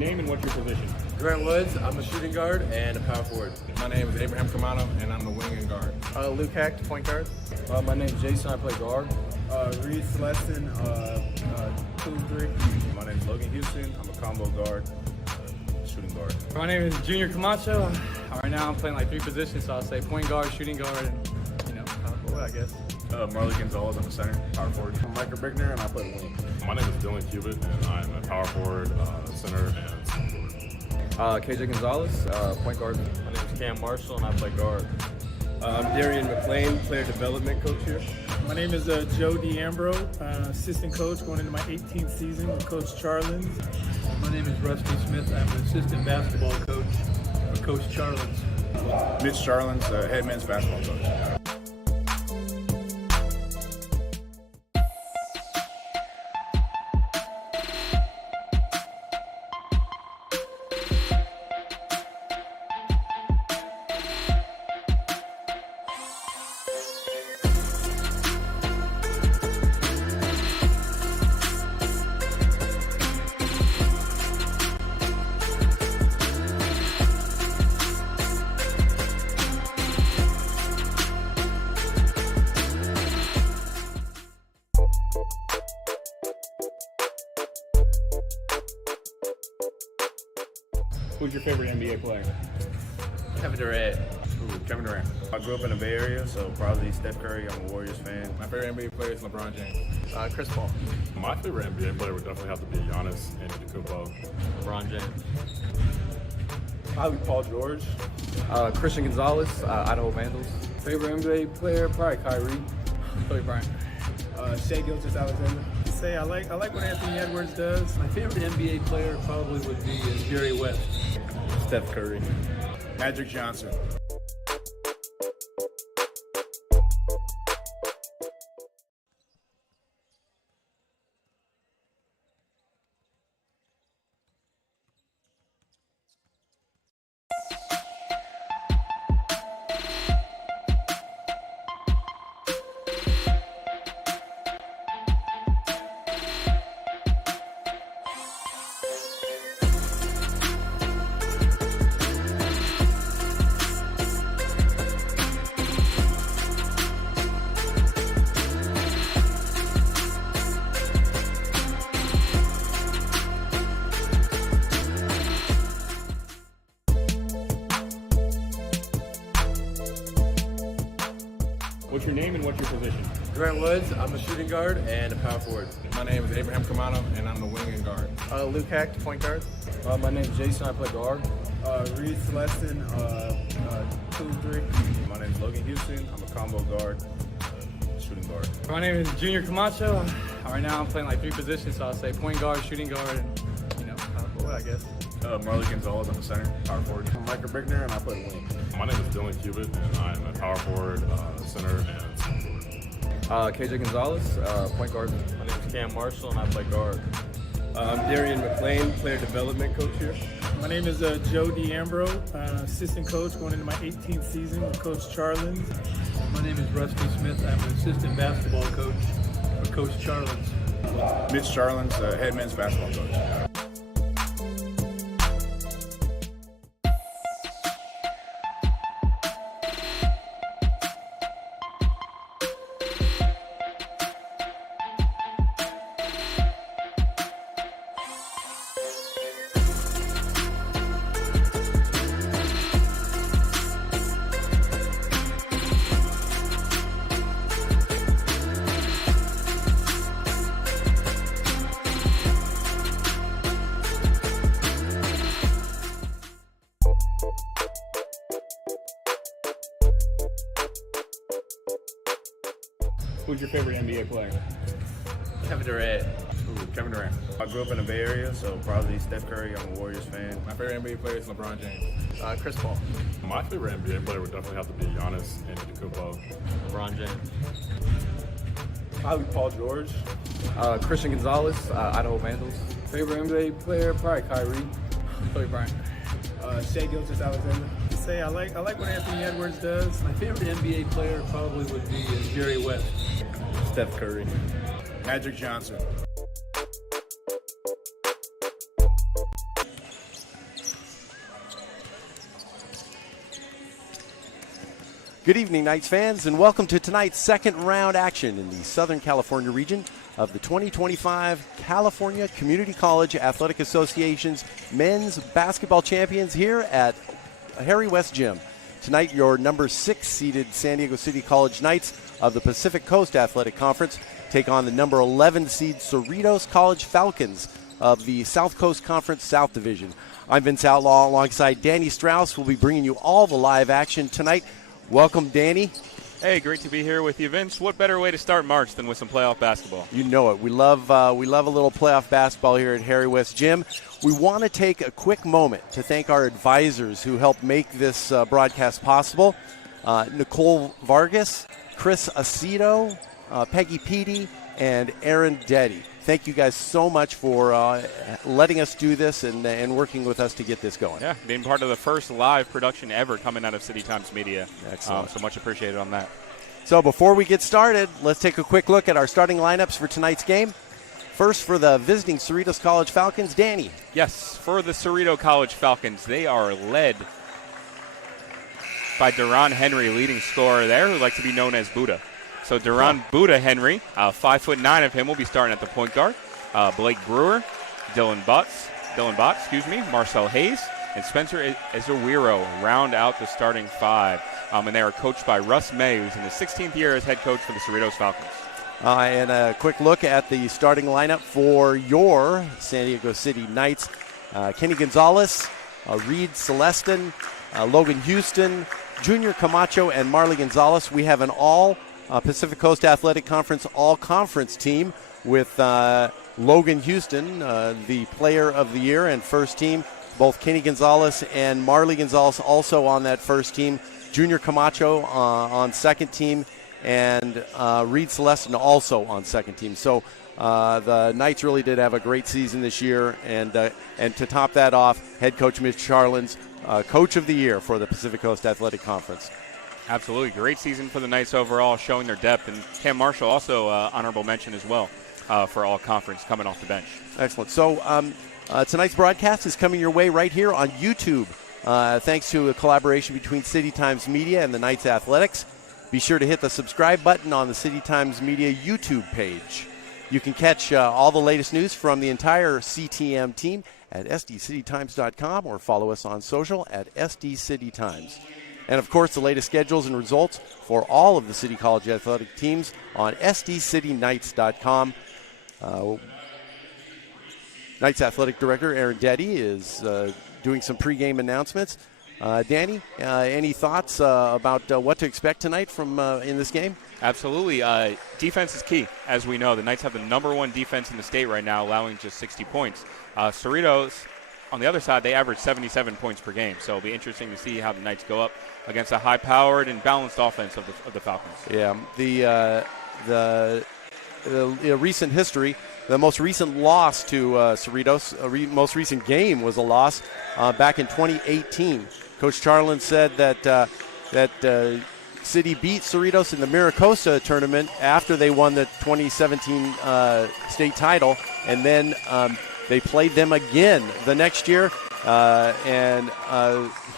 name and what's your position? Grant Woods, I'm a shooting guard and a power forward. My name is Abraham Kamano, and I'm the wing and guard. Luke Hack, point guard. My name is Jason, I play guard. Reed Celestin, 2-3. My name is Logan Houston, I'm a combo guard, shooting guard. My name is Junior Camacho. Right now I'm playing like 3 positions, so I'll say point guard, shooting guard, and power forward, I guess. Marley Gonzalez, I'm a center, power forward. I'm Michael Brickner and I play the wing. My name is Dylan Cubitt, and I'm a power forward, center, and forward. KJ Gonzalez, point guard. My name is Cam Marshall, and I play guard. I'm Darian McLean, player development coach here. My name is Joe D'Ambro, assistant coach going into my 18th season with Coach Charlens. My name is Rusty Smith. I'm an assistant basketball coach with Coach Charlens. Mitch Charlens, head men's basketball coach. Who's your favorite NBA player? Kevin Durant. Kevin Durant. I grew up in the Bay Area, so probably Steph Curry. I'm a Warriors fan. My favorite NBA player is LeBron James. Chris Paul. My favorite NBA player would definitely have to be Giannis Antetokounmpo. LeBron James. Probably Paul George. Christian Gonzalez, Idaho Vandals. Favorite NBA player, probably Kyrie. Kobe Bryant. Shea Gilgeous-Alexander. I like what Anthony Edwards does. My favorite NBA player probably would be Jerry West. Steph Curry. Magic Johnson. What's your name and what's your position? Grant Woods, I'm a shooting guard and a power forward. My name is Abraham Kamano, and I'm the wing and guard. Luke Hack, point guard. My name is Jason, I play guard. Reed Celestin, 2-3. My name is Logan Houston, I'm a combo guard, shooting guard. My name is Junior Camacho. Right now I'm playing like 3 positions, so I'll say point guard, shooting guard, and power forward, I guess. Marley Gonzalez, I'm a center, power forward. I'm Michael Brickner and I play the wing. My name is Dylan Cubitt, and I'm a power forward, center, and forward. KJ Gonzalez, point guard. My name is Cam Marshall, and I play guard. I'm Darian McLean, player development coach here. My name is Joe D'Ambro, assistant coach going into my 18th season with Coach Charlens. My name is Rusty Smith. I'm an assistant basketball coach with Coach Charlens. Mitch Charlens, head men's basketball coach. Who's your favorite NBA player? Kevin Durant. Kevin Durant. I grew up in the Bay Area, so probably Steph Curry. I'm a Warriors fan. My favorite NBA player is LeBron James. Chris Paul. My favorite NBA player would definitely have to be Giannis Antetokounmpo. LeBron James. Probably Paul George. Christian Gonzalez, Idaho Vandals. Favorite NBA player, probably Kyrie. Kobe Bryant. Shea Gilgeous-Alexander. I like what Anthony Edwards does. My favorite NBA player probably would be Jerry West. Steph Curry. Magic Johnson. Good evening, Knights fans, and welcome to tonight's second round action in the Southern California region of the 2025 California Community College Athletic Association's men's basketball champions here at Harry West Gym. Tonight, your number 6 seeded San Diego City College Knights of the Pacific Coast Athletic Conference take on the number 11 seed Cerritos College Falcons of the South Coast Conference South Division. I'm Vince Outlaw alongside Danny Strauss. We'll be bringing you all the live action tonight. Welcome, Danny. Hey, great to be here with you, Vince. What better way to start March than with some playoff basketball? You know it. We love a little playoff basketball here at Harry West Gym. We want to take a quick moment to thank our advisors who helped make this broadcast possible. Nicole Vargas, Chris Aceto, Peggy Petey, and Aaron Deddy. Thank you guys so much for letting us do this and working with us to get this going. Yeah, being part of the first live production ever coming out of City Times Media. Excellent. So much appreciated on that. So before we get started, let's take a quick look at our starting lineups for tonight's game. First, for the visiting Cerritos College Falcons, Danny. Yes, for the Cerritos College Falcons, they are led by Deron Henry, leading scorer there, who likes to be known as Buddha. So Deron Buddha Henry, 5'9" of him, will be starting at the point guard. Blake Brewer, Dylan Botts, Marcel Hayes, and Spencer Ezewiro round out the starting 5. And they are coached by Russ May, who's in his 16th year as head coach for the Cerritos Falcons. And a quick look at the starting lineup for your San Diego City Knights. Kenny Gonzalez, Reed Celestin, Logan Houston, Junior Camacho, and Marley Gonzalez. We have an all Pacific Coast Athletic Conference all-conference team with Logan Houston, the player of the year and first team. Both Kenny Gonzalez and Marley Gonzalez also on that first team. Junior Camacho on second team, and Reed Celestin also on second team. So the Knights really did have a great season this year, and to top that off, head coach Mitch Charlens, coach of the year for the Pacific Coast Athletic Conference. Absolutely. Great season for the Knights overall, showing their depth. And Cam Marshall also honorable mention as well for all conference coming off the bench. Excellent. So tonight's broadcast is coming your way right here on YouTube, thanks to a collaboration between City Times Media and the Knights Athletics. Be sure to hit the subscribe button on the City Times Media YouTube page. You can catch all the latest news from the entire CTM team at sdcitytimes.com or follow us on social at sdcitytimes. And, of course, the latest schedules and results for all of the City College athletic teams on sdcityknights.com. Knights Athletic Director Aaron Deddy is doing some pregame announcements. Danny, any thoughts about what to expect tonight from in this game? Absolutely. Defense is key, as we know. The Knights have the number 1 defense in the state right now, allowing just 60 points. Cerritos, on the other side, they average 77 points per game. So it'll be interesting to see how the Knights go up against a high-powered and balanced offense of the Falcons. Yeah, the recent history, the most recent loss to Cerritos, most recent game was a loss back in 2018. Coach Charlens said that City beat Cerritos in the Miracosta tournament after they won the 2017 state title, and then they played them again the next year, and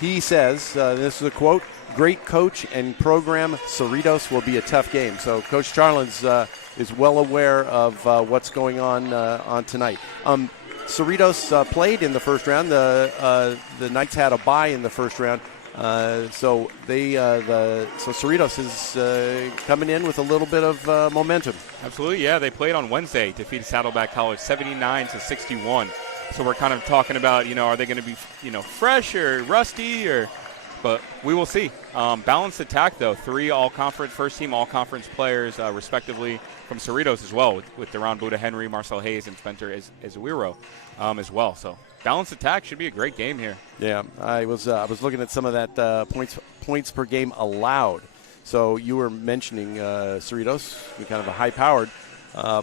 he says, this is a quote, "Great coach and program, Cerritos will be a tough game." So Coach Charlens is well aware of what's going on tonight. Cerritos played in the first round. The Knights had a bye in the first round. So Cerritos is coming in with a little bit of momentum. Absolutely, yeah. They played on Wednesday, defeated Saddleback College 79-61. So we're kind of talking about, are they going to be, fresh or rusty but we will see. Balanced attack, though. 3 all-conference, first-team all-conference players, respectively, from Cerritos as well, with Deron Buddha Henry, Marcel Hayes, and Spencer Ezewiro as well. So balanced attack should be a great game here. Yeah, I was looking at some of that points per game allowed. So you were mentioning Cerritos, kind of a high-powered.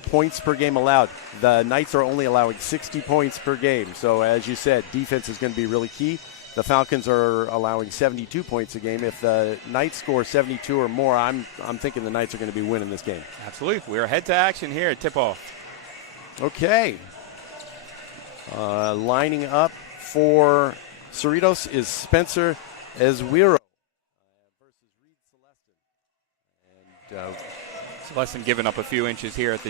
Points per game allowed. The Knights are only allowing 60 points per game. So as you said, defense is going to be really key. The Falcons are allowing 72 points a game. If the Knights score 72 or more, I'm thinking the Knights are going to be winning this game. Absolutely. We're head to action here at tip-off. Okay. Lining up for Cerritos is Spencer Ezewiro versus And Celestin giving up a few inches here at the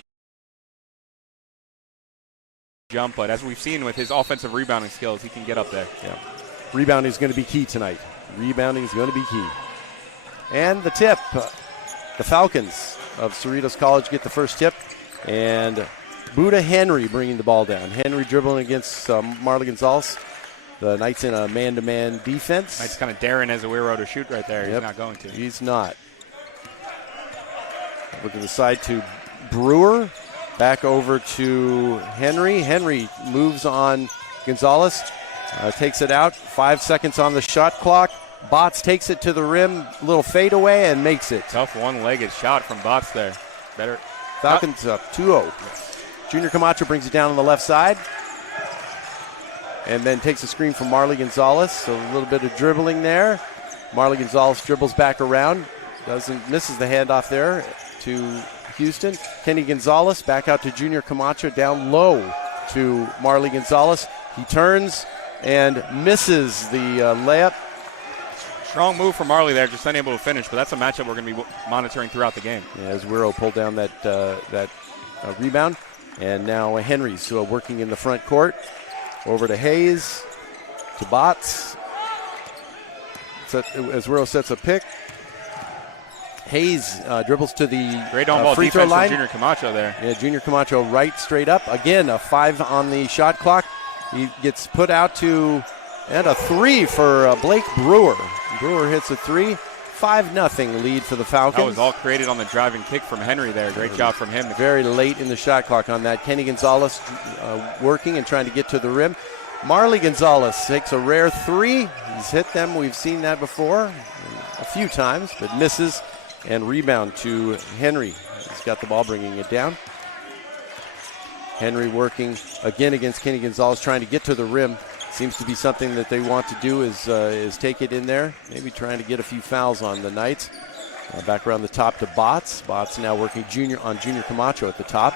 jump, but as we've seen with his offensive rebounding skills, he can get up there. Yeah. Rebounding is going to be key tonight. Rebounding is going to be key. And the tip. The Falcons of Cerritos College get the first tip. And Buda Henry bringing the ball down. Henry dribbling against Marley Gonzalez. The Knights in a man-to-man defense. Knights kind of daring Azuero to shoot right there. Yep. He's not going to. He's not. Look at the side to Brewer. Back over to Henry. Henry moves on Gonzalez. Takes it out. 5 seconds on the shot clock. Botts takes it to the rim. Little fadeaway and makes it. Tough one-legged shot from Botts there. Better. Falcons up 2-0. Junior Camacho brings it down on the left side. And then takes a screen from Marley Gonzalez. So a little bit of dribbling there. Marley Gonzalez dribbles back around. Misses the handoff there to Houston. Kenny Gonzalez back out to Junior Camacho, down low to Marley Gonzalez. He turns and misses the layup. Strong move from Marley there, just unable to finish, but that's a matchup we're going to be monitoring throughout the game. Yeah, as Wiro pulled down that rebound. And now Henry's working in the front court. Over to Hayes, to Botts. As Wiro sets a pick. Hayes dribbles to the great on-ball free throw defense line. from Junior Camacho there. Yeah, Junior Camacho right straight up. Again, a 5 on the shot clock. He gets put out to, and a 3 for Blake Brewer. Brewer hits a 3. 5-0 lead for the Falcons. That was all created on the driving kick from Henry there. Great job from him. Very late in the shot clock on that. Kenny Gonzalez working and trying to get to the rim. Marley Gonzalez takes a rare 3. He's hit them. We've seen that before a few times, but misses. And rebound to Henry. He's got the ball, bringing it down. Henry working again against Kenny Gonzalez, trying to get to the rim. Seems to be something that they want to do is take it in there. Maybe trying to get a few fouls on the Knights. Back around the top to Botts. Botts now working Junior Camacho at the top.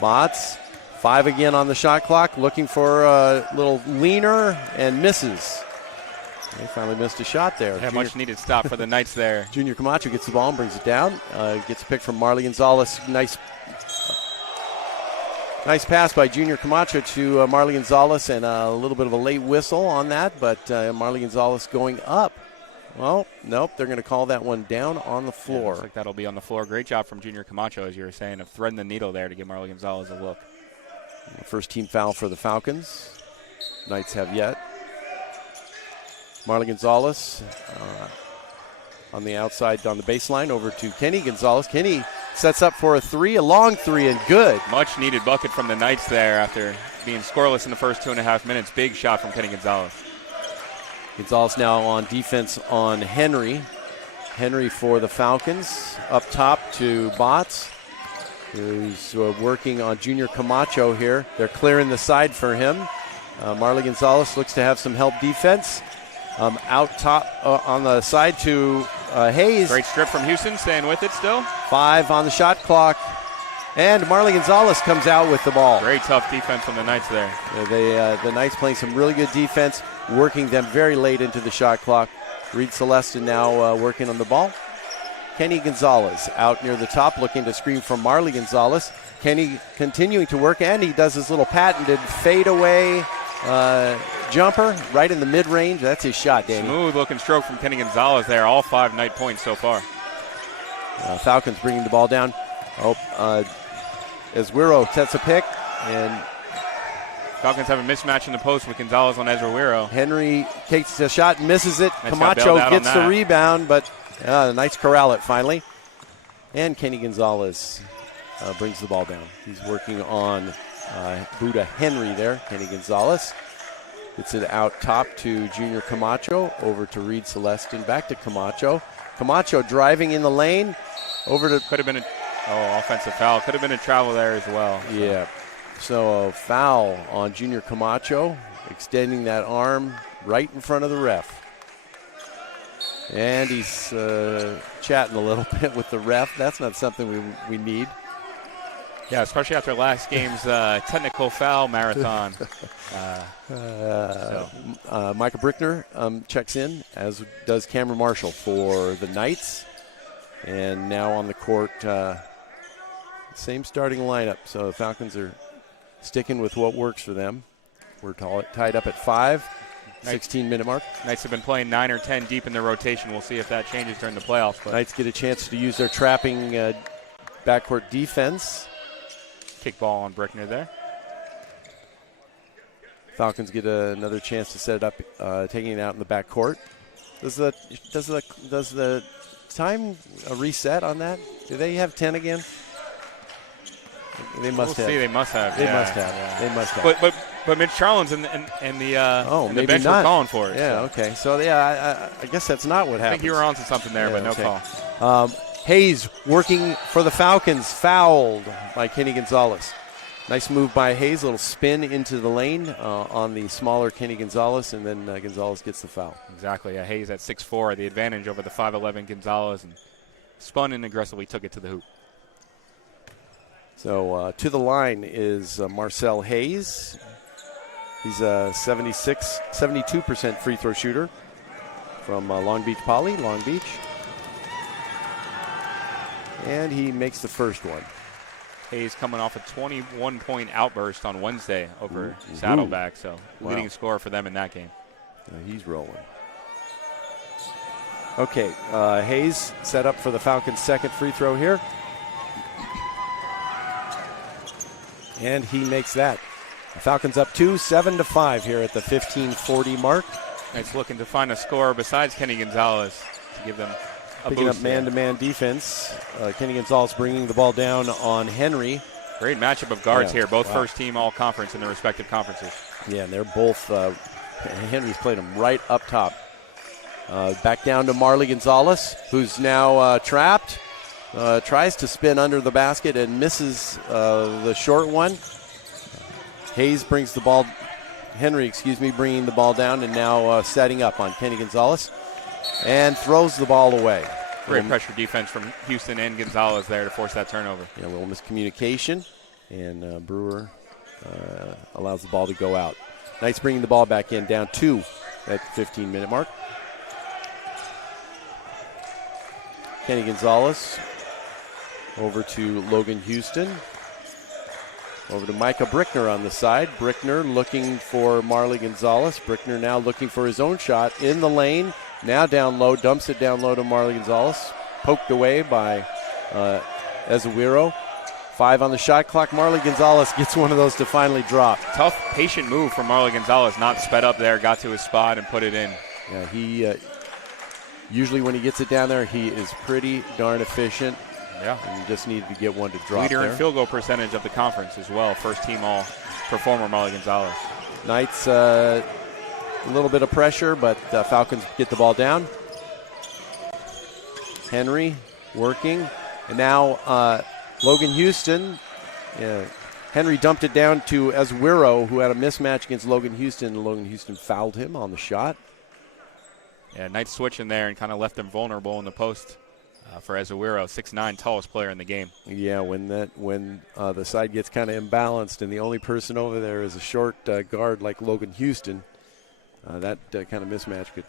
Botts, 5 again on the shot clock, looking for a little leaner and misses. They finally missed a shot there. Yeah, much needed stop for the Knights there. Junior Camacho gets the ball and brings it down. Gets a pick from Marley Gonzalez. Nice pass by Junior Camacho to Marley Gonzalez, and a little bit of a late whistle on that, but Marley Gonzalez going up. Well, nope, they're going to call that one down on the floor. Yeah, looks like that'll be on the floor. Great job from Junior Camacho, as you were saying, of threading the needle there to give Marley Gonzalez a look. First team foul for the Falcons. Knights have yet. Marley Gonzalez on the outside, on the baseline, over to Kenny Gonzalez. Kenny sets up for a 3, a long 3, and good. Much needed bucket from the Knights there after being scoreless in the first 2.5 minutes. Big shot from Kenny Gonzalez. Gonzalez now on defense on Henry. Henry for the Falcons. Up top to Botts, who's working on Junior Camacho here. They're clearing the side for him. Marley Gonzalez looks to have some help defense. Out top on the side to Hayes. Great strip from Houston, staying with it still. 5 on the shot clock. And Marley Gonzalez comes out with the ball. Great tough defense from the Knights there. The Knights playing some really good defense, working them very late into the shot clock. Reed Celestin now working on the ball. Kenny Gonzalez out near the top, looking to screen from Marley Gonzalez. Kenny continuing to work, and he does his little patented fadeaway jumper right in the mid-range. That's his shot, Danny. Smooth-looking stroke from Kenny Gonzalez there. All 5 Knight points so far. Falcons bringing the ball down. As Wiro sets a pick, and Falcons have a mismatch in the post with Gonzalez on Ezra Wiro. Henry takes a shot and misses it. Nice, Camacho gets the rebound, but the Knights corral it finally. And Kenny Gonzalez brings the ball down. He's working on Buda Henry there. Kenny Gonzalez gets it out top to Junior Camacho, over to Reed Celestin, back to Camacho. Camacho driving in the lane, over to... Could have been offensive foul. Could have been a travel there as well. Yeah. So a foul on Junior Camacho, extending that arm right in front of the ref. And he's chatting a little bit with the ref. That's not something we need. Yeah, especially after last game's technical foul marathon. Micah Brickner checks in, as does Cameron Marshall for the Knights. And now on the court, same starting lineup. So the Falcons are sticking with what works for them. We're tied up at 5, 16-minute mark. Knights have been playing 9 or 10 deep in their rotation. We'll see if that changes during the playoffs. But Knights get a chance to use their trapping backcourt defense. Kick ball on Brickner there. Falcons get another chance to set it up, taking it out in the backcourt. Does the time reset on that? Do they have 10 again? They must have. See, they must have. They must have. But Mitch Charlens and the bench were calling for it. Yeah. So. Okay. So I guess that's not what happened. I think you were onto something there, but no call. Hayes working for the Falcons, fouled by Kenny Gonzalez. Nice move by Hayes, a little spin into the lane on the smaller Kenny Gonzalez, and then Gonzalez gets the foul. Exactly. Hayes at 6'4", the advantage over the 5'11" Gonzalez, and spun and aggressively took it to the hoop. So to the line is Marcel Hayes. He's a 72% free throw shooter from Long Beach Poly, Long Beach. And he makes the first one. Hayes coming off a 21-point outburst on Wednesday over Saddleback, so leading scorer for them in that game. He's rolling. Okay, Hayes set up for the Falcons' second free throw here. And he makes that. The Falcons up 2, 7-5 here at the 15:40 mark. Knights looking to find a scorer besides Kenny Gonzalez to give them a Picking boost up man-to-man defense. Kenny Gonzalez bringing the ball down on Henry. Great matchup of guards here, both first-team all-conference in their respective conferences. Yeah, and they're both, Henry's played them right up top. Back down to Marley Gonzalez, who's now trapped. Tries to spin under the basket and misses the short one. Hayes brings the ball, Henry, bringing the ball down and now setting up on Kenny Gonzalez and throws the ball away. Great pressure defense from Houston and Gonzalez there to force that turnover. Yeah, a little miscommunication, and Brewer allows the ball to go out. Knights bringing the ball back in, down 2 at the 15-minute mark. Kenny Gonzalez over to Logan Houston. Over to Micah Brickner on the side. Brickner looking for Marley Gonzalez. Brickner now looking for his own shot in the lane. Now down low, dumps it down low to Marley Gonzalez. Poked away by Ezewiro. 5 on the shot clock. Marley Gonzalez gets one of those to finally drop. Tough, patient move from Marley Gonzalez. Not sped up there, got to his spot and put it in. Yeah, he usually when he gets it down there, he is pretty darn efficient. Yeah. And you just needed to get one to drop Leader there. in field goal percentage of the conference as well. First team all performer Marley Gonzalez. Knights a little bit of pressure, but Falcons get the ball down. Henry working. And now Logan Houston. Henry dumped it down to Ezewiro, who had a mismatch against Logan Houston. Logan Houston fouled him on the shot. Yeah, Knights switching there and kind of left them vulnerable in the post. For Ezewiro, 6'9", tallest player in the game. Yeah, when the side gets kind of imbalanced and the only person over there is a short guard like Logan Houston, that kind of mismatch could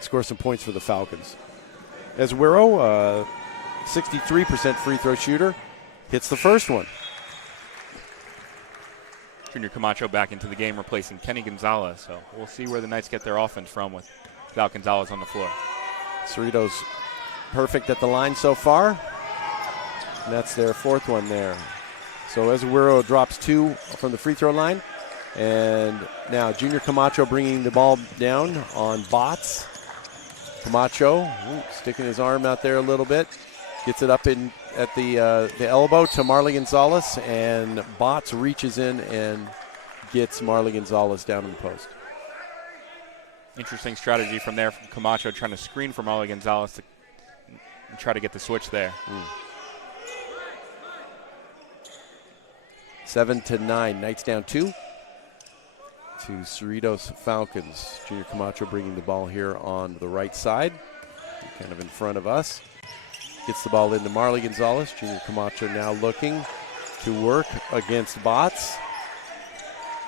score some points for the Falcons. Ezewiro, 63% free throw shooter, hits the first one. Junior Camacho back into the game, replacing Kenny Gonzalez. So we'll see where the Knights get their offense from without Gonzalez on the floor. Cerritos perfect at the line so far. And that's their fourth one there. So Ezewiro drops 2 from the free throw line. And now Junior Camacho bringing the ball down on Bots. Camacho sticking his arm out there a little bit. Gets it up in at the elbow to Marley Gonzalez. And Bots reaches in and gets Marley Gonzalez down in the post. Interesting strategy from there from Camacho, trying to screen for Marley Gonzalez to try to get the switch there. 7-9, Knights down 2 to Cerritos Falcons. Junior Camacho bringing the ball here on the right side, kind of in front of us. Gets the ball into Marley Gonzalez. Junior Camacho now looking to work against Bots.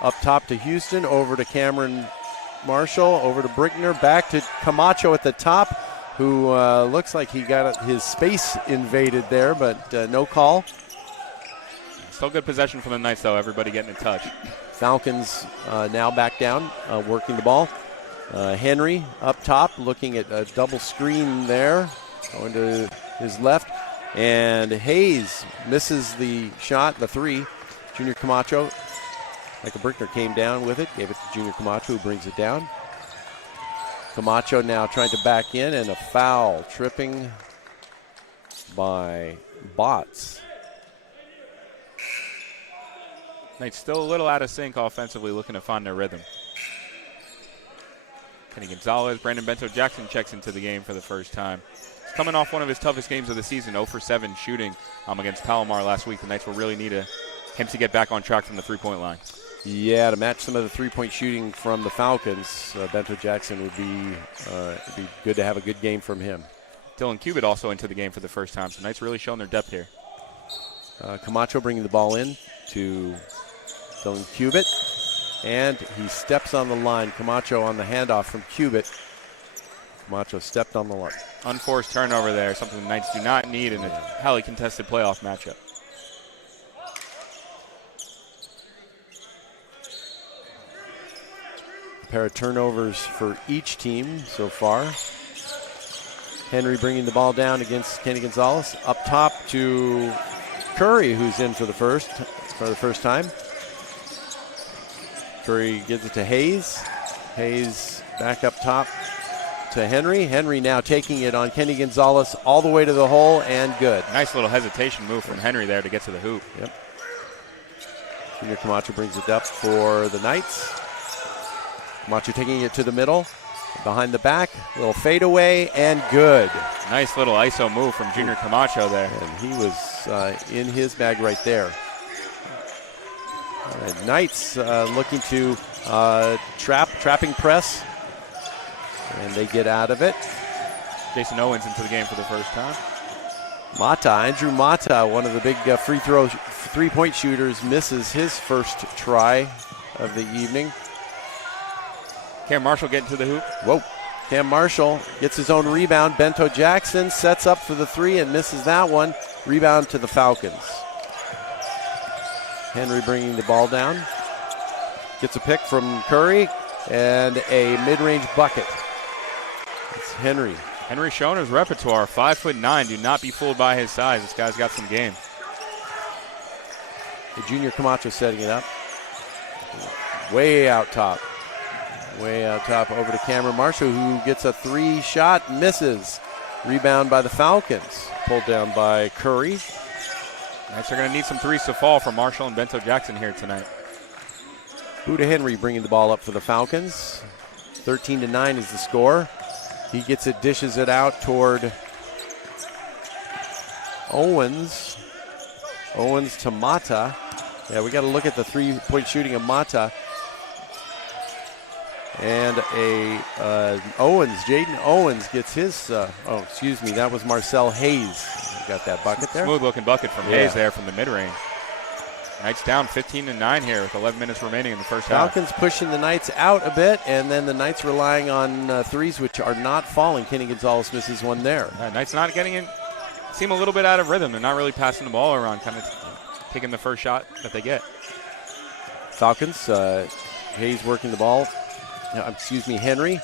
Up top to Houston, over to Cameron Marshall, over to Brickner, back to Camacho at the top, who looks like he got his space invaded there, but no call. Still good possession from the Knights, though. Everybody getting in touch. Falcons now back down, working the ball. Henry up top, looking at a double screen there, going to his left. And Hayes misses the shot, the three. Junior Camacho, Michael Brickner came down with it, gave it to Junior Camacho, who brings it down. Camacho now trying to back in, and a foul, tripping by Bots. Knights still a little out of sync offensively, looking to find their rhythm. Kenny Gonzalez, Brandon Bento-Jackson checks into the game for the first time. He's coming off one of his toughest games of the season, 0 for 7 shooting against Palomar last week. The Knights will really need him to get back on track from the three-point line. Yeah, to match some of the three-point shooting from the Falcons, Bento-Jackson would be it'd be good to have a good game from him. Dylan Cubitt also into the game for the first time, so Knights really showing their depth here. Camacho bringing the ball in to Dylan Cubitt, and he steps on the line. Camacho on the handoff from Cubitt. Camacho stepped on the line. Unforced turnover there, something the Knights do not need in a highly contested playoff matchup. A pair of turnovers for each team so far. Henry bringing the ball down against Kenny Gonzalez. Up top to Curry, who's in for the first time. Curry gives it to Hayes. Hayes back up top to Henry. Henry now taking it on Kenny Gonzalez all the way to the hole, and good. Nice little hesitation move from Henry there to get to the hoop. Yep. Junior Camacho brings it up for the Knights. Camacho taking it to the middle, behind the back, little fadeaway, and good. Nice little ISO move from Junior Camacho there. And he was in his bag right there. All right, Knights looking to trapping press, and they get out of it. Jason Owens into the game for the first time. Andrew Mata, one of the big three-point shooters, misses his first try of the evening. Cam Marshall getting to the hoop. Whoa. Cam Marshall gets his own rebound. Bento-Jackson sets up for the three and misses that one. Rebound to the Falcons. Henry bringing the ball down. Gets a pick from Curry and a mid-range bucket. It's Henry. Henry showing his repertoire, 5'9". Do not be fooled by his size. This guy's got some game. The Junior Camacho setting it up. Way out top. Way out top over to Cameron Marshall, who gets a three-shot, misses. Rebound by the Falcons. Pulled down by Curry. Knights are going to need some threes to fall from Marshall and Bento-Jackson here tonight. Buda Henry bringing the ball up for the Falcons. 13-9 is the score. He gets it, dishes it out toward Owens. Owens to Mata. Yeah, we got to look at the three-point shooting of Mata. And Jaden Owens gets his, that was Marcel Hayes. Got that bucket there. Smooth-looking bucket from Hayes there from the mid-range. Knights down 15-9 here with 11 minutes remaining in the first half. Falcons pushing the Knights out a bit, and then the Knights relying on threes, which are not falling. Kenny Gonzalez misses one there. Knights not getting in. Seem a little bit out of rhythm. They're not really passing the ball around, kind of taking the first shot that they get. Falcons, Hayes working the ball. Henry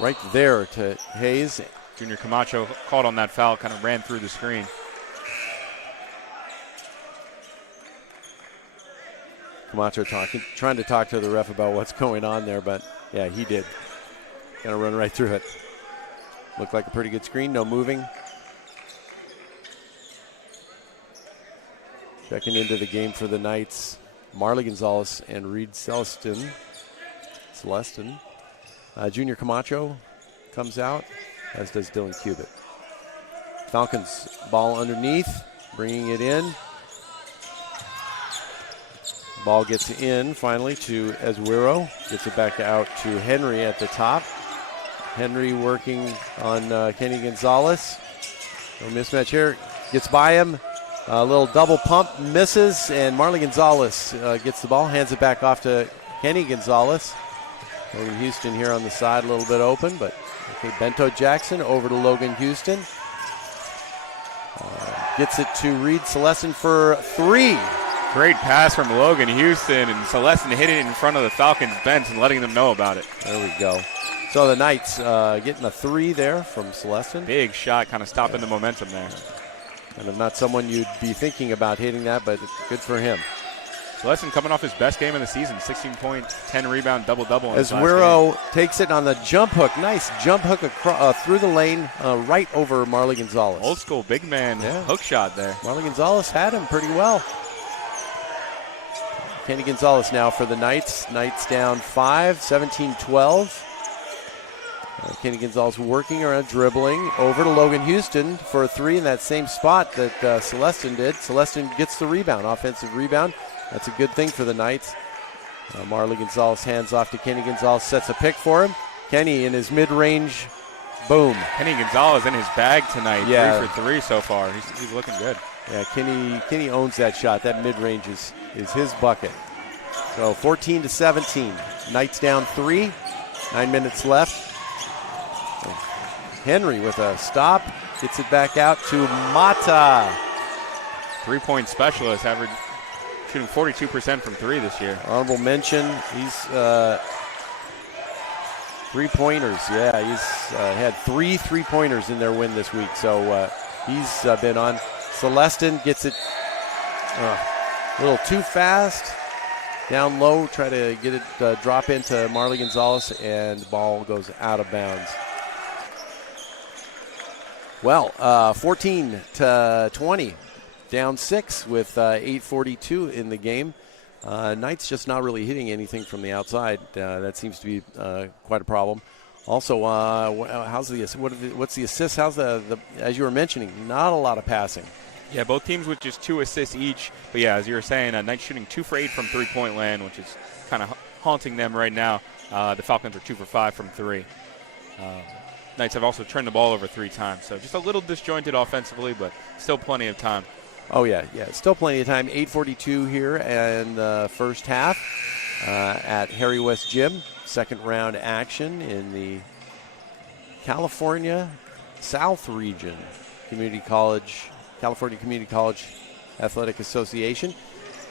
right there to Hayes. Junior Camacho caught on that foul, kind of ran through the screen. Camacho trying to talk to the ref about what's going on there, but yeah, he did. Gonna run right through it. Looked like a pretty good screen, no moving. Checking into the game for the Knights, Marley Gonzalez and Reed Celestin. Junior Camacho comes out, as does Dylan Cubitt. Falcons ball underneath, bringing it in. Ball gets in finally to Ezuero. Gets it back out to Henry at the top. Henry working on Kenny Gonzalez. No mismatch here. Gets by him. A little double pump, misses, and Marley Gonzalez gets the ball, hands it back off to Kenny Gonzalez. Logan Houston here on the side, a little bit open, but okay, Bento Jackson over to Logan Houston. Gets it to Reed Celestin for 3. Great pass from Logan Houston, and Celestin hit it in front of the Falcons bench and letting them know about it. There we go. So the Knights getting a 3 there from Celestin. Big shot, kind of stopping the momentum there. And not someone you'd be thinking about hitting that, but good for him. Celestin coming off his best game of the season, 16 points, 10 rebound, double-double. As Wiro takes it on the jump hook. Nice jump hook through the lane, right over Marley Gonzalez. Old school big man hook shot there. Marley Gonzalez had him pretty well. Kenny Gonzalez now for the Knights. Knights down 5, 17-12. Kenny Gonzalez working around, dribbling over to Logan Houston for a 3 in that same spot that Celestin did. Celestin gets the rebound, offensive rebound. That's a good thing for the Knights. Marley Gonzalez hands off to Kenny Gonzalez, sets a pick for him. Kenny in his mid-range, boom. Kenny Gonzalez in his bag tonight, yeah. 3 for 3 so far. He's looking good. Yeah, Kenny owns that shot. That mid-range is his bucket. So 14-17. Knights down 3, 9 minutes left. Henry with a stop, gets it back out to Mata. 3-point specialist, shooting 42% from 3 this year. Honorable mention, he's 3-pointers. Yeah, he's had 3 3-pointers in their win this week, so he's been on. Celestin gets it a little too fast. Down low, try to get it drop into Marley Gonzalez, and the ball goes out of bounds. Well, 14-20, down 6 with 8:42 in the game. Knights just not really hitting anything from the outside. That seems to be quite a problem. Also, what's the assist? How's the as you were mentioning, not a lot of passing. Yeah, both teams with just 2 assists each. But yeah, as you were saying, Knights shooting 2 for 8 from 3-point land, which is kind of haunting them right now. The Falcons are 2 for 5 from 3. Knights have also turned the ball over 3 times, so just a little disjointed offensively, but still plenty of time. Oh, yeah, still plenty of time. 8:42 here in the first half at Harry West Gym. Second round action in the California South Region California Community College Athletic Association.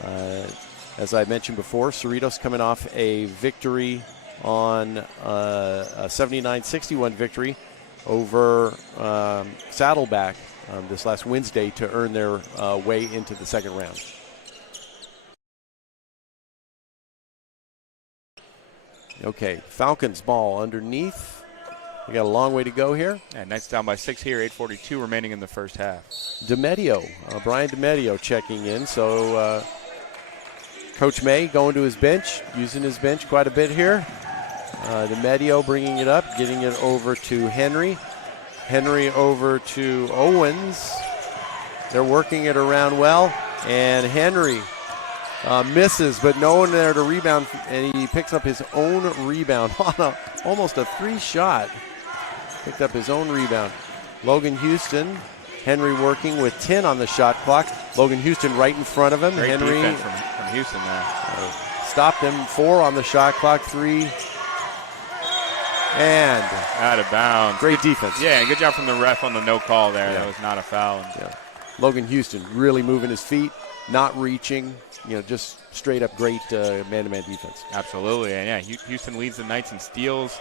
As I mentioned before, Cerritos coming off a victory on a 79-61 victory over Saddleback this last Wednesday to earn their way into the second round. Okay, Falcons ball underneath. We got a long way to go here. And Knights down by 6 here, 8:42 remaining in the first half. Brian DeMedio checking in. So Coach May going to his bench, using his bench quite a bit here. DeMedio bringing it up, getting it over to Henry. Henry over to Owens. They're working it around well, and Henry misses, but no one there to rebound, and he picks up his own rebound on almost a 3 shot. Picked up his own rebound. Logan Houston, Henry working with 10 on the shot clock. Logan Houston right in front of him. Great Henry defense from Houston there. Stopped him. 4 on the shot clock, 3. And out of bounds. Great defense. Yeah, good job from the ref on the no call there. Yeah. That was not a foul. Yeah. Logan Houston really moving his feet, not reaching, just straight up great man-to-man defense. Absolutely, and yeah, Houston leads the Knights in steals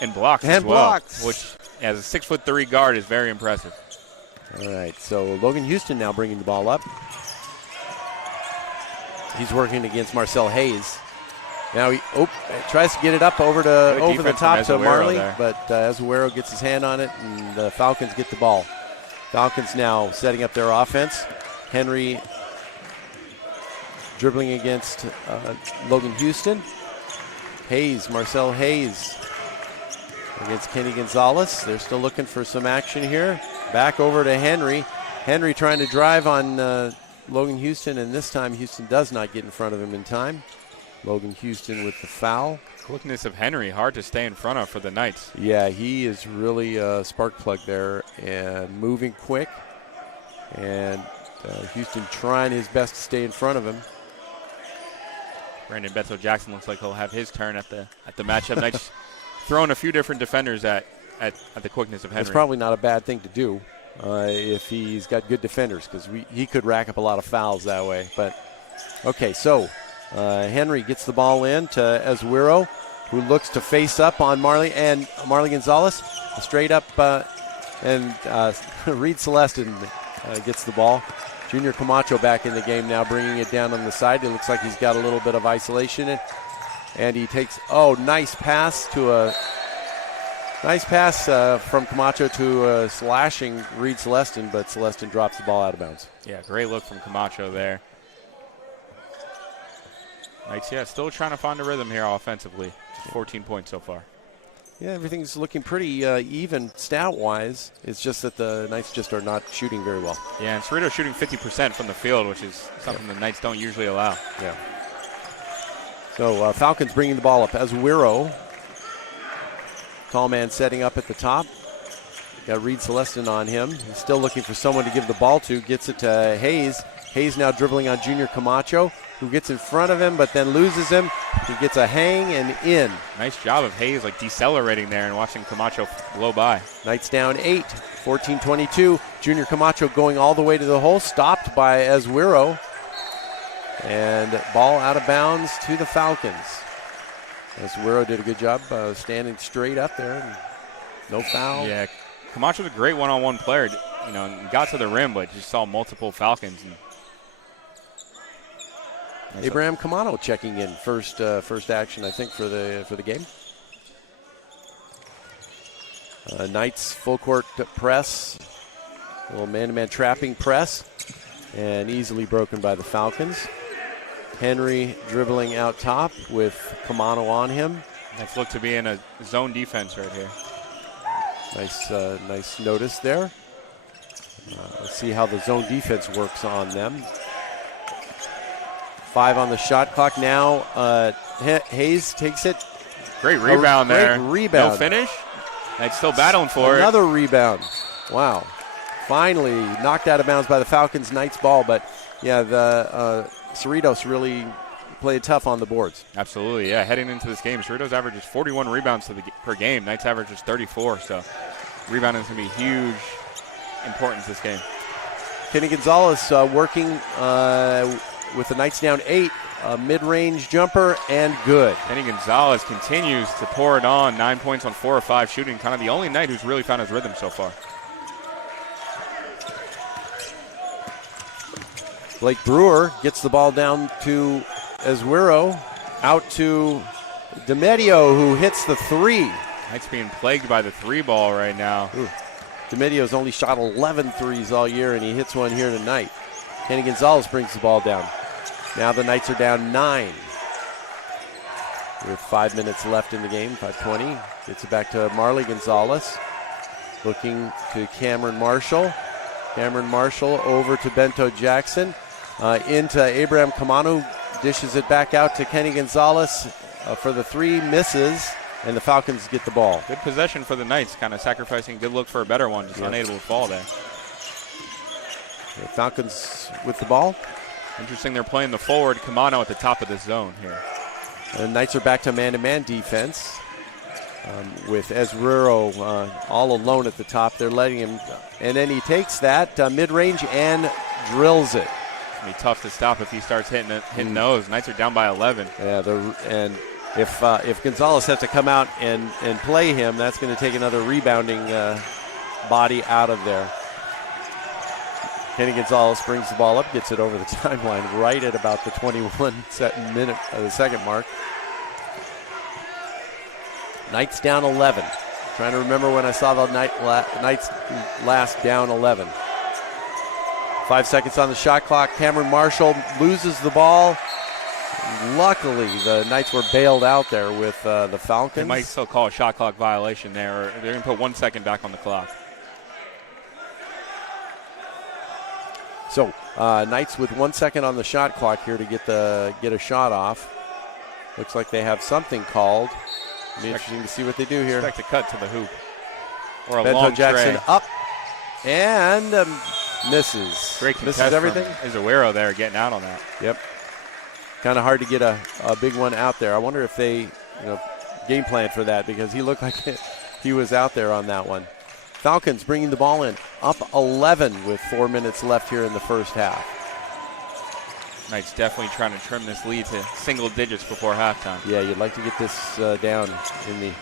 and blocks and as well, blocks, which as a 6'3" guard is very impressive. All right, so Logan Houston now bringing the ball up. He's working against Marcel Hayes. Now he tries to get it up over the top to Marley, there. But Azuero gets his hand on it, and the Falcons get the ball. Falcons now setting up their offense. Henry dribbling against Logan Houston. Marcel Hayes against Kenny Gonzalez. They're still looking for some action here. Back over to Henry. Henry trying to drive on Logan Houston, and this time Houston does not get in front of him in time. Logan Houston with the foul. Quickness of Henry, hard to stay in front of for the Knights. Yeah, he is really a spark plug there and moving quick. And Houston trying his best to stay in front of him. Brandon Beto Jackson looks like he'll have his turn at the matchup. Knights throwing a few different defenders at the quickness of Henry. It's probably not a bad thing to do if he's got good defenders, because he could rack up a lot of fouls that way. But okay, so Henry gets the ball in to Azuero, who looks to face up on Marley Gonzalez. Straight up, and Reed Celestin gets the ball. Junior Camacho back in the game now, bringing it down on the side. It looks like he's got a little bit of isolation. And he takes, nice pass from Camacho to slashing Reed Celestin, but Celestin drops the ball out of bounds. Yeah, great look from Camacho there. Knights, still trying to find a rhythm here offensively. Just 14 points so far. Yeah, everything's looking pretty even stat-wise. It's just that the Knights just are not shooting very well. Yeah, and Cerritos shooting 50% from the field, which is something the Knights don't usually allow. Yeah. So Falcons bringing the ball up. Azuero, tall man setting up at the top. Got Reed Celestin on him. He's still looking for someone to give the ball to. Gets it to Hayes. Hayes now dribbling on Junior Camacho, who gets in front of him but then loses him. He gets a hang and in. Nice job of Hayes decelerating there and watching Camacho blow by. Knights down 8, 14-22. Junior Camacho going all the way to the hole, stopped by Azuero. And ball out of bounds to the Falcons. Azuero did a good job standing straight up there. And no foul. Yeah, Camacho's a great one-on-one player. And got to the rim, but just saw multiple Falcons. Abraham Camano checking in first action, I think, for the game. Knights full court press, a little man-to-man trapping press, and easily broken by the Falcons. Henry dribbling out top with Camano on him. Nice look to be in a zone defense right here. Nice notice there. Let's see how the zone defense works on them. 5 on the shot clock now. Hayes takes it. Great rebound there. Great rebound. No finish. Knights still battling for it. Another rebound. Wow. Finally knocked out of bounds by the Falcons. Knights ball, but yeah, the Cerritos really played tough on the boards. Absolutely, yeah. Heading into this game, Cerritos averages 41 rebounds per game. Knights averages 34, so rebounding is going to be huge importance this game. Kenny Gonzalez working with the Knights down 8. Mid-range jumper and good. Kenny Gonzalez continues to pour it on. 9 points on 4 or 5 shooting. Kind of the only Knight who's really found his rhythm so far. Blake Brewer gets the ball down to Azuero. Out to DeMedio, who hits the 3. Knights being plagued by the 3 ball right now. DeMedio's only shot 11 threes all year, and he hits one here tonight. Kenny Gonzalez brings the ball down. Now the Knights are down 9. With 5 minutes left in the game, 5:20. Gets it back to Marley Gonzalez. Looking to Cameron Marshall. Cameron Marshall over to Bento Jackson. Into Abraham Camano. Dishes it back out to Kenny Gonzalez for the 3. Misses. And the Falcons get the ball. Good possession for the Knights, kind of sacrificing good look for a better one. Just unable to fall there. The Falcons with the ball. Interesting, they're playing the forward Camano at the top of the zone here. The Knights are back to man-to-man defense with Azuero all alone at the top. They're letting him, and then he takes that mid-range and drills it. It's going to be tough to stop if he starts hitting those. Knights are down by 11. Yeah, and if Gonzalez has to come out and play him, that's going to take another rebounding body out of there. Kenny Gonzalez brings the ball up, gets it over the timeline right at about the 21-second mark. Knights down 11. Trying to remember when I saw the Knights last down 11. 5 seconds on the shot clock. Cameron Marshall loses the ball. Luckily, the Knights were bailed out there with the Falcons. They might still call a shot clock violation there, or they're going to put 1 second back on the clock. So Knights with 1 second on the shot clock here to get a shot off. Looks like they have something called. It'll be interesting to see what they do here. Expect a cut to the hoop. Or a Bento long Jackson tray. up and misses. Great misses contest everything. from Azuero there getting out on that. Yep. Kind of hard to get a big one out there. I wonder if they game plan for that, because he looked like he was out there on that one. Falcons bringing the ball in, up 11 with 4 minutes left here in the first half. Knights definitely trying to trim this lead to single digits before halftime. Yeah, you'd like to get this down in the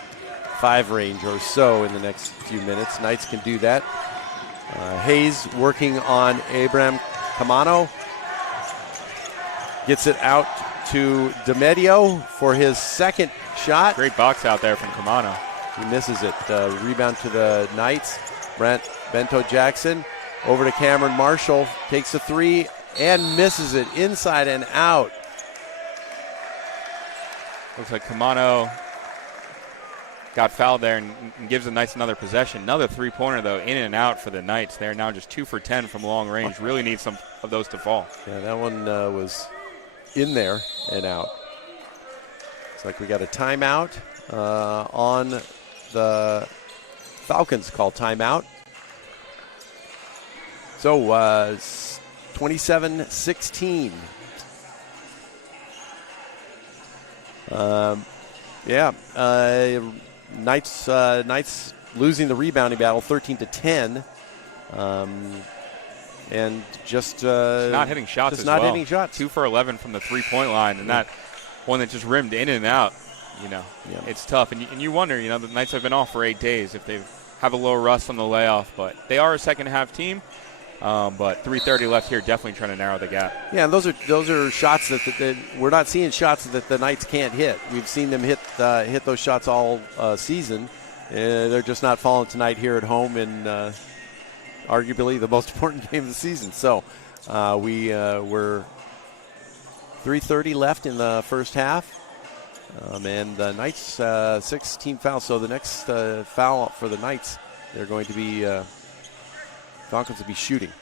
5 range or so in the next few minutes. Knights can do that. Hayes working on Abraham Camano. Gets it out to DeMedio for his second shot. Great box out there from Camano. He misses it. Rebound to the Knights. Bento Jackson over to Cameron Marshall. Takes a 3 and misses it inside and out. Looks like Camano got fouled there and gives the Knights another possession. Another three-pointer, though, in and out for the Knights. They're now just 2 for 10 from long range. Really need some of those to fall. Yeah, that one was in there and out. Looks like we got a timeout on the Falcons. Call timeout. So 27-16. Knights losing the rebounding battle 13-10. And just not hitting shots just not hitting shots. 2 for 11 from the three-point line, and that one that just rimmed in and out. It's tough, and you wonder. The Knights have been off for 8 days if they have a little rust on the layoff, but they are a second-half team. But 3:30 left here, definitely trying to narrow the gap. Yeah, and those are shots that we're not seeing shots that the Knights can't hit. We've seen them hit those shots all season. They're just not falling tonight here at home in arguably the most important game of the season. So we're 3:30 left in the first half. And the Knights 16 fouls. So the next foul for the Knights, they're going to be Falcons will be shooting.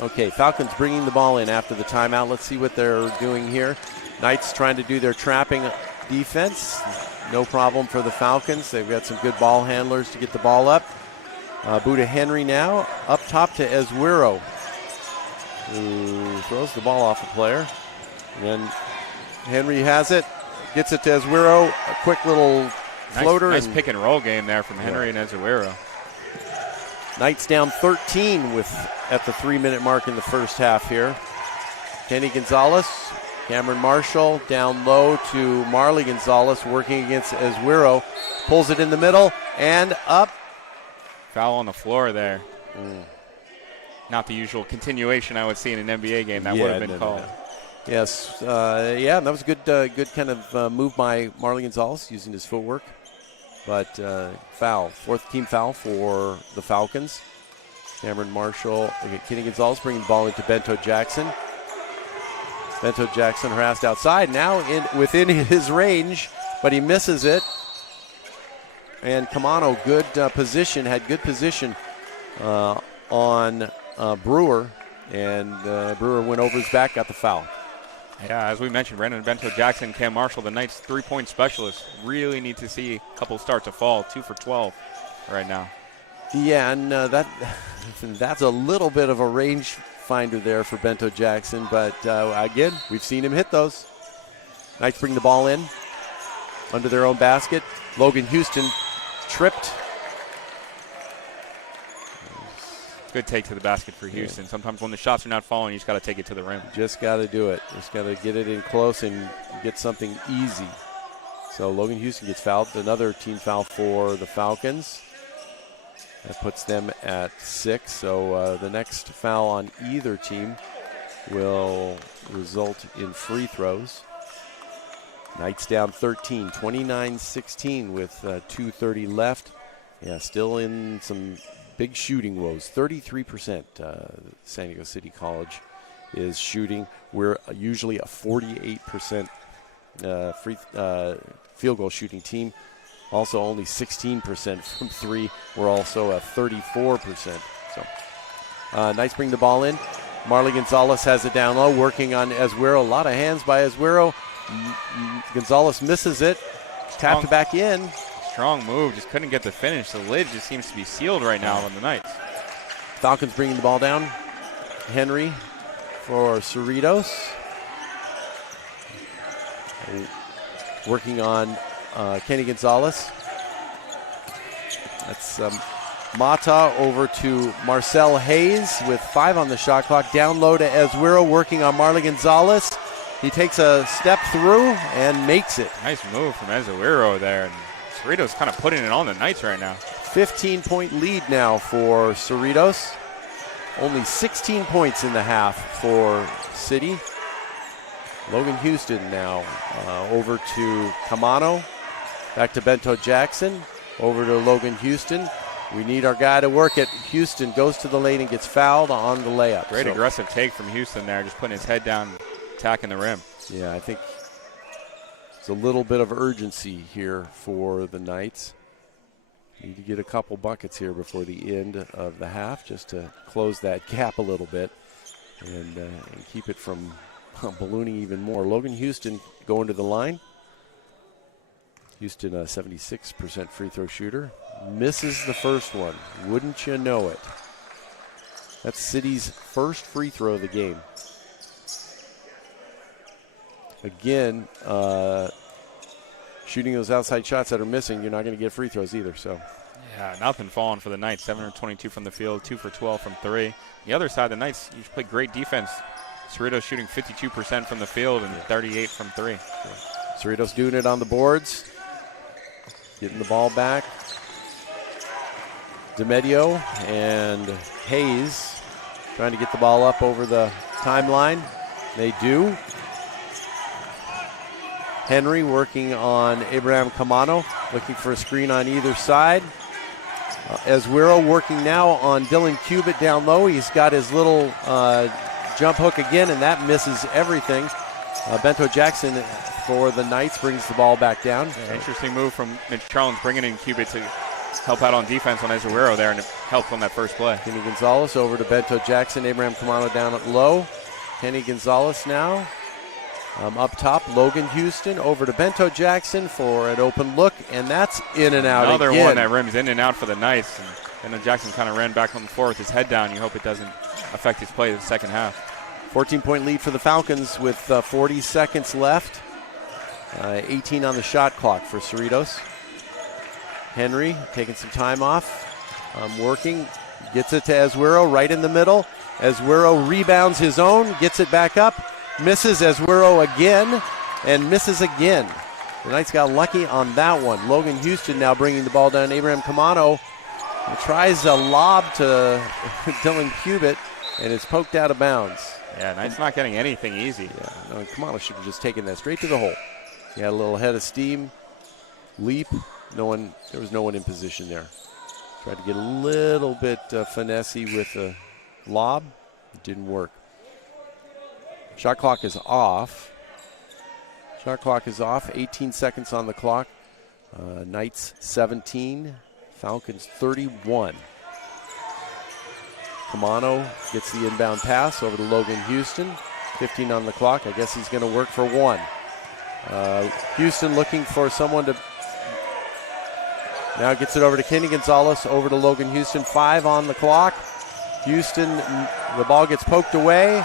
Okay, Falcons bringing the ball in after the timeout. Let's see what they're doing here. Knights trying to do their trapping defense. No problem for the Falcons. They've got some good ball handlers to get the ball up. Buda Henry now up top to Azuero, who throws the ball off a player. And then Henry has it, gets it to Azuero. A quick little floater. Nice pick and roll game there from Henry and Azuero. Knights down 13 at the 3-minute mark in the first half here. Kenny Gonzalez, Cameron Marshall down low to Marley Gonzalez working against Azuero. Pulls it in the middle and up. Foul on the floor there. Not the usual continuation I would see in an NBA game. That would have been called. No. Yes, that was a good kind of move by Marley Gonzalez using his footwork. But foul, 4th team foul for the Falcons. Cameron Marshall, Kenny Gonzalez bringing the ball into Bento Jackson. Bento Jackson harassed outside, now within his range, but he misses it. And Camano, had good position on Brewer, and Brewer went over his back, got the foul. Yeah, as we mentioned, Brandon Bento Jackson, Cam Marshall, the Knights' 3-point specialists, really need to see a couple start to fall. 2 for 12 right now. Yeah, and that's a little bit of a range finder there for Bento Jackson, but again, we've seen him hit those. Knights bring the ball in under their own basket. Logan Houston tripped. Good take to the basket for Houston. Yeah. Sometimes when the shots are not falling, you just got to take it to the rim. Just got to do it. Just got to get it in close and get something easy. So Logan Houston gets fouled. Another team foul for the Falcons. That puts them at 6. So the next foul on either team will result in free throws. Knights down 13, 29-16 with 2:30 left. Yeah, still in some big shooting woes. 33% San Diego City College is shooting. We're usually a 48% field goal shooting team. Also only 16% from three. We're also at 34%. So Knights bring the ball in. Marley Gonzalez has it down low, working on Azuero. A lot of hands by Azuero. Gonzalez misses it. Tapped back in. Strong move, just couldn't get the finish. The lid just seems to be sealed right now on the Knights. Falcons bringing the ball down. Henry for Cerritos. Working on Kenny Gonzalez. That's Mata over to Marcel Hayes with 5 on the shot clock. Down low to Azuero, working on Marley Gonzalez. He takes a step through and makes it. Nice move from Azuero there. And Cerritos kind of putting it on the Knights right now. 15-point lead now for Cerritos. Only 16 points in the half for City. Logan Houston now over to Camano. Back to Bento Jackson. Over to Logan Houston. We need our guy to work it. Houston goes to the lane and gets fouled on the layup. Great aggressive take from Houston there, just putting his head down, attacking the rim. Yeah, I think there's a little bit of urgency here for the Knights. Need to get a couple buckets here before the end of the half just to close that gap a little bit and keep it from ballooning even more. Logan Houston going to the line. Houston, a 76% free throw shooter. Misses the first one. Wouldn't you know it? That's City's first free throw of the game. Again, shooting those outside shots that are missing, you're not going to get free throws either. So, yeah, nothing falling for the Knights. 722 from the field, 2 for 12 from 3. The other side, the Knights, you play great defense. Cerritos shooting 52% from the field and 38 from 3. Cerritos doing it on the boards. Getting the ball back. DeMedio and Hayes trying to get the ball up over the timeline. They do. Henry working on Abraham Camano, looking for a screen on either side. Azuero working now on Dylan Cubitt down low. He's got his little jump hook again, and that misses everything. Bento Jackson for the Knights brings the ball back down. Yeah, interesting move from Mitch Charlens, bringing in Cubitt to help out on defense on Azuero there, and it helped on that first play. Kenny Gonzalez over to Bento Jackson. Abraham Camano down at low. Kenny Gonzalez now. Up top, Logan Houston over to Bento Jackson for an open look, and that's in and out Another again. one that rims in and out for the Knights. And Bento Jackson kind of ran back on the floor with his head down. You hope it doesn't affect his play in the second half. 14-point lead for the Falcons with 40 seconds left. 18 on the shot clock for Cerritos. Henry taking some time off. Working. Gets it to Azuero right in the middle. Azuero rebounds his own. Gets it back up. Misses Azuero again. And misses again. The Knights got lucky on that one. Logan Houston now bringing the ball down. Abraham Camano tries a lob to Dylan Cubitt. And it's poked out of bounds. Yeah, Knights not getting anything easy. Yeah, no, Camano should have just taken that straight to the hole. He had a little head of steam, leap. There was no one in position there. Tried to get a little bit finessey with the lob. It didn't work. Shot clock is off. 18 seconds on the clock. Knights 17, Falcons 31. Camano gets the inbound pass over to Logan Houston. 15 on the clock. I guess he's going to work for one. Houston looking for someone to... Now gets it over to Kenny Gonzalez, over to Logan Houston. 5 on the clock. Houston, the ball gets poked away.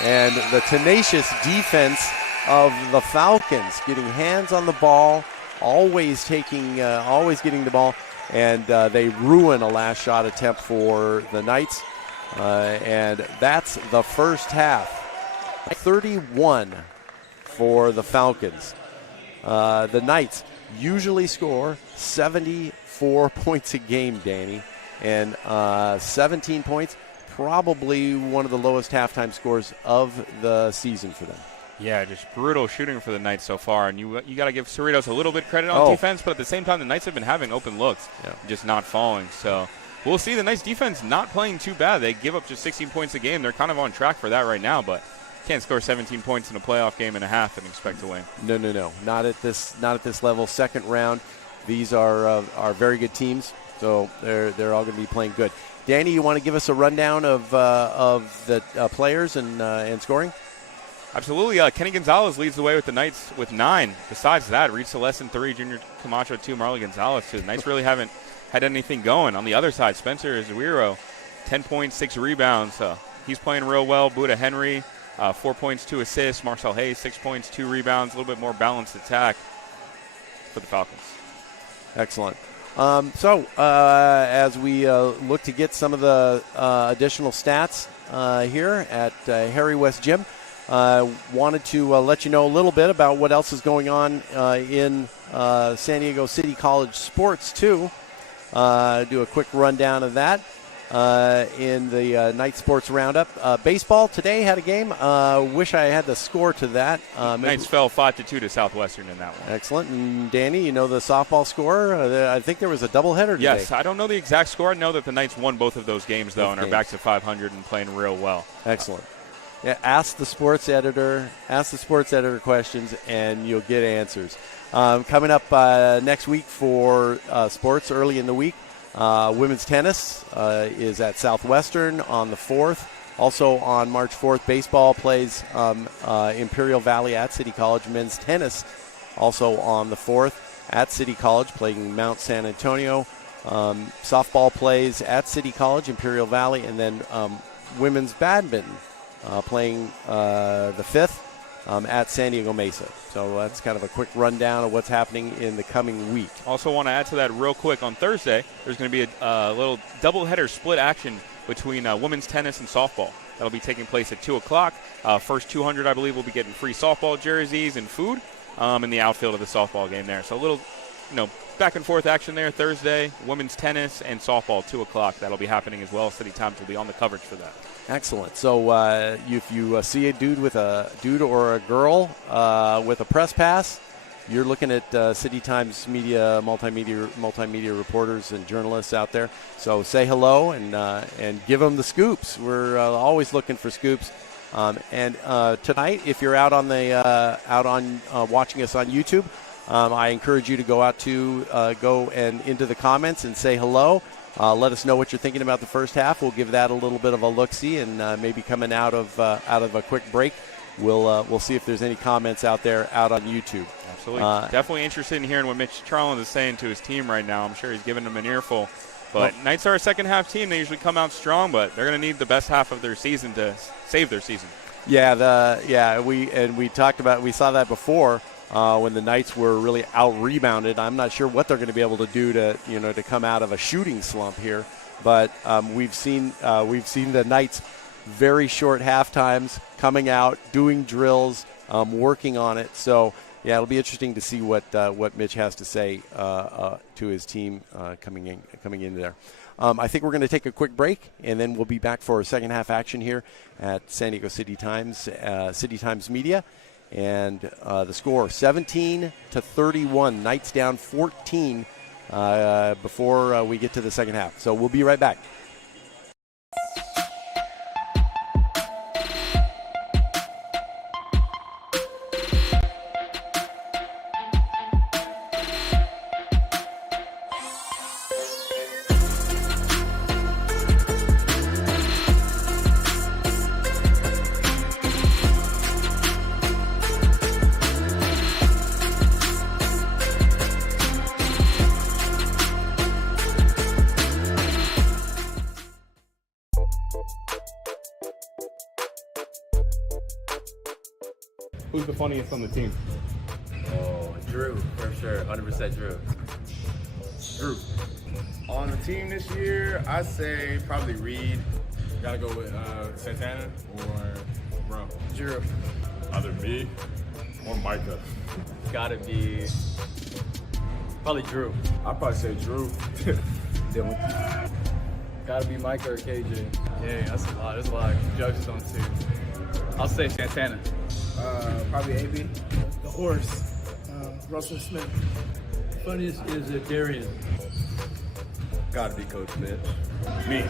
And the tenacious defense of the Falcons, getting hands on the ball, always getting the ball. And they ruin a last shot attempt for the Knights. And that's the first half. 31 for the Falcons. The Knights usually score 74 points a game, Danny. And 17 points, probably one of the lowest halftime scores of the season for them. Yeah, just brutal shooting for the Knights so far. And you got to give Cerritos a little bit credit on defense, but at the same time, the Knights have been having open looks, just not falling. So we'll see. The Knights defense not playing too bad. They give up just 16 points a game. They're kind of on track for that right now, but can't score 17 points in a playoff game and a half and expect to win. No. Not at this level. Second round. these are very good teams, so they're all going to be playing good. Danny, you want to give us a rundown of the players and scoring? Absolutely. Kenny Gonzalez leads the way with the Knights with 9. Besides that, Reed Celestin 3, Junior Camacho 2, Marley Gonzalez 2. The Knights really haven't had anything going. On the other side, Spencer Zuiro, 10 points, 6 rebounds. He's playing real well. Buda Henry, 4 points, 2 assists. Marcel Hayes, 6 points, 2 rebounds. A little bit more balanced attack for the Falcons. Excellent. As we look to get some of the additional stats here at Harry West Gym, wanted to let you know a little bit about what else is going on in San Diego City College sports, too. Do a quick rundown of that in the night sports roundup. Baseball today had a game. Wish I had the score to that. Knights fell 5-2 to Southwestern in that one. Excellent. And Danny, you know the softball score? I think there was a doubleheader today. Yes, I don't know the exact score. I know that the Knights won both of those games, though, and are back to 500 and playing real well. Excellent. Yeah, ask the sports editor questions, and you'll get answers. Coming up next week for sports early in the week, women's tennis is at Southwestern on the 4th. Also on March 4th, baseball plays Imperial Valley at City College. Men's tennis also on the 4th at City College, playing Mount San Antonio. Softball plays at City College, Imperial Valley, and then women's badminton playing the 5th at San Diego Mesa. So that's kind of a quick rundown of what's happening in the coming week. Also want to add to that real quick. On Thursday, there's going to be a little doubleheader split action between women's tennis and softball. That'll be taking place at 2 o'clock. First 200, I believe, will be getting free softball jerseys and food in the outfield of the softball game there. So a little, back and forth action there Thursday. Women's tennis and softball, 2 o'clock. That'll be happening as well. City Times will be on the coverage for that. Excellent. So if you see a dude or a girl with a press pass, you're looking at City Times media, multimedia reporters and journalists out there. So say hello and give them the scoops. We're always looking for scoops. And tonight, if you're out on watching us on YouTube, I encourage you to go out to go and into the comments and say hello. Let us know what you're thinking about the first half. We'll give that a little bit of a look-see, and maybe coming out of a quick break, we'll see if there's any comments out there out on YouTube. Absolutely. Definitely interested in hearing what Mitch Charlens is saying to his team right now. I'm sure he's giving them an earful. But Knights are a second-half team. They usually come out strong, but they're going to need the best half of their season to save their season. We talked about, we saw that before. When the Knights were really out-rebounded. I'm not sure what they're going to be able to do to come out of a shooting slump here. But we've seen the Knights very short half times coming out, doing drills, working on it. So yeah, it'll be interesting to see what Mitch has to say to his team coming in there. I think we're going to take a quick break, and then we'll be back for a second half action here at San Diego City Times, City Times Media. And the score, 17-31. Knights down 14 before we get to the second half. So we'll be right back. Who's the funniest on the team? Oh, Drew, for sure. 100% Drew. Drew. On the team this year, I'd say probably Reed. Gotta go with Santana or Bro. Drew. Either me or Micah. Gotta be probably Drew. I'd probably say Drew. Dylan. Gotta be Micah or KJ. Yeah, that's a lot. There's a lot of judges on the team. I'll say Santana. Probably AB. The horse, Russell Smith. Funniest is Darian. Gotta be Coach Mitch. Me.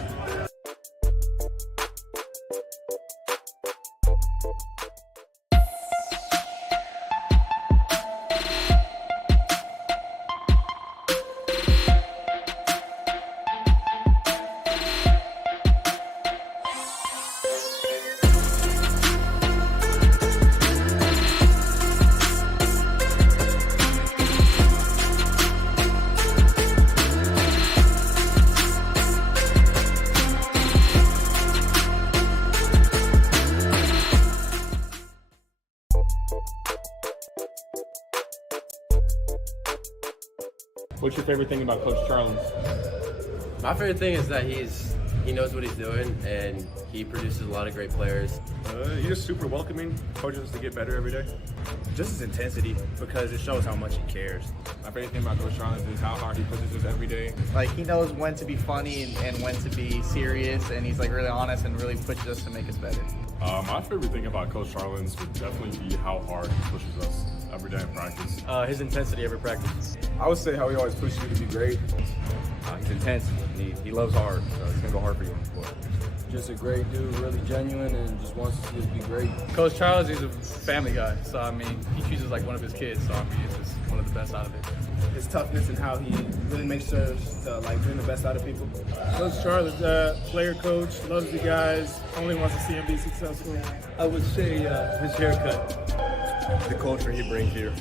What's your favorite thing about Coach Charlens? My favorite thing is that he knows what he's doing and he produces a lot of great players. He's just super welcoming, coaches us to get better every day. Just his intensity, because it shows how much he cares. My favorite thing about Coach Charlens is how hard he pushes us every day. Like, he knows when to be funny and when to be serious, and he's like really honest and really pushes us to make us better. My favorite thing about Coach Charlens would definitely be how hard he pushes us every day in practice. His intensity every practice. I would say how he always pushes you to be great. He's intense. He loves hard, so it's gonna go hard for you on the floor. Just a great dude, really genuine, and just wants to see us be great. Coach Charles, he's a family guy, so I mean, he treats us like one of his kids, so I mean, it's just one of the best out of it. His toughness and how he really makes sure to bring the best out of people. Coach Charles, player coach, loves the guys, only wants to see them be successful. I would say his haircut. The culture he brings here.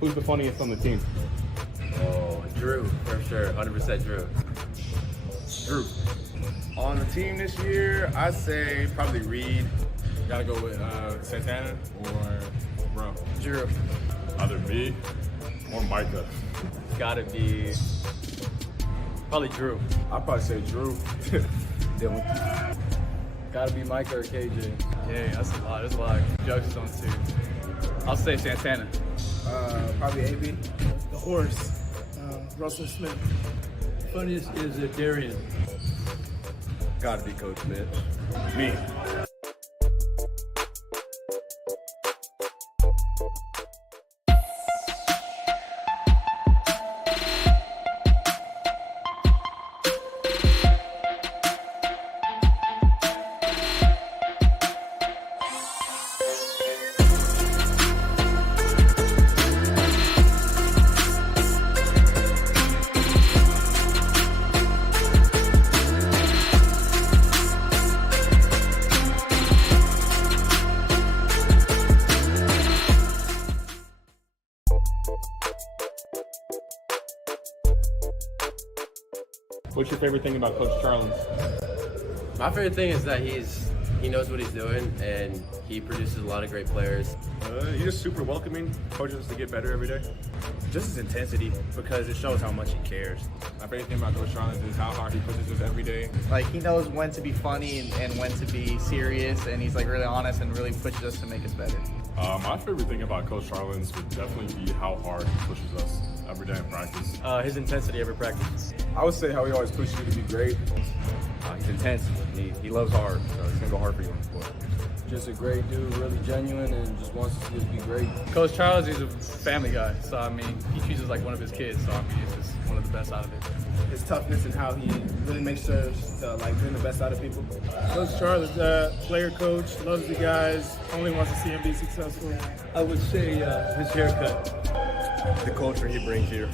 Who's the funniest on the team? Oh, Drew, for sure, 100% Drew. Drew. On the team this year, I'd say probably Reed. Gotta go with Santana or Bro. Drew. Either me or Micah. Gotta be probably Drew. I'd probably say Drew. Dylan. Gotta be Micah or KJ. Yeah, that's a lot. There's a lot of judges on the team. I'll say Santana. Probably AB. The horse, Russell Smith. Funniest is Darian. Gotta be Coach Mitch. Me. What's your favorite thing about Coach Charlens? My favorite thing is that he knows what he's doing and he produces a lot of great players. He's just super welcoming, coaches us to get better every day. Just his intensity, because it shows how much he cares. My favorite thing about Coach Charlens is how hard he pushes us every day. Like, he knows when to be funny and when to be serious, and he's like really honest and really pushes us to make us better. My favorite thing about Coach Charlens would definitely be how hard he pushes us every day in practice. His intensity every practice. I would say how he always pushes you to be great. He's intense. He loves hard, so it's gonna go hard for you on the floor. Just a great dude, really genuine, and just wants to see us be great. Coach Charles, he's a family guy, so I mean, he treats us like one of his kids, so I mean, it's just one of the best out of it. His toughness and how he really makes sure to bring the best out of people. Coach Charles, player coach, loves the guys, only wants to see them be successful. I would say his haircut. The culture he brings here.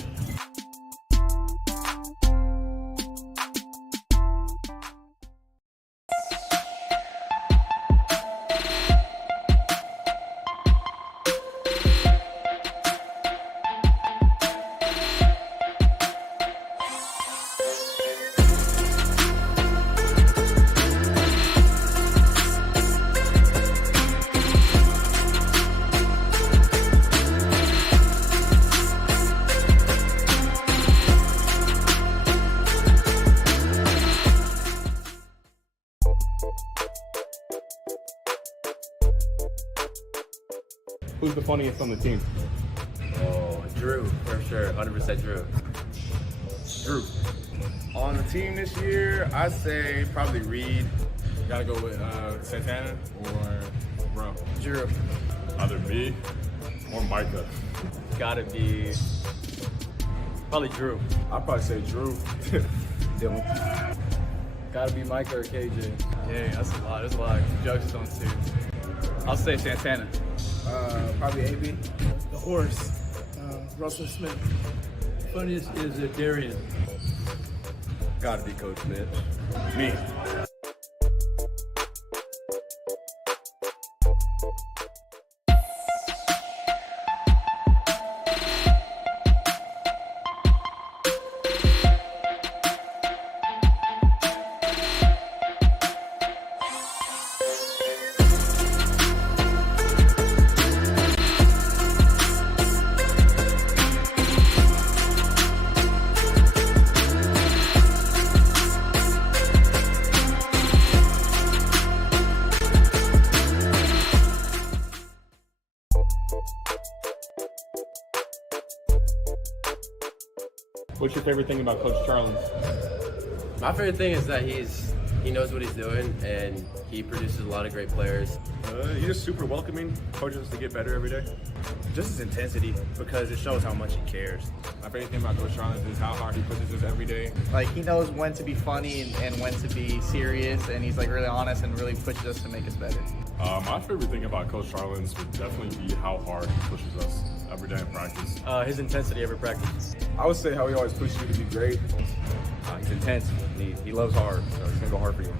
Who's the funniest on the team? Oh, Drew, for sure, 100% Drew. Drew. On the team this year, I'd say probably Reed. Gotta go with Santana or Bro. Drew. Either me or Micah. Gotta be probably Drew. I'd probably say Drew. Dylan. Gotta be Micah or KJ. Yeah, that's a lot. There's a lot of judges on two. I'll say Santana. Probably AB. The horse, Russell Smith. Funniest is Darian. Gotta be Coach Mitch. Me. What's your favorite thing about Coach Charlens? My favorite thing is that he knows what he's doing and he produces a lot of great players. He's just super welcoming, coaches us to get better every day. Just his intensity, because it shows how much he cares. My favorite thing about Coach Charlens is how hard he pushes us every day. Like, he knows when to be funny and when to be serious, and he's like really honest and really pushes us to make us better. My favorite thing about Coach Charlens would definitely be how hard he pushes us every day in practice. His intensity every practice. I would say how he always pushes you to be great. He's intense. He loves hard, so it's gonna go hard for you.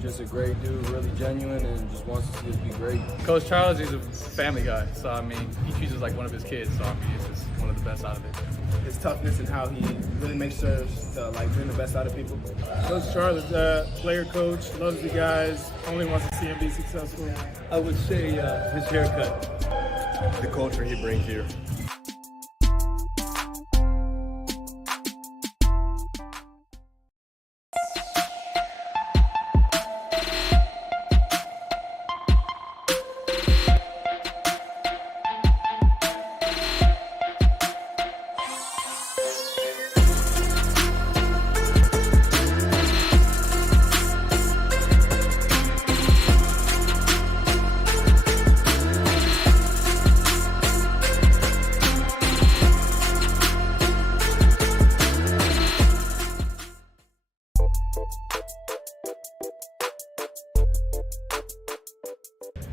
Just a great dude, really genuine, and just wants to see us be great. Coach Charles, he's a family guy, so I mean, he treats us like one of his kids, so I mean, it's just one of the best out of it. His toughness and how he really makes sure to like bring the best out of people. Coach Charles, player coach, loves the guys, only wants to see him be successful. I would say his haircut. The culture he brings here.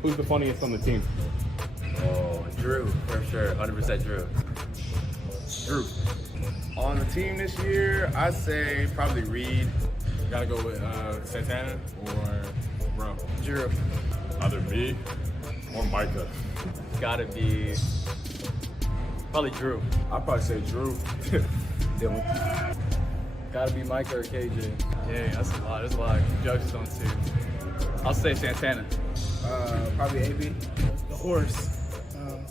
Who's the funniest on the team? Oh, Drew, for sure, 100% Drew. Drew. On the team this year, I'd say probably Reed. Gotta go with Santana or Bro. Drew. Either me or Micah. Gotta be probably Drew. I'd probably say Drew. Dylan. Gotta be Micah or KJ. Yeah, that's a lot. There's a lot of judges on two. I'll say Santana. Probably AB. The horse,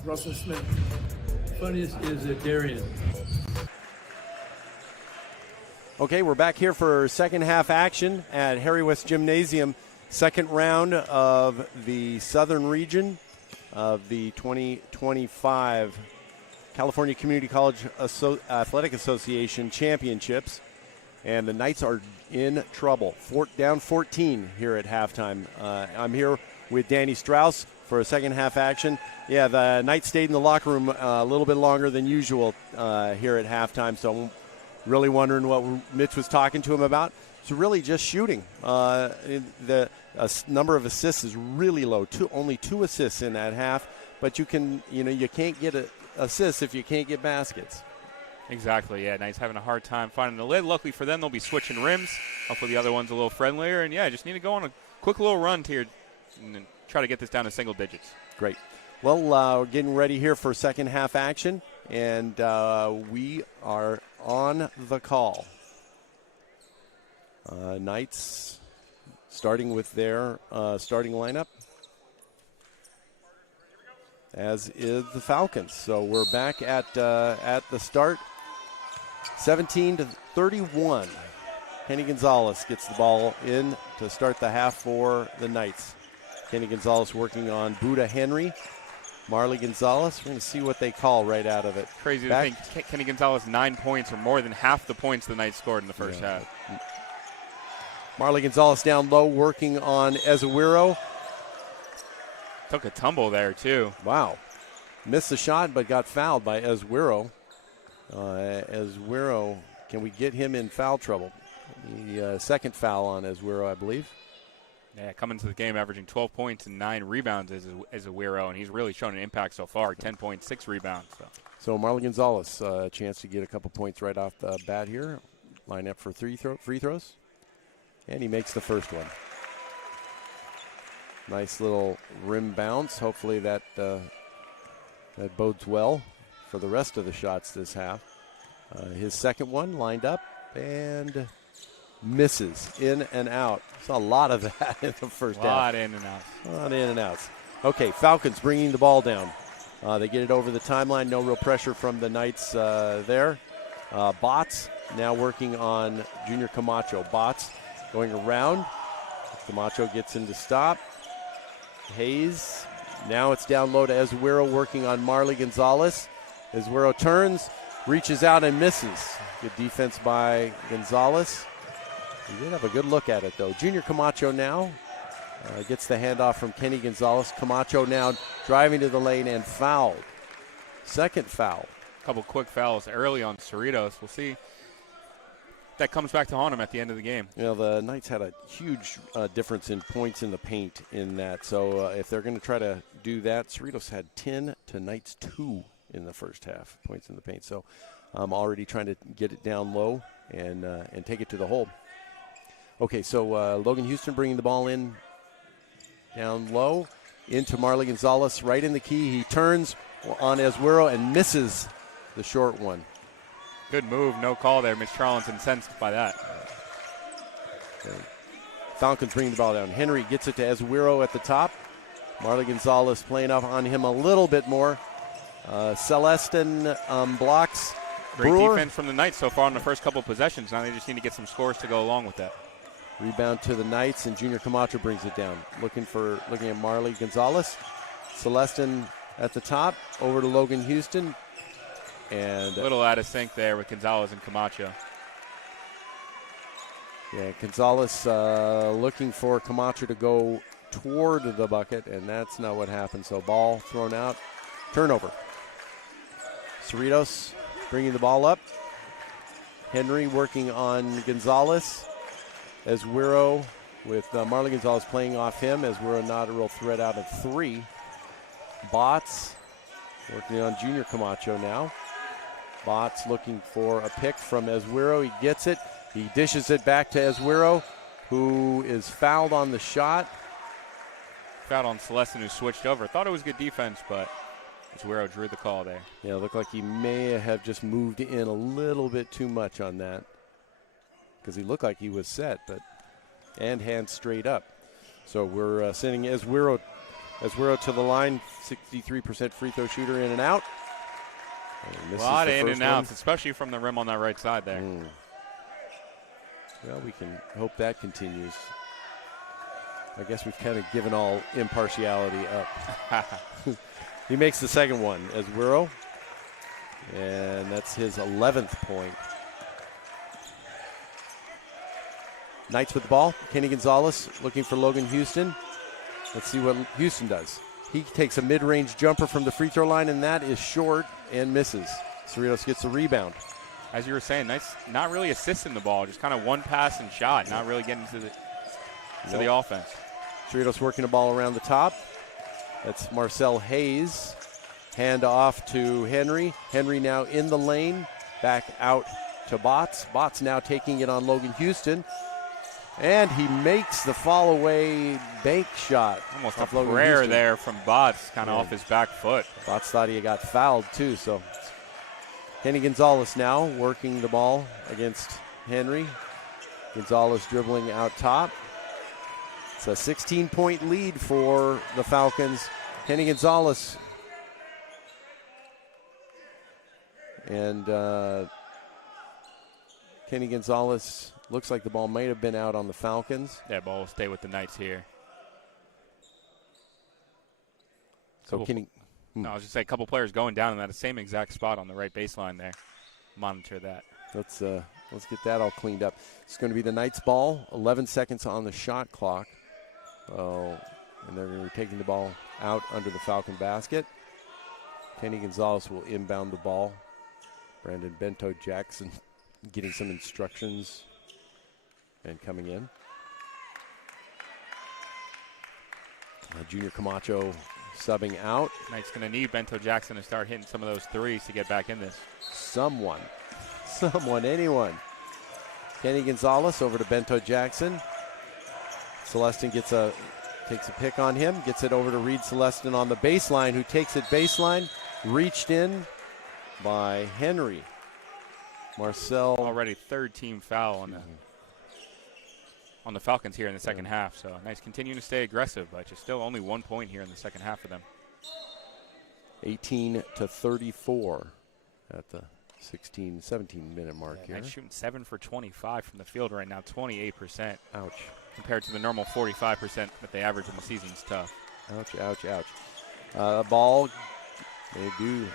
Russell Smith. Funniest is Darian. Okay, we're back here for second half action at Harry West Gymnasium. Second round of the Southern region of the 2025 California Community College Athletic Association Championships. And the Knights are in trouble. Down 14 here at halftime. I'm here with Danny Strauss for a second half action. Yeah, the Knights stayed in the locker room a little bit longer than usual here at halftime, so I'm really wondering what Mitch was talking to him about. It's really just shooting. The number of assists is really low. Only 2 assists in that half, but you can't get assists if you can't get baskets. Exactly, yeah. Knights having a hard time finding the lid. Luckily for them, they'll be switching rims. Hopefully the other one's a little friendlier. And, yeah, just need to go on a quick little run here and try to get this down to single digits. Great. Well, we're getting ready here for second half action, and we are on the call. Knights starting with their starting lineup, as is the Falcons. So we're back at the start. 17-31. Kenny Gonzalez gets the ball in to start the half for the Knights. Kenny Gonzalez working on Buda Henry. Marley Gonzalez, we're going to see what they call right out of it. Crazy to think Kenny Gonzalez 9 points or more than half the points the Knights scored in the first half. Marley Gonzalez down low working on Ezewiro. Took a tumble there too. Wow. Missed the shot but got fouled by Ezewiro. Ezewiro, can we get him in foul trouble? The second foul on Azuero, I believe. Yeah, coming to the game averaging 12 points and 9 rebounds as Azuero, and he's really shown an impact so far, 10.6 rebounds. So Marlon Gonzalez, a chance to get a couple points right off the bat here. Line up for free throws. And he makes the first one. Nice little rim bounce. Hopefully that bodes well for the rest of the shots this half. His second one lined up and misses in and out. Saw a lot of that in the first half. A lot in and out. A lot of in and outs. Okay, Falcons bringing the ball down. They get it over the timeline. No real pressure from the Knights there. Bots now working on Junior Camacho. Bots going around. Camacho gets him to stop. Hayes. Now it's down low to Azuero working on Marley Gonzalez. Azuero turns, reaches out and misses. Good defense by Gonzalez. He did have a good look at it, though. Junior Camacho now gets the handoff from Kenny Gonzalez. Camacho now driving to the lane and fouled. Second foul. A couple quick fouls early on Cerritos. We'll see. That comes back to haunt him at the end of the game. You know, the Knights had a huge difference in points in the paint in that. So if they're going to try to do that, Cerritos had 10 to Knights 2 in the first half, points in the paint. So I'm already trying to get it down low and take it to the hole. Okay, so Logan Houston bringing the ball in down low into Marley Gonzalez, right in the key. He turns on Azuero and misses the short one. Good move, no call there. Mitch Charlens incensed by that. Okay. Falcons bringing the ball down. Henry gets it to Azuero at the top. Marley Gonzalez playing off on him a little bit more. Celestin blocks. Great Brewer. defense from the Knights so far in the first couple of possessions. Now they just need to get some scores to go along with that. Rebound to the Knights, and Junior Camacho brings it down. Looking at Marley Gonzalez. Celestin at the top, over to Logan Houston. And a little out of sync there with Gonzalez and Camacho. Yeah, Gonzalez looking for Camacho to go toward the bucket, and that's not what happened. So ball thrown out, turnover. Cerritos bringing the ball up. Henry working on Gonzalez. Azuero with Marley Gonzalez playing off him. Azuero not a real threat out of three. Bots working on Junior Camacho now. Bots looking for a pick from Azuero. He gets it. He dishes it back to Azuero, who is fouled on the shot. Fouled on Celestin, who switched over. Thought it was good defense, but Azuero drew the call there. Yeah, it looked like he may have just moved in a little bit too much on that, because he looked like he was set, and hands straight up. So we're sending Azuero to the line, 63% free throw shooter, in and out. A lot of in and outs, especially from the rim on that right side there. Well, we can hope that continues. I guess we've kind of given all impartiality up. He makes the second one, Azuero, and that's his 11th point. Knights with the ball. Kenny Gonzalez looking for Logan Houston. Let's see what Houston does. He takes a mid-range jumper from the free throw line, and that is short and misses. Cerritos gets the rebound. As you were saying, Knights not really assisting the ball, just kind of one pass and shot, not really getting to the offense. Cerritos working the ball around the top. That's Marcel Hayes. Hand off to Henry. Henry now in the lane. Back out to Bots. Bots now taking it on Logan Houston. And he makes the fall-away bank shot. Almost a prayer there from Bots, kind of off his back foot. Bots thought he got fouled, too. So Kenny Gonzalez now working the ball against Henry. Gonzalez dribbling out top. It's a 16-point lead for the Falcons. Kenny Gonzalez. And Kenny Gonzalez looks like the ball might have been out on the Falcons. Yeah, ball will stay with the Knights here. So Kenny. No, I was just saying, a couple players going down in that same exact spot on the right baseline there. Monitor that. Let's get that all cleaned up. It's going to be the Knights' ball. 11 seconds on the shot clock. And they're going to be taking the ball out under the Falcon basket. Kenny Gonzalez will inbound the ball. Brandon Bento Jackson getting some instructions And coming in, Junior Camacho subbing out. Knight's going to need Bento Jackson to start hitting some of those threes to get back in this. Someone, anyone. Kenny Gonzalez over to Bento Jackson. Celestin takes a pick on him, gets it over to Reed Celestin on the baseline, who takes it baseline, reached in by Henry. Marcel. Already third team foul on the Falcons here in the second half. So Knights continuing to stay aggressive, but just still only 1 point here in the second half for them. 18-34 at the 17-minute mark here. Knights shooting 7 for 25 from the field right now, 28%. Ouch. Compared to the normal 45% that they average in the season is tough. Ouch, ouch, ouch. Ball, they do.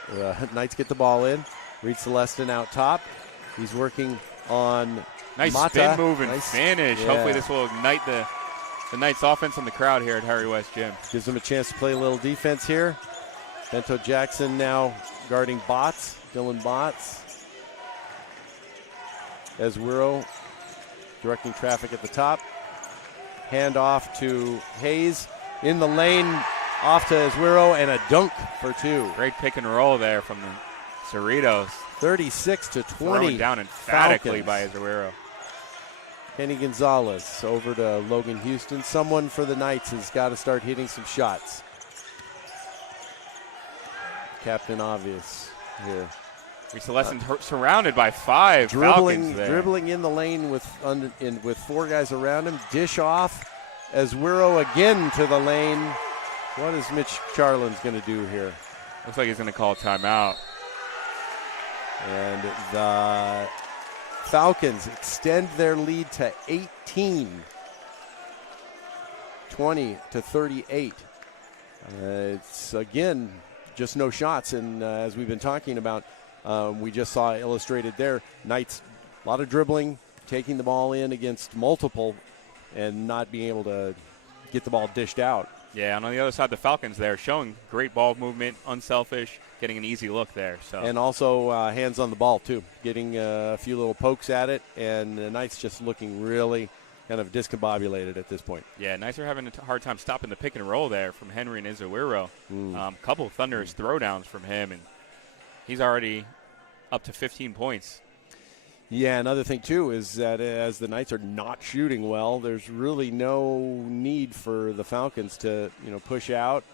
Knights get the ball in. Reed Celestin out top. He's working on nice Mata. Spin move and nice finish. Yeah. Hopefully this will ignite the Knights offense on the crowd here at Harry West Gym. Gives them a chance to play a little defense here. Bento Jackson now guarding Dylan Botts. Ezwiro directing traffic at the top. Hand off to Hayes in the lane, off to Ezwiro, and a dunk for two. Great pick and roll there from the Cerritos. 36-20. Thrown down emphatically Falcons. by Ezwiro. Kenny Gonzalez over to Logan Houston. Someone for the Knights has got to start hitting some shots. Captain Obvious here. Celestin surrounded by 5 Falcons there. Dribbling in the lane with 4 guys around him. Dish off. Ezwiro again to the lane. What is Mitch Charlens going to do here? Looks like he's going to call a timeout. And the Falcons extend their lead to 18. 20-38. It's, again, just no shots. And as we've been talking about, we just saw illustrated there, Knights, a lot of dribbling, taking the ball in against multiple and not being able to get the ball dished out. Yeah, and on the other side, the Falcons there showing great ball movement, unselfish, getting an easy look there. So And also hands on the ball, too, getting a few little pokes at it, and the Knights just looking really kind of discombobulated at this point. Yeah, Knights are having a hard time stopping the pick and roll there from Henry and Ezwiro. Couple of thunderous throwdowns from him, and he's already up to 15 points. Yeah, another thing, too, is that as the Knights are not shooting well, there's really no need for the Falcons to, push out,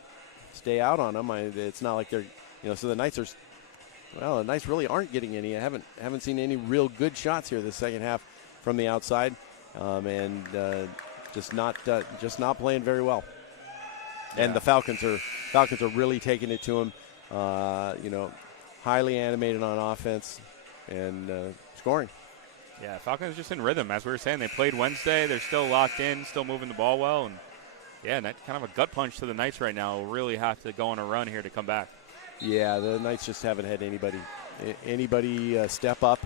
stay out on them. It's not like they're, so the Knights the Knights really aren't getting any. I haven't seen any real good shots here this second half from the outside, and just not playing very well. Yeah. And the Falcons are really taking it to them, highly animated on offense and scoring. Yeah, Falcons just in rhythm. As we were saying, they played Wednesday. They're still locked in, still moving the ball well. And, yeah, that kind of a gut punch to the Knights right now. Will really have to go on a run here to come back. Yeah, the Knights just haven't had anybody step up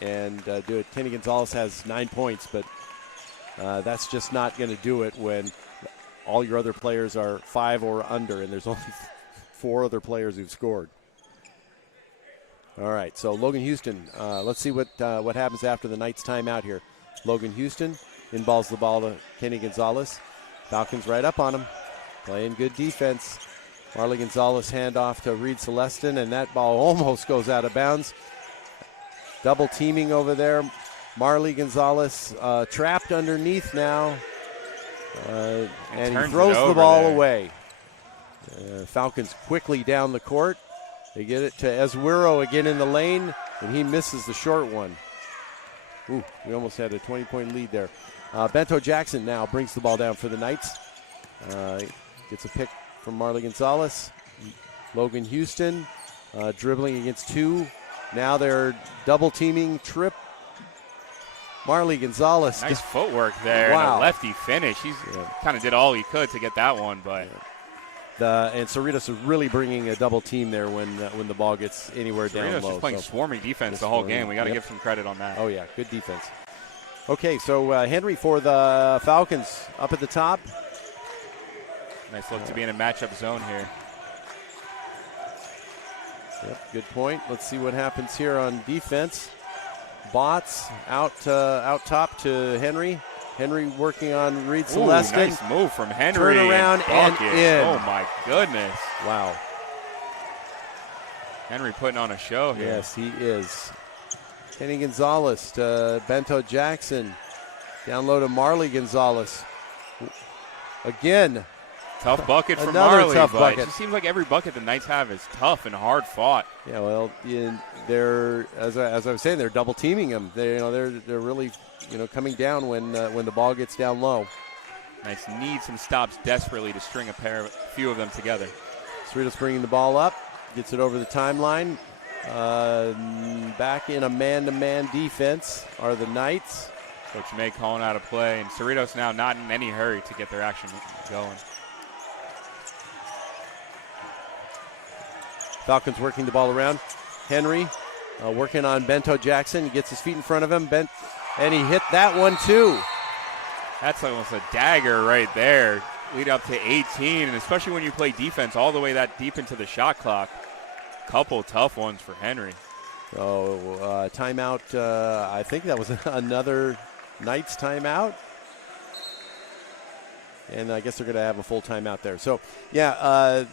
and do it. Kenny Gonzalez has 9 points, but that's just not going to do it when all your other players are 5 or under, and there's only 4 other players who've scored. All right, so Logan Houston, let's see what happens after the Knights timeout here. Logan Houston inballs the ball to Kenny Gonzalez. Falcons right up on him, playing good defense. Marley Gonzalez handoff to Reed Celestin, and that ball almost goes out of bounds. Double teaming over there. Marley Gonzalez trapped underneath now, and he throws the ball away. Falcons quickly down the court. They get it to Ezwiro again in the lane, and he misses the short one. Ooh, we almost had a 20-point lead there. Bento Jackson now brings the ball down for the Knights. Gets a pick from Marley Gonzalez. Logan Houston dribbling against 2. Now they're double teaming trip. Marley Gonzalez. Nice footwork there. Wow. And a lefty finish. He's kind of did all he could to get that one, but. And Cerritos is really bringing a double team there when the ball gets anywhere down low. Cerritos just playing swarming defense the whole game. We got to give some credit on that. Oh, yeah, good defense. Okay, so Henry for the Falcons up at the top. Nice look to be in a matchup zone here. Yep, good point. Let's see what happens here on defense. Bots out top to Henry. Henry working on Reed Celestin. Nice move from Henry. Turn around and in. Oh my goodness. Wow. Henry putting on a show here. Yes, he is. Kenny Gonzalez to Bento Jackson. Down low to Marley Gonzalez. Again. Tough bucket from Another Marley, tough but bucket. it just seems like every bucket the Knights have is tough and hard fought. Yeah, well, they're as I was saying, they're double teaming him. They're really coming down when the ball gets down low. Knights need some stops desperately to string a few of them together. Cerritos bringing the ball up, gets it over the timeline. Back in a man-to-man defense are the Knights. Coach May calling out a play, and Cerritos now not in any hurry to get their action going. Falcons working the ball around. Henry working on Bento Jackson. He gets his feet in front of him. And he hit that one too. That's almost a dagger right there. Lead up to 18, and especially when you play defense all the way that deep into the shot clock. Couple tough ones for Henry. So timeout. I think that was another Knights timeout. And I guess they're going to have a full timeout there. So, yeah,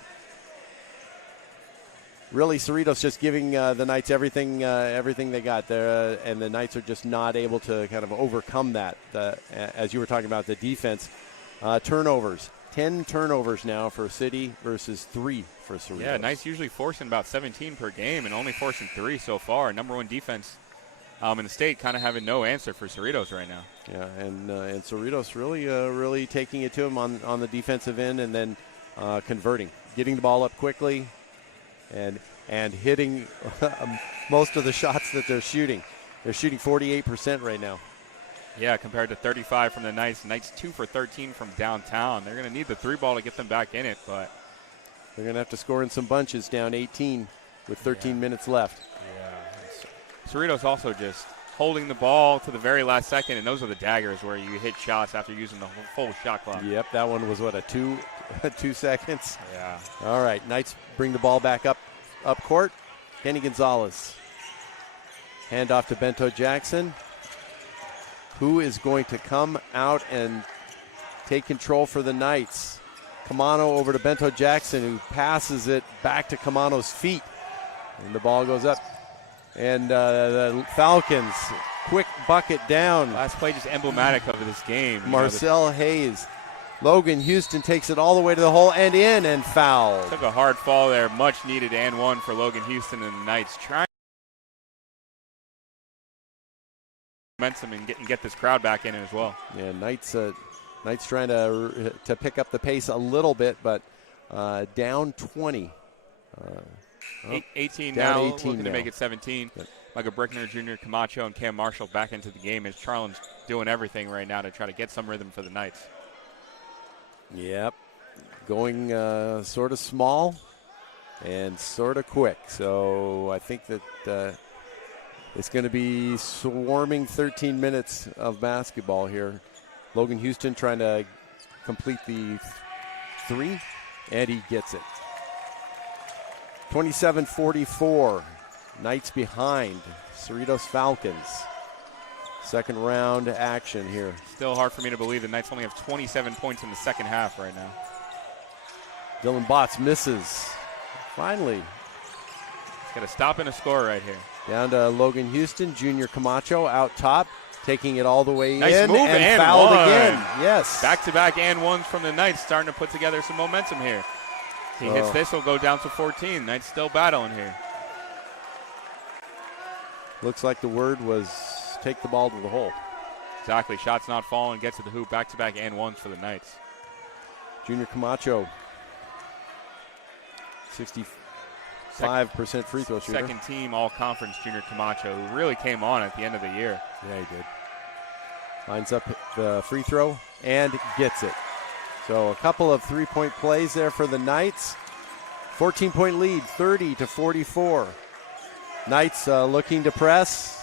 really Cerritos just giving the Knights everything they got there, and the Knights are just not able to kind of overcome that. As you were talking about, the defense. Turnovers. 10 turnovers now for City versus 3 for Cerritos. Yeah, Knights usually forcing about 17 per game and only forcing 3 so far. Number one defense in the state, kind of having no answer for Cerritos right now. Yeah, and Cerritos really taking it to him on the defensive end, and then converting, getting the ball up quickly, and hitting most of the shots that they're shooting. They're shooting 48% right now. Yeah, compared to 35 from the Knights. Knights 2 for 13 from downtown. They're going to need the 3 ball to get them back in it, but they're going to have to score in some bunches down 18 with 13 minutes left. Yeah. Cerritos also just holding the ball to the very last second, and those are the daggers where you hit shots after using the full shot clock. Yep, that one was a 2 seconds. Yeah. All right, Knights bring the ball back up court. Kenny Gonzalez. Hand off to Bento Jackson. Who is going to come out and take control for the Knights? Camano over to Bento Jackson, who passes it back to Camano's feet. And the ball goes up. And the Falcons, quick bucket down. Last play just emblematic of this game. Marcel Hayes. Logan Houston takes it all the way to the hole and in and foul. Took a hard fall there. Much needed and one for Logan Houston and the Knights. Trying momentum and get this crowd back in as well. Yeah, Knights trying to pick up the pace a little bit, but down 20. 18 down now, 18 looking now. to make it 17. Yep. Michael Brickner Jr., Camacho, and Cam Marshall back into the game as Charlens doing everything right now to try to get some rhythm for the Knights. Yep, going sort of small and sort of quick. So I think that it's going to be swarming 13 minutes of basketball here. Logan Houston trying to complete the 3, and he gets it. 27-44, Knights behind Cerritos Falcons. Second round action here. Still hard for me to believe the Knights only have 27 points in the second half right now. Dylan Botts misses. Finally. He's got a stop and a score right here. Down to Logan Houston, Junior Camacho out top, taking it all the way Nice in move and and fouled one. again. Yes. Back-to-back and ones from the Knights, starting to put together some momentum here. He hits this, will go down to 14. Knights still battling here. Looks like the word was take the ball to the hole. Exactly. Shots not falling, gets to the hoop. Back-to-back and ones for the Knights. Junior Camacho, 65% free throw shooter. Second team all-conference Junior Camacho, who really came on at the end of the year. Yeah, he did. Lines up the free throw and gets it. So a couple of three-point plays there for the Knights. 14-point lead, 30-44. Knights looking to press.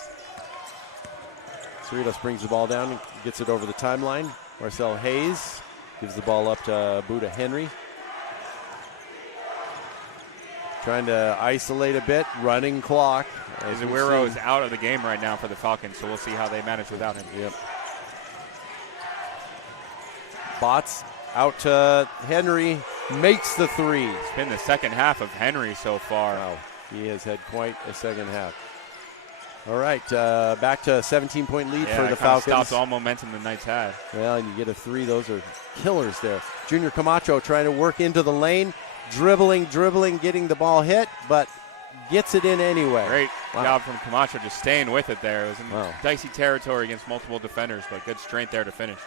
Cerritos brings the ball down and gets it over the timeline. Marcel Hayes gives the ball up to Buda Henry. Trying to isolate a bit, running clock Azuero is out of the game right now for the Falcons, so we'll see how they manage without him. Yep. Bots out to Henry, makes the three. It's been the second half of Henry so far. Wow, he has had quite a second half. All right, back to a 17-point lead for the Falcons. Stopped all momentum the Knights had. Well, and you get a three. Those are killers there. Junior Camacho trying to work into the lane, dribbling, getting the ball hit, but gets it in anyway. Great job from Camacho just staying with it there. It was in dicey territory against multiple defenders, but good strength there to finish.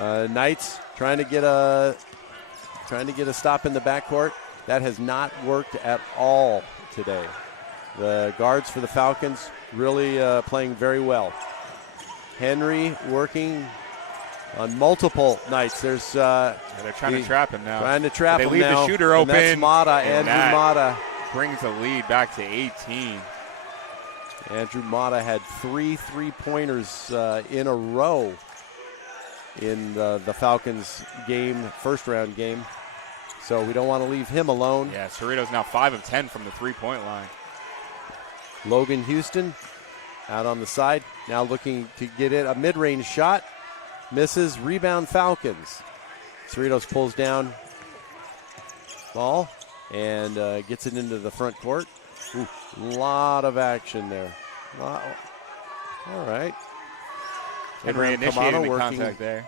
Knights trying to get a stop in the backcourt. That has not worked at all today. The guards for the Falcons really playing very well. Henry working on multiple Knights. There's they're trying to trap him now. Trying to trap him now. They leave the shooter open. And that's Mata, Andrew Mata. Brings the lead back to 18. Andrew Mata had 3 3-pointers in a row in the Falcons game, first round game. So we don't want to leave him alone. Yeah, Cerritos now 5 of 10 from the 3-point line. Logan Houston out on the side, now looking to get it. A mid-range shot, misses, rebound Falcons. Cerritos pulls down ball and gets it into the front court. Ooh, lot of action there. All right. Henry initiating the contact there.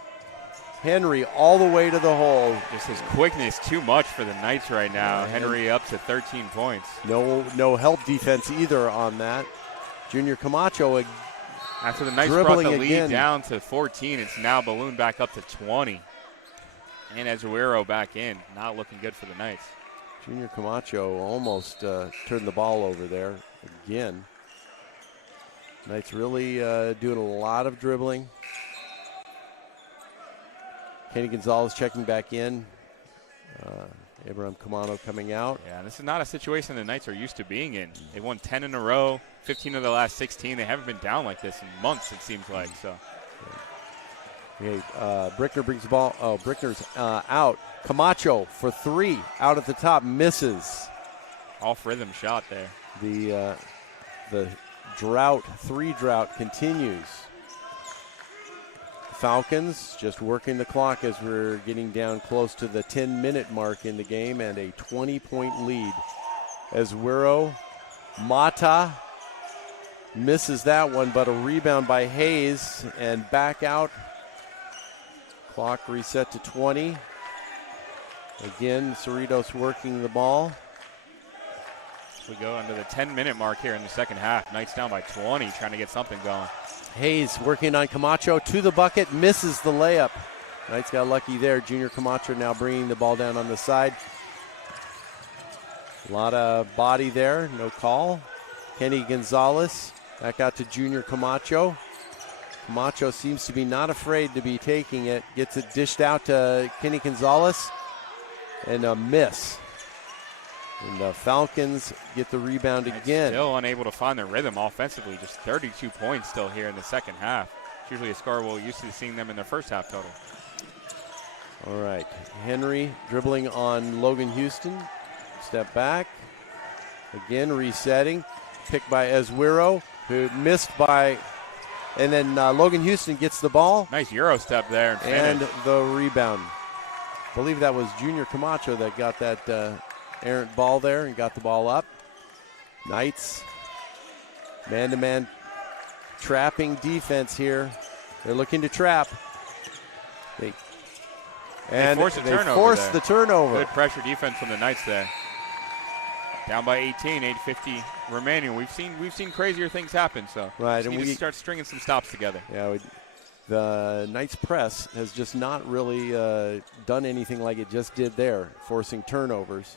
Henry all the way to the hole. Just his quickness too much for the Knights right now. Henry up to 13 points. No help defense either on that. Junior Camacho after the Knights brought the lead down to 14, it's now ballooned back up to 20. And Azuero back in. Not looking good for the Knights. Junior Camacho almost turned the ball over there again. Knights really doing a lot of dribbling. Kenny Gonzalez checking back in. Abraham Kamano coming out. Yeah, this is not a situation the Knights are used to being in. They won 10 in a row, 15 of the last 16. They haven't been down like this in months, it seems like. So. Okay, Brickner brings the ball. Oh, Brickner's out. Camacho for 3, out at the top, misses. Off rhythm shot there. The three drought continues. Falcons just working the clock as we're getting down close to the 10-minute mark in the game, and a 20-point lead. Azuero, Mata misses that one, but a rebound by Hayes, and back out. Clock reset to 20. Again, Cerritos working the ball. We go under the 10-minute mark here in the second half. Knights down by 20, trying to get something going. Hayes working on Camacho to the bucket, misses the layup. Knights got lucky there. Junior Camacho now bringing the ball down on the side. A lot of body there, no call. Kenny Gonzalez back out to Junior Camacho. Camacho seems to be not afraid to be taking it. Gets it dished out to Kenny Gonzalez, and a miss. And the Falcons get the rebound again. Still unable to find their rhythm offensively. Just 32 points still here in the second half. It's usually a score we're used to seeing them in their first half total. All right, Henry dribbling on Logan Houston. Step back. Again, resetting. Picked by Azuero, who missed by, and then Logan Houston gets the ball. Nice Euro step there. And the rebound. I believe that was Junior Camacho that got that errant ball there and got the ball up. Knights, man-to-man trapping defense here. They're looking to trap. They force the turnover. Good pressure defense from the Knights there. Down by 18, 8:50 remaining. We've seen crazier things happen, so right, and we start stringing some stops together. Yeah, the Knights press has just not really done anything like it just did there, forcing turnovers.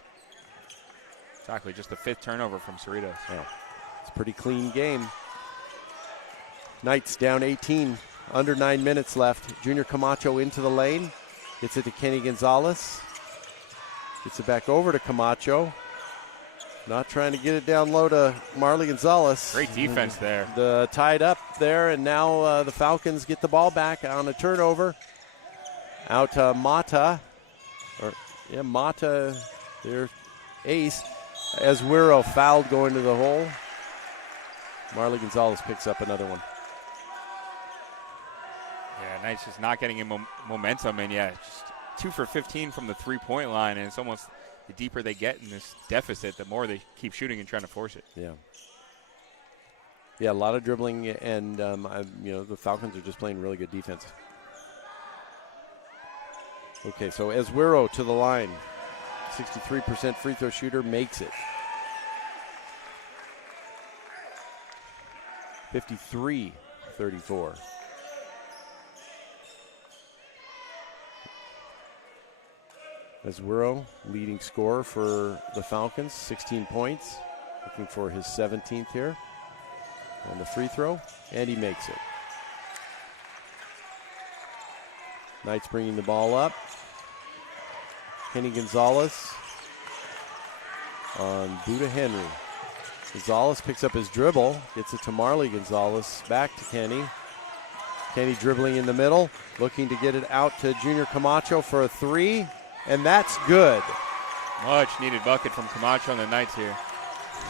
Exactly, just the 5th turnover from Cerritos. Yeah, it's a pretty clean game. Knights down 18, under 9 minutes left. Junior Camacho into the lane, gets it to Kenny Gonzalez, gets it back over to Camacho. Not trying to get it down low to Marley Gonzalez. Great defense there. The tied up there, and now the Falcons get the ball back on a turnover. Out to Mata. Mata, their ace. Azuero fouled going to the hole. Marley Gonzalez picks up another one. Yeah, Knight's just not getting in momentum, and just 2 for 15 from the three-point line, and it's almost the deeper they get in this deficit, the more they keep shooting and trying to force it. Yeah. Yeah, a lot of dribbling, and the Falcons are just playing really good defense. Okay, so Ezquero to the line. 63% free throw shooter, makes it. 53-34. Ezquero, leading scorer for the Falcons, 16 points. Looking for his 17th here on the free throw, and he makes it. Knights bringing the ball up. Kenny Gonzalez on Buda Henry. Gonzalez picks up his dribble, gets it to Marley Gonzalez, back to Kenny. Kenny dribbling in the middle, looking to get it out to Junior Camacho for a three, and that's good. Much needed bucket from Camacho and the Knights here.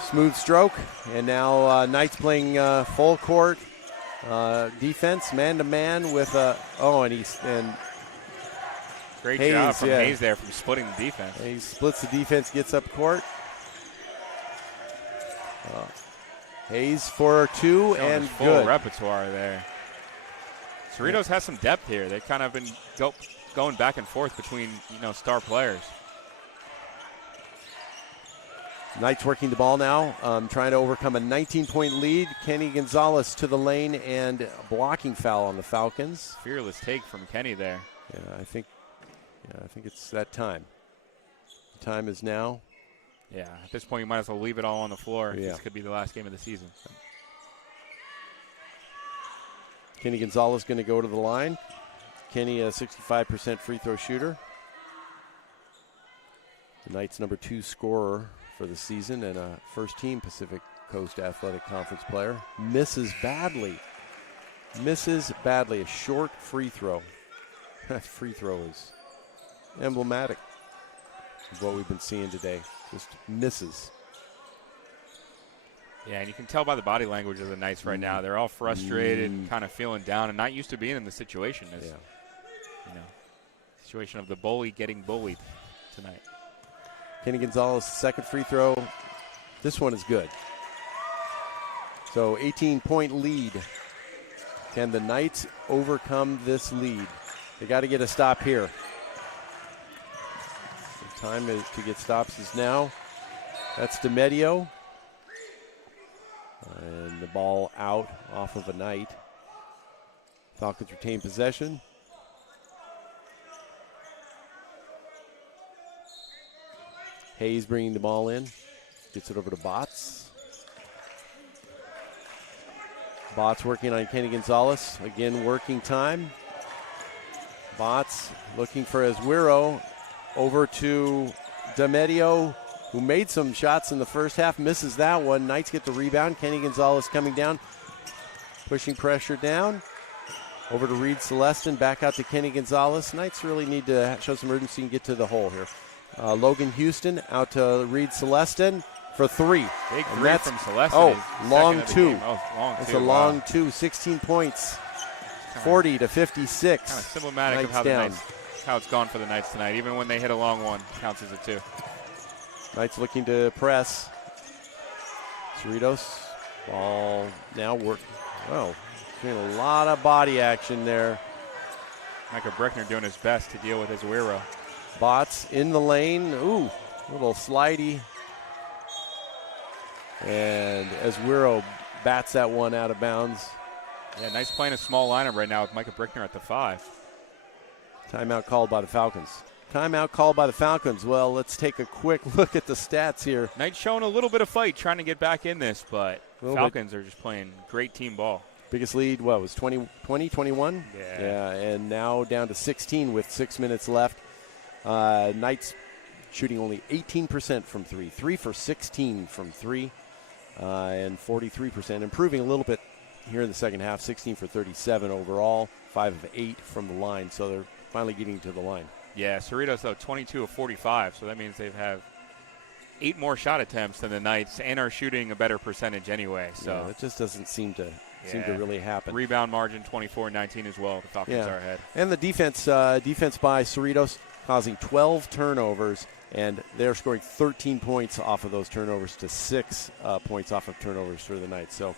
Smooth stroke, and now Knights playing full court defense, man-to-man with great Hayes, job from Hayes there from splitting the defense. He splits the defense, gets up court. Hayes for two, and full good. Repertoire there. Cerritos has some depth here. They've kind of been going back and forth between star players. Knights working the ball now, trying to overcome a 19-point lead. Kenny Gonzalez to the lane, and a blocking foul on the Falcons. Fearless take from Kenny there. Yeah, I think it's that time. The time is now. Yeah, at this point you might as well leave it all on the floor. Yeah. This could be the last game of the season. Kenny Gonzalez going to go to the line. Kenny, a 65% free throw shooter. The Knights' number 2 scorer for the season and a first-team Pacific Coast Athletic Conference player. Misses badly. A short free throw. That free throw is emblematic of what we've been seeing today. Just misses. Yeah, and you can tell by the body language of the Knights right now. They're all frustrated and kind of feeling down and not used to being in the situation. Situation of the bully getting bullied tonight. Kenny Gonzalez, second free throw. This one is good. So 18-point lead. Can the Knights overcome this lead? They got to get a stop here. The time to get stops is now. That's DeMedio. And the ball out off of a Knight. Falcons retain possession. Hayes bringing the ball in. Gets it over to Botts. Botts working on Kenny Gonzalez. Again, working time. Botts looking for Ezquero. Over to DeMedio, who made some shots in the first half. Misses that one. Knights get the rebound. Kenny Gonzalez coming down. Pushing pressure down. Over to Reed Celestin. Back out to Kenny Gonzalez. Knights really need to show some urgency and get to the hole here. Logan Houston out to Reed Celestin for three. Big three from Celestin. Oh, long two. Long it's two. A long two. 16 points. 40 to 56. Kind of symptomatic Knights of how down. how it's gone for the Knights tonight. Even when they hit a long one, counts as a 2. Knights looking to press. Cerritos. Ball now working. Wow. Doing a lot of body action there. Micah Brickner doing his best to deal with Ezquero. Botts in the lane. Ooh, little slidey. And Ezquero bats that one out of bounds. Yeah, Knights playing a small lineup right now with Micah Brickner at the 5. Timeout called by the Falcons. Timeout called by the Falcons. Well, let's take a quick look at the stats here. Knights showing a little bit of fight trying to get back in this, but Falcons are just playing great team ball. Biggest lead, what, was 20, 21? Yeah, and now down to 16 with 6 minutes left. Knights shooting only 18% from 3. 3 for 16 from 3 and 43%. Improving a little bit here in the second half. 16 for 37 overall. 5 of 8 from the line. So they're finally getting to the line. Yeah, Cerritos, though, 22 of 45. So that means they've had 8 more shot attempts than the Knights and are shooting a better percentage anyway. So yeah, it just doesn't seem to really happen. Rebound margin 24-19 as well. The Falcons are ahead. And the defense by Cerritos causing 12 turnovers, and they're scoring 13 points off of those turnovers to 6 points off of turnovers for the Knights. So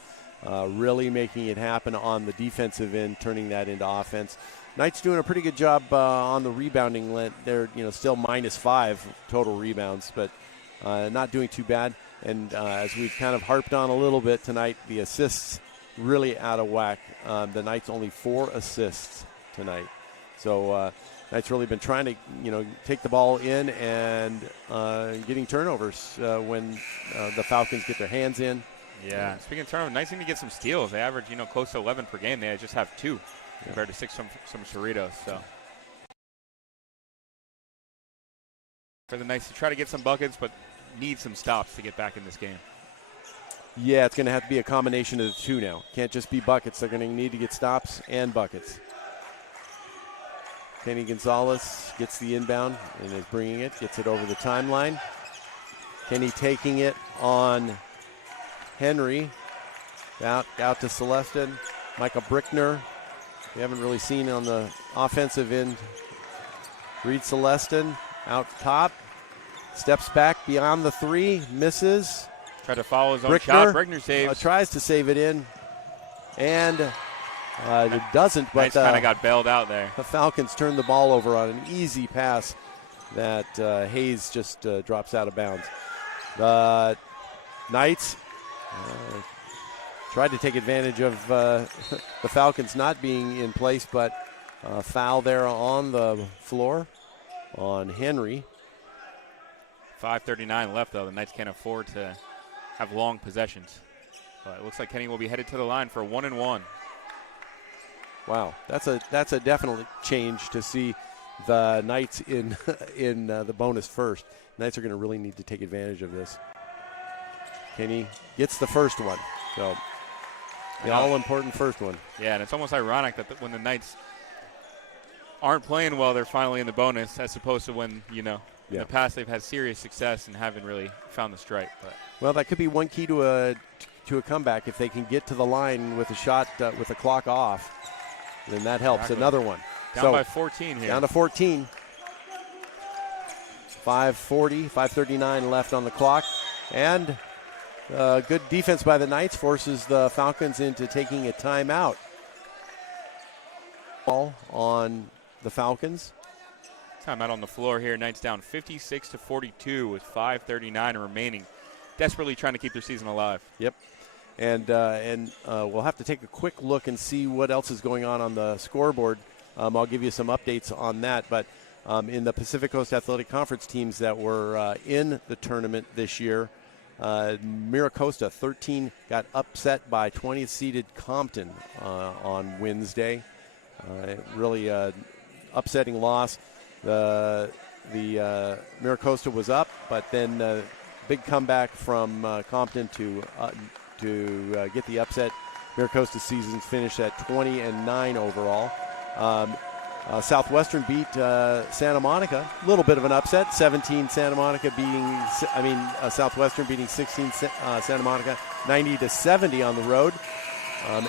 really making it happen on the defensive end, turning that into offense. Knights doing a pretty good job on the rebounding. They're still -5 total rebounds, but not doing too bad. And as we've kind of harped on a little bit tonight, the assists really out of whack. The Knights only 4 assists tonight. So Knights really been trying to take the ball in and getting turnovers when the Falcons get their hands in. Yeah, speaking of turnovers, Knights need to get some steals. They average close to 11 per game. They just have 2 compared to 6 from Cerritos. So for the Knights to try to get some buckets, but need some stops to get back in this game. Yeah, it's going to have to be a combination of the two now. Can't just be buckets. They're going to need to get stops and buckets. Kenny Gonzalez gets the inbound and is bringing it, gets it over the timeline. Kenny taking it on Henry. Out to Celestin. Michael Brickner. We haven't really seen on the offensive end. Reed Celestin out top. Steps back beyond the 3, misses. Tried to follow his own shot. Brickner saves. Tries to save it in, and it doesn't. But Knights kind of got bailed out there. The Falcons turned the ball over on an easy pass that Hayes just drops out of bounds. The Knights tried to take advantage of the Falcons not being in place, but foul there on the floor on Henry. 5:39 left, though. The Knights can't afford to have long possessions. But it looks like Kenny will be headed to the line for a 1-and-1. Wow, that's a definite change to see the Knights in the bonus first. Knights are going to really need to take advantage of this. Kenny gets the first one, so the all-important first one. Yeah, and it's almost ironic that when the Knights aren't playing well, they're finally in the bonus, as opposed to when, in the past they've had serious success and haven't really found the strike. But well, that could be one key to a comeback. If they can get to the line with a shot with the clock off, then that helps. Exactly. Another one. Down by 14 here. Down to 14. 5:39 left on the clock. And good defense by the Knights forces the Falcons into taking a timeout. Ball on the Falcons. Timeout on the floor here. Knights down 56-42 with 5:39 remaining. Desperately trying to keep their season alive. Yep. And we'll have to take a quick look and see what else is going on the scoreboard. I'll give you some updates on that. But in the Pacific Coast Athletic Conference teams that were in the tournament this year, Miracosta 13 got upset by 20th seeded Compton on Wednesday. Really upsetting loss. The Miracosta was up, but then big comeback from Compton to get the upset. Miracosta season finished at 20-9 overall. Southwestern beat Santa Monica. A little bit of an upset. 17 Santa Monica Southwestern beating 16 Santa Monica, 90-70 on the road.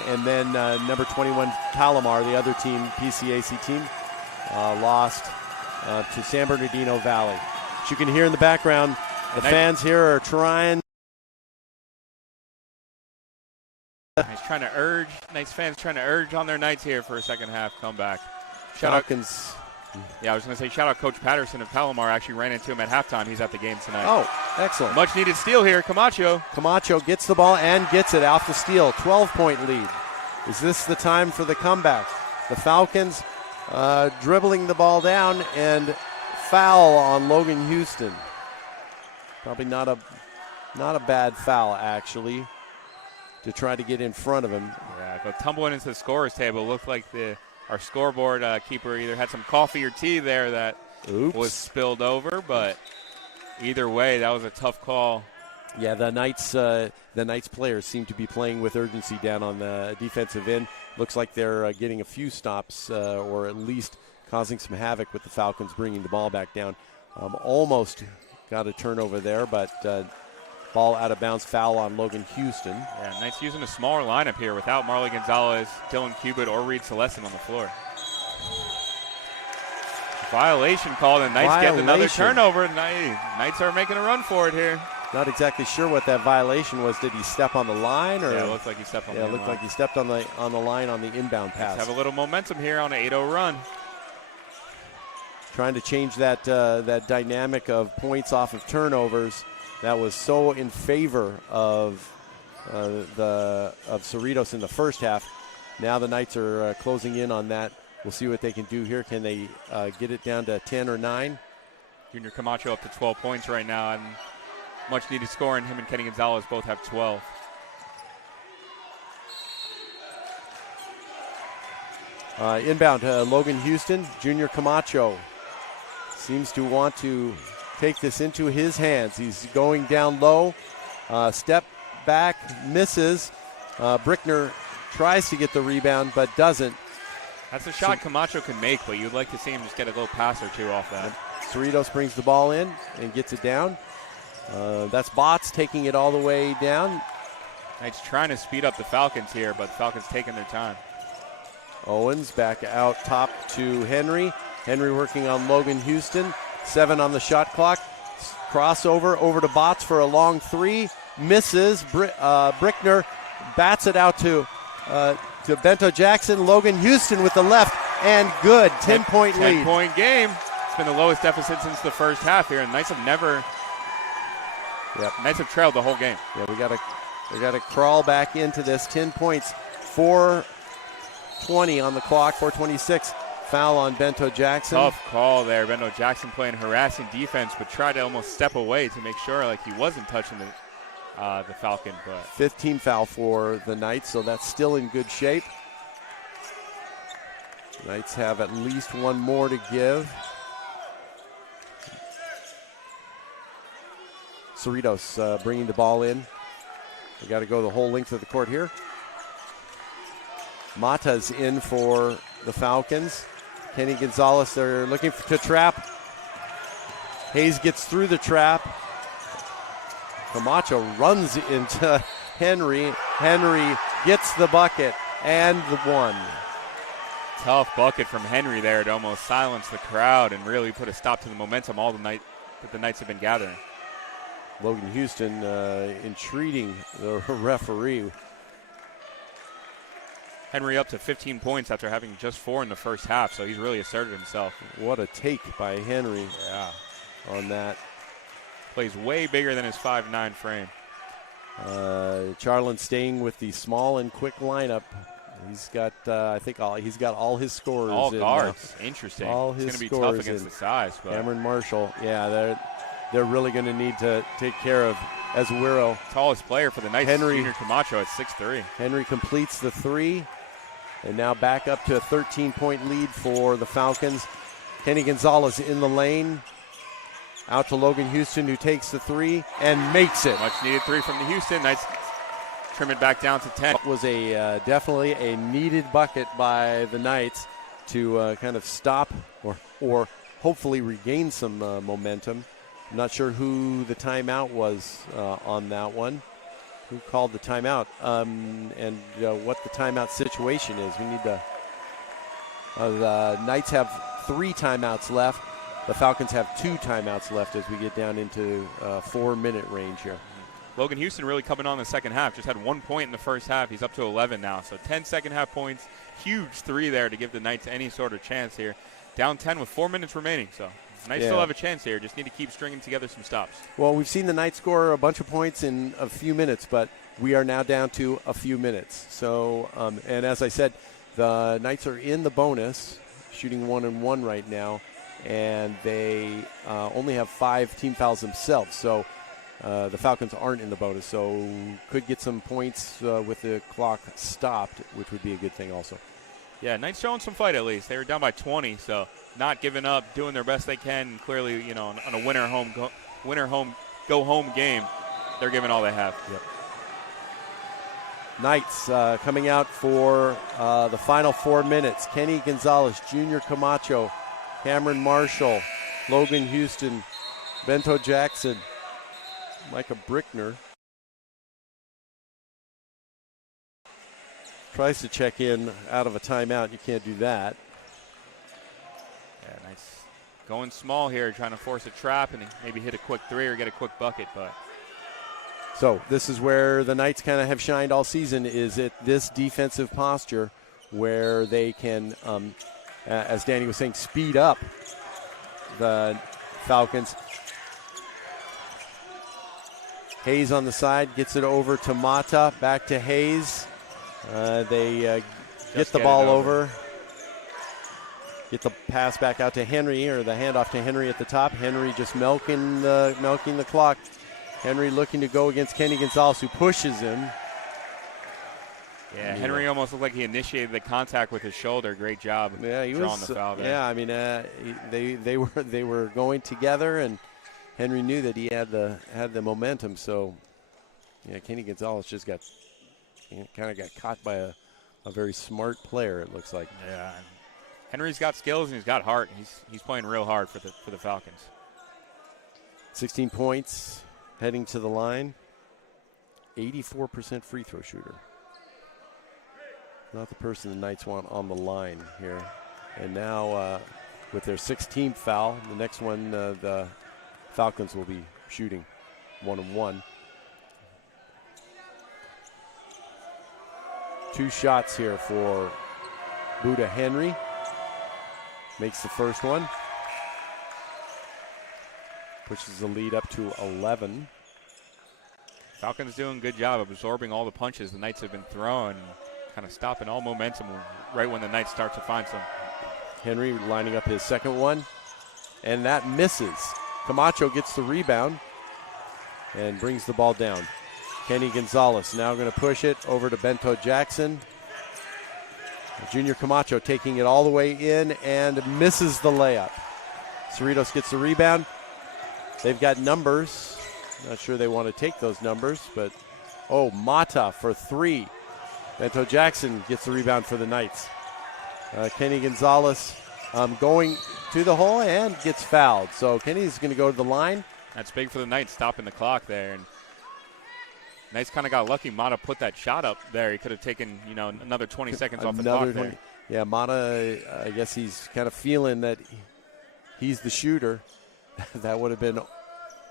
And then number 21 Palomar, the other team, PCAC team, lost to San Bernardino Valley. As you can hear in the background, the fans here are trying. Knights fans trying to urge on their Knights here for a second half comeback. Falcons. Yeah, I was going to say shout out Coach Patterson of Palomar. Actually ran into him at halftime. He's at the game tonight. Oh, excellent. Much needed steal here. Camacho gets the ball and gets it off the steal. 12-point lead. Is this the time for the comeback? The Falcons dribbling the ball down and foul on Logan Houston. Probably not a bad foul, actually, to try to get in front of him. Yeah, but tumbling into the scorer's table. Looked like our scoreboard keeper either had some coffee or tea there that was spilled over, but either way, that was a tough call. Yeah, the Knights players seem to be playing with urgency down on the defensive end. Looks like they're getting a few stops or at least causing some havoc with the Falcons bringing the ball back down. Almost got a turnover there, but ball out of bounds, foul on Logan Houston. Yeah, Knights using a smaller lineup here without Marley Gonzalez, Dylan Cubitt, or Reed Celestin on the floor. Violation called, and Knights get another turnover. Knights are making a run for it here. Not exactly sure what that violation was. Did he step on the line? Or? Yeah, it looks like he stepped on the line. Yeah, it looked like he stepped on the line on the inbound pass. Let's have a little momentum here on an 8-0 run. Trying to change that that dynamic of points off of turnovers. That was so in favor of Cerritos in the first half. Now the Knights are closing in on that. We'll see what they can do here. Can they get it down to 10 or 9? Junior Camacho up to 12 points right now, and much needed scoring. Him and Kenny Gonzalez both have 12. Inbound, Logan Houston. Junior Camacho seems to want to take this into his hands. He's going down low. Step back, misses. Brickner tries to get the rebound, but doesn't. That's a shot Camacho can make, but you'd like to see him just get a little pass or two off that. Cerritos brings the ball in and gets it down. That's Botts taking it all the way down. Knights trying to speed up the Falcons here, but the Falcons taking their time. Owens back out top to Henry. Henry working on Logan Houston. 7 on the shot clock. Crossover over to Botts for a long 3. Misses. Brickner bats it out to Bento Jackson. Logan Houston with the left, and good. 10-point lead. 10-point game. It's been the lowest deficit since the first half here, and Knights have never. Yep. Knights have trailed the whole game. Yeah, we gotta crawl back into this. 10 points. 4:20 on the clock. 4:26. Foul on Bento Jackson. Tough call there. Bento Jackson playing harassing defense, but tried to almost step away to make sure like he wasn't touching the Falcon. But 15 foul for the Knights, so that's still in good shape. Knights have at least one more to give. Cerritos bringing the ball in. We got to go the whole length of the court here. Matthysse in for the Falcons. Kenny Gonzalez, they're looking to trap. Hayes gets through the trap. Camacho runs into Henry. Henry gets the bucket and the one. Tough bucket from Henry there to almost silence the crowd and really put a stop to the momentum all the night that the Knights have been gathering. Logan Houston entreating the referee. Henry up to 15 points after having just 4 in the first half, so he's really asserted himself. What a take by Henry on that. Plays way bigger than his 5'9" frame. Charlens staying with the small and quick lineup. He's got, I think, he's got all his scorers. All in guards. Interesting. All it's his going to be tough against in. the size. But Cameron Marshall, yeah, they're really going to need to take care of Azuero. Tallest player for the Knights, Henry, Junior Camacho at 6'3". Henry completes the 3, and now back up to a 13-point lead for the Falcons. Kenny Gonzalez in the lane. Out to Logan Houston, who takes the 3 and makes it. Much needed 3 from the Houston. Knights trim it back down to 10. It was a definitely a needed bucket by the Knights to kind of stop or hopefully regain some momentum. I'm not sure who the timeout was on that one. Who called the timeout and what the timeout situation is. We need to. The Knights have 3 timeouts left. The Falcons have 2 timeouts left as we get down into 4-minute range here. Logan Houston really coming on the second half. Just had 1 point in the first half. He's up to 11 now. So 10 second half points. Huge 3 there to give the Knights any sort of chance here. Down 10 with 4 minutes remaining. So Knights still have a chance here. Just need to keep stringing together some stops. Well, we've seen the Knights score a bunch of points in a few minutes, but we are now down to a few minutes. So, and as I said, the Knights are in the bonus, shooting 1-1 right now. And they only have 5 team fouls themselves. So the Falcons aren't in the bonus, so could get some points with the clock stopped, which would be a good thing also. Yeah, Knights showing some fight at least. They were down by 20, so not giving up, doing their best they can. Clearly, on a go home game, they're giving all they have. Yep. Knights coming out for the final 4 minutes. Kenny Gonzalez, Junior Camacho, Cameron Marshall, Logan Houston, Bento Jackson, Micah Brickner tries to check in out of a timeout. You can't do that. Yeah, nice. Going small here, trying to force a trap and maybe hit a quick three or get a quick bucket. But so this is where the Knights kind of have shined all season, is at this defensive posture where they can, as Danny was saying, speed up the Falcons. Hayes on the side, gets it over to Mata, back to Hayes. They get the ball over. Get the pass back out to Henry, or the handoff to Henry at the top. Henry just milking the clock. Henry looking to go against Kenny Gonzalez, who pushes him. Yeah, Henry almost looked like he initiated the contact with his shoulder. Great job. Yeah, he drawing was. The foul there. Yeah, I mean, they were going together, and Henry knew that he had the momentum. So, yeah, Kenny Gonzalez just kind of got caught by a very smart player. It looks like. Yeah, Henry's got skills and he's got heart. He's playing real hard for the Falcons. 16 points, heading to the line. 84% free throw shooter. Not the person the Knights want on the line here. And now with their 16th foul, the next one the Falcons will be shooting 1-on-1. 2 shots here for Buda Henry. Makes the first one. Pushes the lead up to 11. Falcons doing a good job of absorbing all the punches the Knights have been throwing, kind of stopping all momentum right when the Knights start to find some. Henry lining up his second one, and that misses. Camacho gets the rebound and brings the ball down. Kenny Gonzalez now going to push it over to Bento Jackson. Junior Camacho taking it all the way in and misses the layup. Cerritos gets the rebound. They've got numbers. Not sure they want to take those numbers, but Mata for 3. Bento Jackson gets the rebound for the Knights. Kenny Gonzalez going to the hole and gets fouled. So Kenny's going to go to the line. That's big for the Knights, stopping the clock there. And Knights kind of got lucky. Mata put that shot up there. He could have taken, another 20 seconds off the clock there. Yeah, Mata, I guess he's kind of feeling that he's the shooter. That would have been,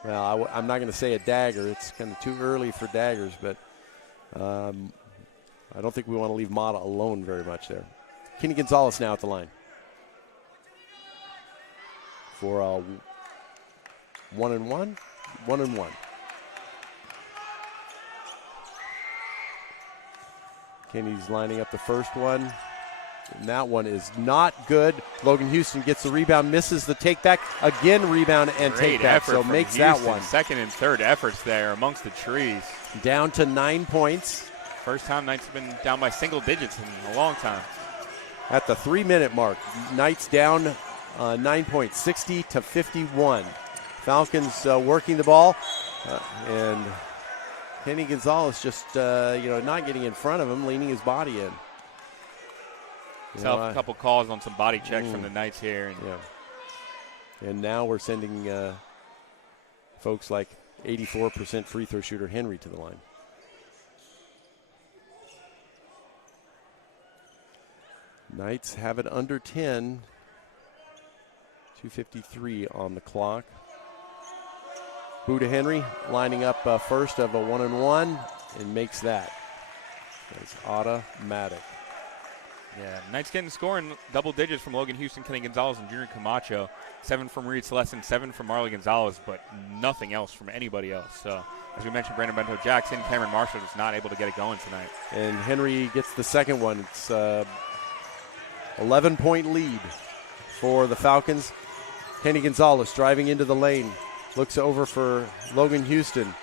well, I'm not going to say a dagger. It's kind of too early for daggers, but I don't think we want to leave Mata alone very much there. Kenny Gonzalez now at the line for a 1-on-1. 1-on-1. Kenny's lining up the first one. And that one is not good. Logan Houston gets the rebound, misses the take-back. Again, rebound and take-back, so makes that one. Second and third efforts there amongst the trees. Down to 9 points. First time Knights have been down by single digits in a long time. At the 3-minute mark, Knights down 9 points, 60-51. Falcons working the ball, and Kenny Gonzalez just, not getting in front of him, leaning his body in. A couple calls on some body checks from the Knights here. And now we're sending folks like 84% free throw shooter Henry to the line. Knights have it under 10. 2:53 on the clock. Buda Henry lining up first of a 1-on-1 and makes that. It's automatic. Yeah, Knights getting scoring double digits from Logan Houston, Kenny Gonzalez, and Junior Camacho. 7 from Reed Celestin, 7 from Marley Gonzalez, but nothing else from anybody else. So, as we mentioned, Brandon Bento Jackson, Cameron Marshall just not able to get it going tonight. And Henry gets the second one. It's 11-point lead for the Falcons. Kenny Gonzalez driving into the lane. Looks over for Logan Houston.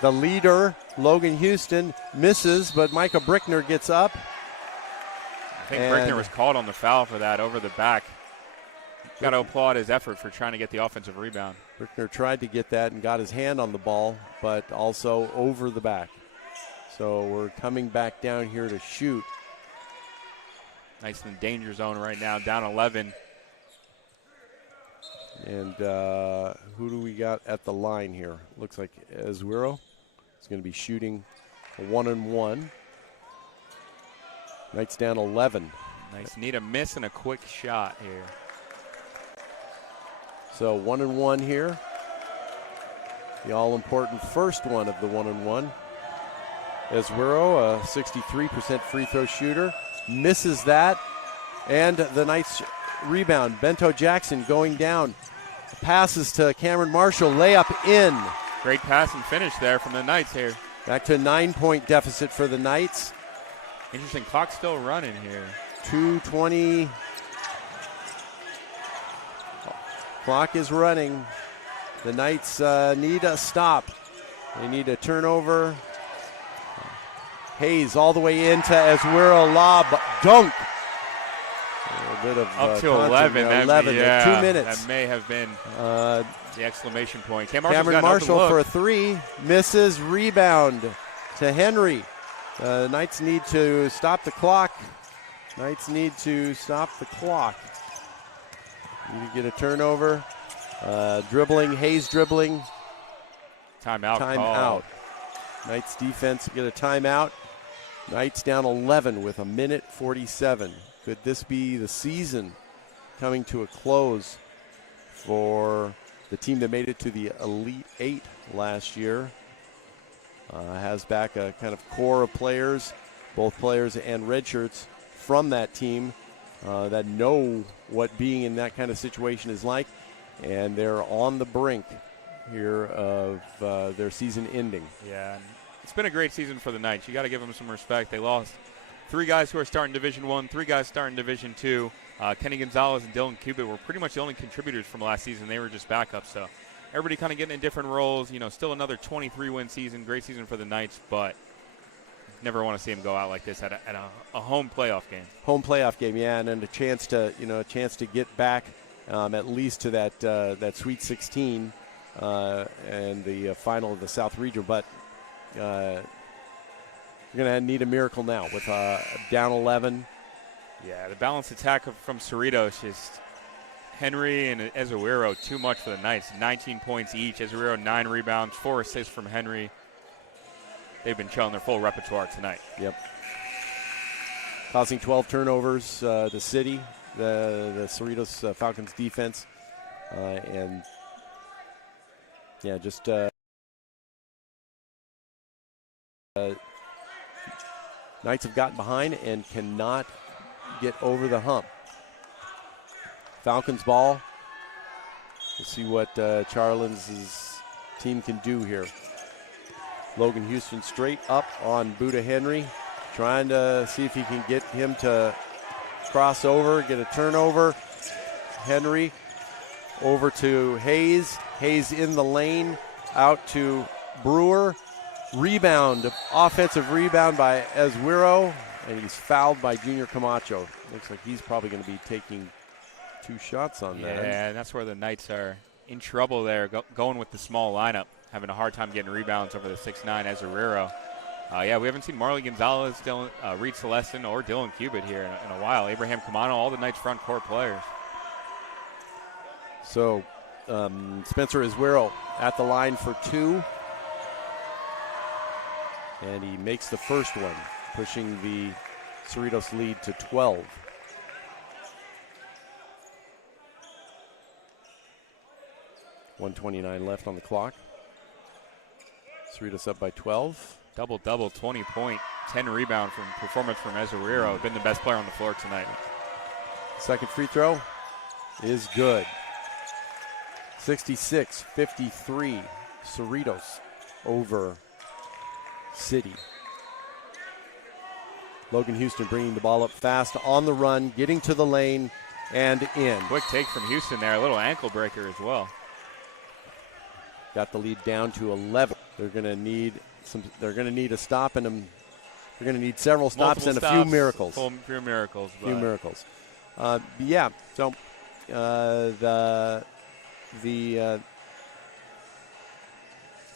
The leader, Logan Houston, misses, but Micah Brickner gets up. I think Brickner was called on the foul for that over the back. Got to applaud his effort for trying to get the offensive rebound. Brickner tried to get that and got his hand on the ball, but also over the back. So we're coming back down here to shoot. Nice in the danger zone right now, down 11. And who do we got at the line here? Looks like Azuero is going to be shooting a 1-and-1. Knights down 11. Nice. Need a miss and a quick shot here. So 1-and-1 here. The all-important first one of the 1-and-1. Azuero, a 63% free throw shooter, misses that. And the Knights rebound. Bento Jackson going down. Passes to Cameron Marshall, layup in. Great pass and finish there from the Knights here. Back to a 9-point deficit for the Knights. Interesting, clock still running here. 2:20. Clock is running. The Knights need a stop. They need a turnover. Hayes all the way into Azuero, lob, dunk. A bit of up to 11. 11 yeah, 2 minutes. That may have been the exclamation point. Cameron Marshall for a three, misses, rebound to Henry. Knights need to stop the clock. Knights need to stop the clock. Need to get a turnover. Dribbling, Hayes dribbling. Timeout. Timeout. Knights defense get a timeout. Knights down 11 with 1:47. Could this be the season coming to a close for the team that made it to the Elite Eight last year? Has back a kind of core of players, both players and redshirts from that team that know what being in that kind of situation is like, and they're on the brink here of their season ending. Yeah, it's been a great season for the Knights. You got to give them some respect. They lost 3 guys who are starting Division I, 3 guys starting Division II. Kenny Gonzalez and Dylan Cubitt were pretty much the only contributors from last season. They were just backups, so everybody kind of getting in different roles. You know, still another 23-win season, great season for the Knights, but never want to see them go out like this at a home playoff game. Home playoff game, yeah, and then a chance to get back at least to that Sweet 16 and the final of the South Region. But you're going to need a miracle now with down 11. Yeah, the balanced attack from Cerritos, just Henry and Azuero, too much for the Knights. 19 points each. Azuero 9 rebounds, 4 assists from Henry. They've been showing their full repertoire tonight. Yep. Causing 12 turnovers, the city, the Cerritos Falcons defense, and yeah, just Knights have gotten behind and cannot get over the hump. Falcons ball. We'll see what Charlens' team can do here. Logan Houston straight up on Buda Henry, trying to see if he can get him to cross over, get a turnover. Henry over to Hayes. Hayes in the lane, out to Brewer. Rebound, offensive rebound by Azuero, and he's fouled by Junior Camacho. Looks like he's probably going to be taking 2 shots on that. Yeah, and that's where the Knights are in trouble there, going with the small lineup, having a hard time getting rebounds over the 6'9" Azuero. Yeah, we haven't seen Marley Gonzalez, Reed Celestin, or Dylan Cubitt here in a while. Abraham Camano, all the Knights front court players. So Spencer Azuero at the line for 2. And he makes the first one, pushing the Cerritos lead to 12. .129 left on the clock. Cerritos up by 12. Double-double, 20-point, 10 rebound from performance from Azuero. Been the best player on the floor tonight. Second free throw is good. 66-53, Cerritos over City. Logan Houston bringing the ball up fast on the run, getting to the lane and in. Quick take from Houston there, a little ankle breaker as well. Got the lead down to 11. They're going to need a stop and they're going to need several stops and a few miracles. Few miracles. Few miracles. Yeah. So the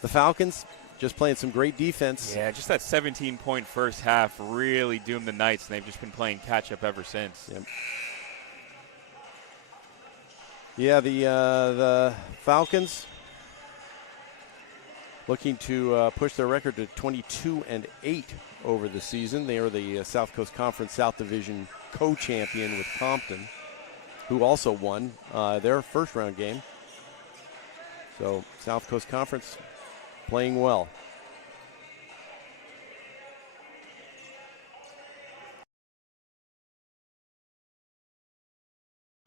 Falcons just playing some great defense. Yeah, just that 17-point first half really doomed the Knights, and they've just been playing catch-up ever since. Yep. Yeah, the Falcons looking to push their record to 22-8 over the season. They are the South Coast Conference South Division co-champion with Compton, who also won their first-round game. So South Coast Conference playing well.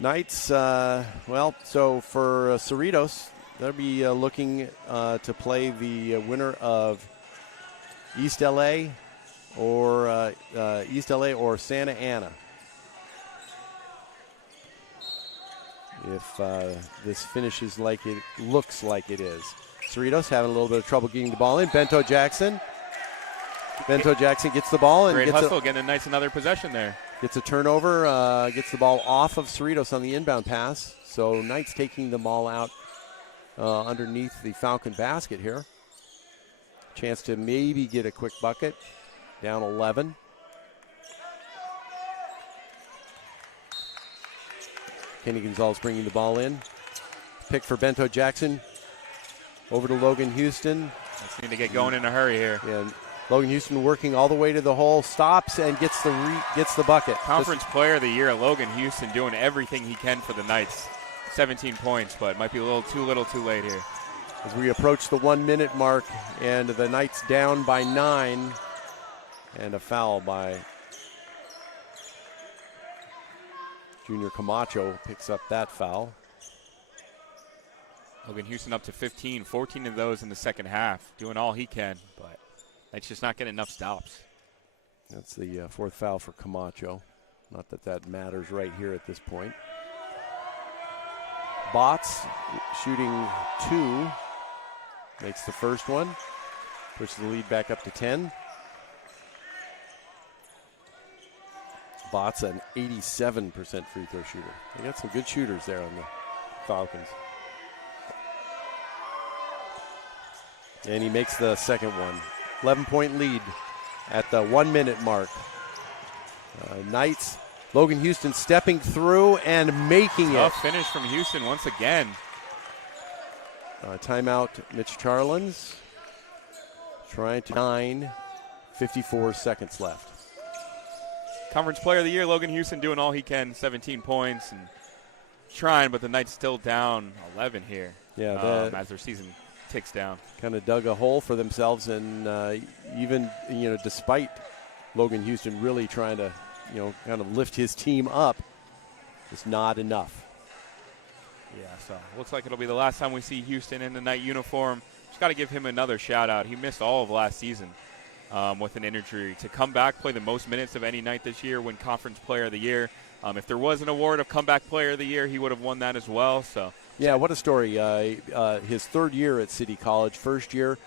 Knights, so for Cerritos, they'll be looking to play the winner of East LA or Santa Ana. If this finishes like it looks like it is. Cerritos having a little bit of trouble getting the ball in. Bento Jackson gets the ball and Great gets hustle, getting the Knights another possession there. Gets a turnover, gets the ball off of Cerritos on the inbound pass. So Knights taking the ball out underneath the Falcon basket here. Chance to maybe get a quick bucket. Down 11. Kenny Gonzalez bringing the ball in. Pick for Bento Jackson. Over to Logan Houston. Let's need to get going in a hurry here. And Logan Houston working all the way to the hole, stops and gets the bucket. Conference Player of the Year, Logan Houston, doing everything he can for the Knights. 17 points, but might be a little too late here. As we approach the 1 minute mark, and the Knights down by 9, and a foul by Junior Camacho picks up that foul. Logan Houston up to 15, 14 of those in the second half, doing all he can, but Knights just not getting enough stops. That's the fourth foul for Camacho. Not that matters right here at this point. Bots shooting 2, makes the first one, pushes the lead back up to 10. Bots an 87% free throw shooter. They got some good shooters there on the Falcons. And he makes the second one. 11-point lead at the 1 minute mark. Knights, Logan Houston stepping through and making Tough it. finish from Houston once again. Timeout, Mitch Charlens. Trying to 54 seconds left. Conference Player of the Year, Logan Houston doing all he can, 17 points and trying, but the Knights still down 11 here. Yeah, as their season ticks down. Kind of dug a hole for themselves, and even despite Logan Houston really trying to kind of lift his team up, it's not enough. Yeah, so looks like it'll be the last time we see Houston in the Knight uniform. Just got to give him another shout out. He missed all of last season with an injury. To come back, play the most minutes of any Knight this year, win Conference Player of the Year. If there was an award of Comeback Player of the Year, he would have won that as well. So yeah, what a story. His third year at City College, first year,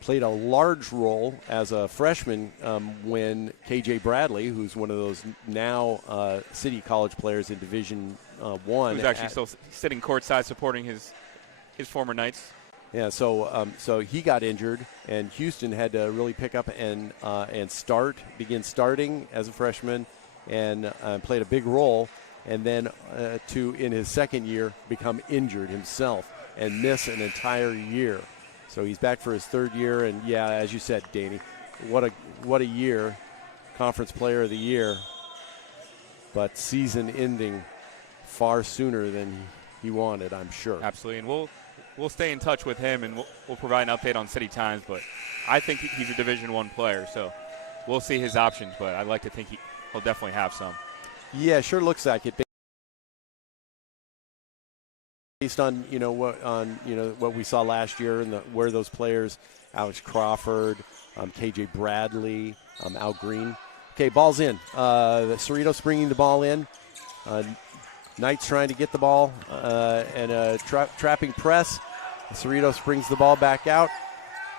played a large role as a freshman when KJ Bradley, who's one of those now City College players in Division I. Who's actually still sitting courtside supporting his former Knights. Yeah, so he got injured, and Houston had to really pick up and begin starting as a freshman, and played a big role, and then in his second year become injured himself and miss an entire year. So he's back for his third year, and yeah, as you said, Danny, what a year, Conference Player of the Year, but season ending far sooner than he wanted, I'm sure. Absolutely, and we'll stay in touch with him, and we'll provide an update on City Times. But I think he's a Division I player, so we'll see his options. But I'd like to think he'll definitely have some. Yeah, sure looks like it. Based on what we saw last year and where those players, Alex Crawford, KJ Bradley, Al Green. Okay, ball's in. The Cerritos bringing the ball in. Knights trying to get the ball and a trapping press. Cerritos brings the ball back out.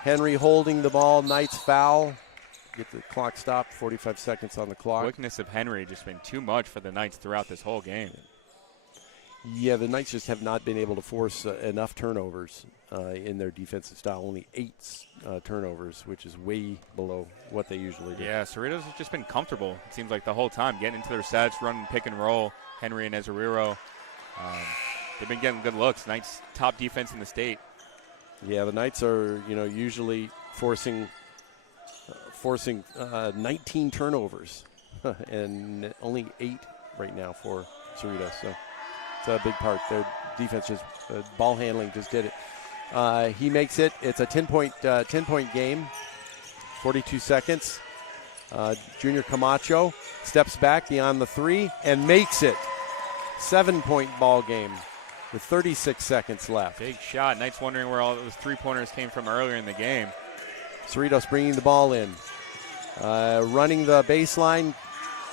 Henry holding the ball. Knights foul. Get the clock stopped. 45 seconds on the clock. Quickness of Henry just been too much for the Knights throughout this whole game. Yeah, the Knights just have not been able to force enough turnovers in their defensive style. Only 8 turnovers, which is way below what they usually do. Yeah, Cerritos has just been comfortable, it seems like, the whole time, getting into their sets, running pick and roll. Henry and Ezeriro, they've been getting good looks. Knights top defense in the state. Yeah, the Knights are, usually forcing 19 turnovers and only 8 right now for Cerritos. So it's a big part. Their defense just ball handling just did it. He makes it. It's a 10-point game. 42 seconds. Junior Camacho steps back beyond the 3 and makes it. 7-point ball game with 36 seconds left. Big shot. Knights wondering where all those three-pointers came from earlier in the game. Cerritos bringing the ball in. Running the baseline.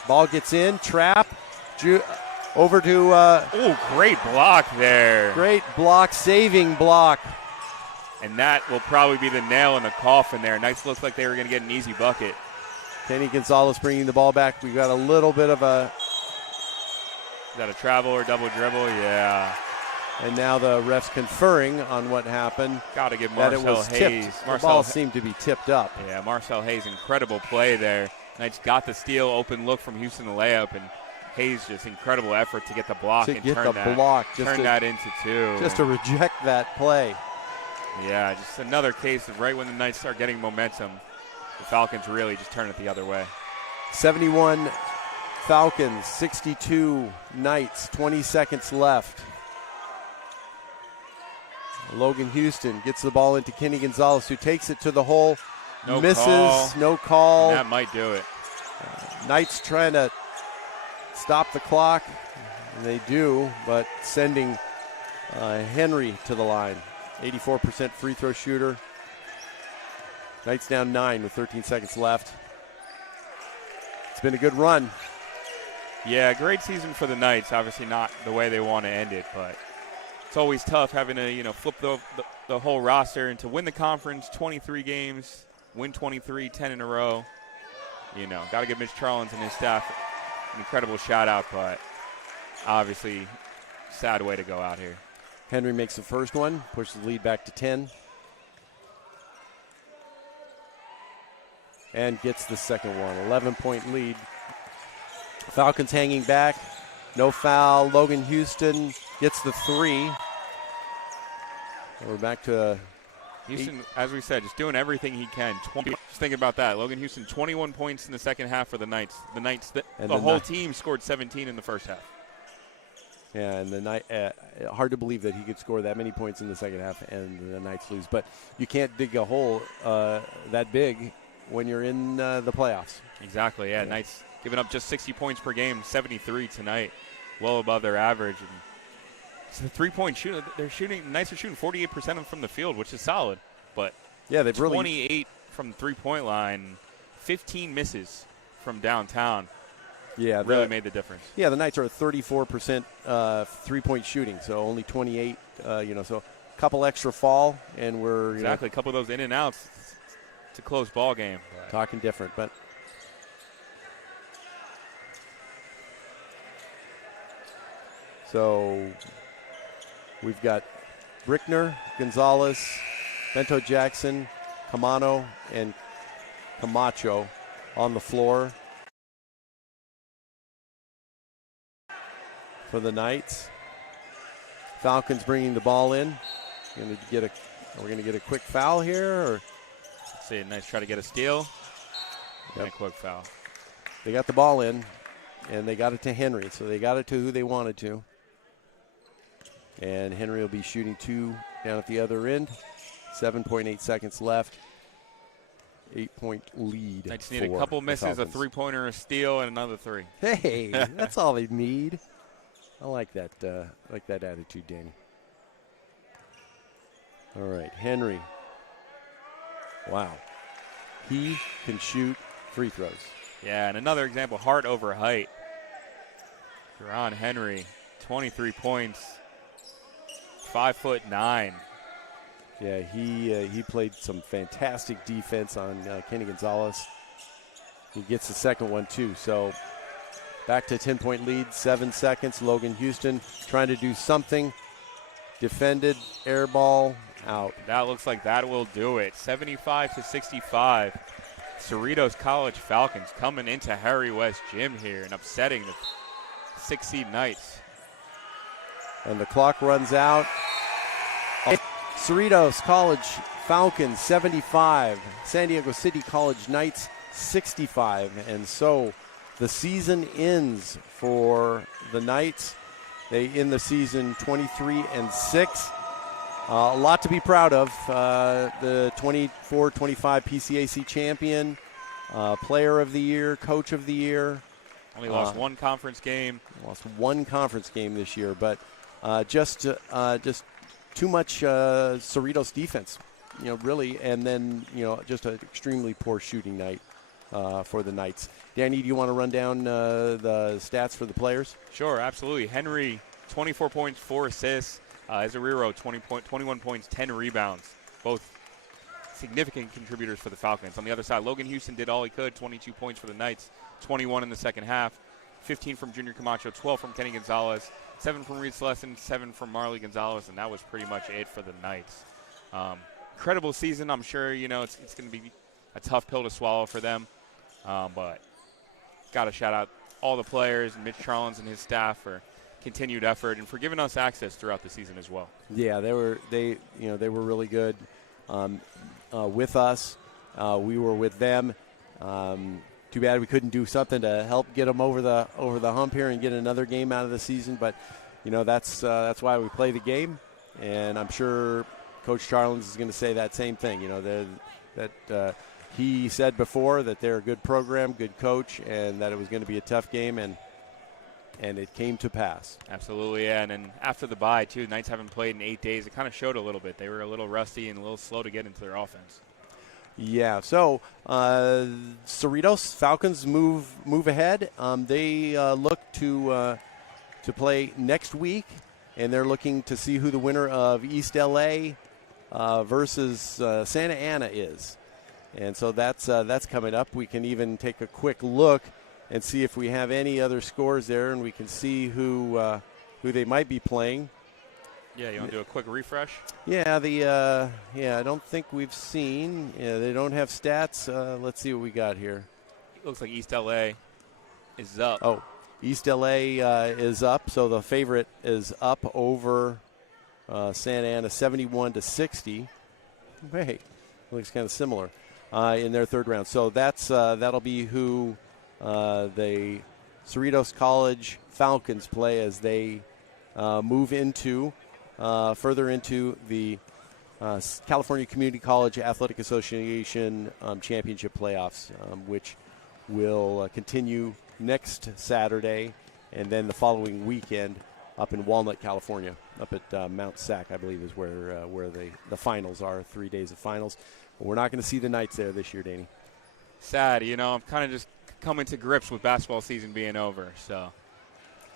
Ball gets in. Trap. Over to... great block there. Great block. Saving block. And that will probably be the nail in the coffin there. Knights looked like they were going to get an easy bucket. Kenny Gonzalez bringing the ball back. We got a little bit of a... Is that a travel or double dribble? Yeah. And now the refs conferring on what happened. Got to give Marcel Hayes. The ball seemed to be tipped up. Yeah, Marcel Hayes, incredible play there. Knights got the steal, open look from Houston the layup, and Hayes just incredible effort to get the block and turn that into 2. Just to reject that play. Yeah, just another case of right when the Knights start getting momentum, the Falcons really just turn it the other way. 71 Falcons, 62 Knights, 20 seconds left. Logan Houston gets the ball into Kenny Gonzalez, who takes it to the hole, misses, no call. And that might do it. Knights trying to stop the clock, and they do, but sending Henry to the line. 84% free throw shooter. Knights down 9 with 13 seconds left. It's been a good run. Yeah, great season for the Knights. Obviously not the way they want to end it, but it's always tough having to, flip the whole roster and to win the conference, 23 games, win 23, 10 in a row. Got to give Mitch Charlens and his staff an incredible shout out, but obviously sad way to go out here. Henry makes the first one, pushes the lead back to 10. And gets the second one. 11-point lead. Falcons hanging back. No foul. Logan Houston gets the 3. We're back to Houston, as we said, just doing everything he can. Just think about that. Logan Houston, 21 points in the second half for the Knights. The Knights, the whole team scored 17 in the first half. Yeah, and the hard to believe that he could score that many points in the second half and the Knights lose. But you can't dig a hole that big when you're in the playoffs. Exactly, yeah. Knights giving up just 60 points per game, 73 tonight, well above their average. And so the three-point shooting, Knights are shooting 48% from the field, which is solid. But yeah, they've 28 from the three-point line, 15 misses from downtown. Yeah, really made the difference. Yeah, the Knights are at 34% three-point shooting, so only 28. So a couple extra fall, and we're exactly a couple of those in and outs. It's a close ball game. Talking different, but so we've got Brickner, Gonzalez, Bento Jackson, Camano, and Camacho on the floor for the Knights. Falcons bringing the ball in. Are we going to get a quick foul here? Or? Let's see, Knights try to get a steal. And a quick foul. They got the ball in, and they got it to Henry, so they got it to who they wanted to. And Henry will be shooting 2 down at the other end. 7.8 seconds left. 8-point lead. Knights need a couple misses, a three-pointer, a steal, and another 3. Hey, that's all they need. I like that attitude, Danny. All right, Henry. Wow. He can shoot free throws. Yeah, and another example, heart over height. Deron Henry, 23 points, 5'9". Yeah, he played some fantastic defense on Kenny Gonzalez. He gets the second one too. So back to 10-point lead, 7 seconds. Logan Houston trying to do something. Defended, air ball, out. That looks like that will do it. 75-65. Cerritos College Falcons coming into Harry West Gym here and upsetting the 6-seed Knights. And the clock runs out. Cerritos College Falcons 75, San Diego City College Knights 65. And so the season ends for the Knights. They end the season 23-6. A lot to be proud of. The 24-25 PCAC champion, player of the year, coach of the year. Only lost one conference game. Lost one conference game this year, but just too much Cerritos defense, really, and then just an extremely poor shooting night for the Knights. Danny, do you want to run down the stats for the players? Sure, absolutely. Henry, 24 points, 4 assists. Ezeriro, 21 points, 10 rebounds. Both significant contributors for the Falcons. On the other side, Logan Houston did all he could, 22 points for the Knights, 21 in the second half, 15 from Junior Camacho, 12 from Kenny Gonzalez, 7 from Reed Slesson, 7 from Marley Gonzalez, and that was pretty much it for the Knights. Incredible season. I'm sure, it's going to be a tough pill to swallow for them, but got to shout out all the players and Mitch Charlens and his staff for continued effort and for giving us access throughout the season as well. Yeah, they were really good with us. We were with them. Too bad we couldn't do something to help get them over the hump here and get another game out of the season. But that's why we play the game, and I'm sure Coach Charlens is going to say that same thing. That he said before that they're a good program, good coach, and that it was going to be a tough game, and it came to pass. Absolutely, yeah. And then after the bye, too, the Knights haven't played in 8 days. It kind of showed a little bit. They were a little rusty and a little slow to get into their offense. Yeah, so Cerritos Falcons move ahead. They look to play next week, and they're looking to see who the winner of East LA versus Santa Ana is. And so that's coming up. We can even take a quick look and see if we have any other scores there, and we can see who they might be playing. Yeah, you want to do a quick refresh? Yeah, I don't think we've seen. Yeah, they don't have stats. Let's see what we got here. It looks like East LA is up. Oh, East LA is up, so the favorite is up over Santa Ana, 71-60. Hey, looks kind of similar in their third round. So that'll be who the Cerritos College Falcons play as they move into further into the California Community College Athletic Association championship playoffs, which will continue next Saturday and then the following weekend up in Walnut, California, up at Mount Sac, I believe is where the finals are, 3 days of finals. But we're not going to see the Knights there this year, Danny. Sad, I'm kind of just coming to grips with basketball season being over, so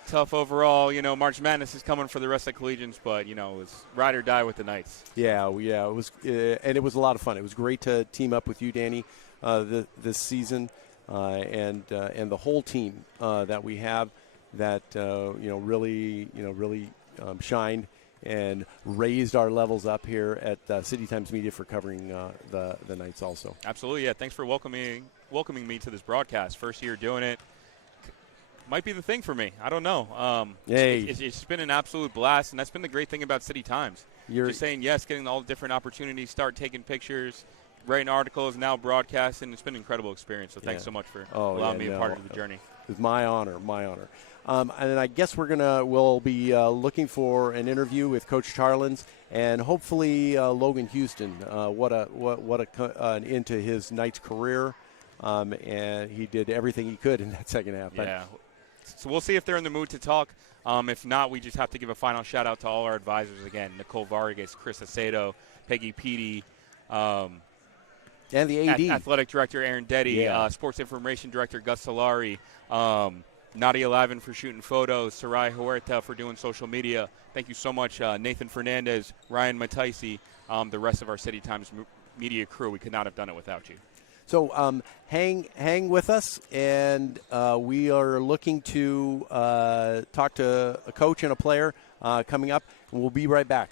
tough overall. March Madness is coming for the rest of the collegians, but it was ride or die with the Knights. Yeah, it was, and it was a lot of fun. It was great to team up with you, Danny, this season, and the whole team that we have that really shined and raised our levels up here at City Times Media for covering the Knights also. Absolutely, yeah. Thanks for welcoming me to this broadcast. First year doing it. Might be the thing for me. I don't know. It's been an absolute blast, and that's been the great thing about City Times. Just saying yes, getting all the different opportunities, start taking pictures, writing articles, now broadcasting. It's been an incredible experience, so thanks so much for allowing me a part of the journey. It's my honor, and I guess we'll be looking for an interview with Coach Charlens and hopefully Logan Houston. What an end to his Knights career, and he did everything he could in that second half. Yeah. So we'll see if they're in the mood to talk. If not, we just have to give a final shout-out to all our advisors again, Nicole Vargas, Chris Aceto, Peggy Petey, and the AD. Athletic Director Aaron Deddy, Sports Information Director Gus Solari, Nadia Lavin for shooting photos, Sarai Huerta for doing social media. Thank you so much, Nathan Fernandez, Ryan Matthysse, the rest of our City Times media crew. We could not have done it without you. So hang with us, and we are looking to talk to a coach and a player coming up. And we'll be right back.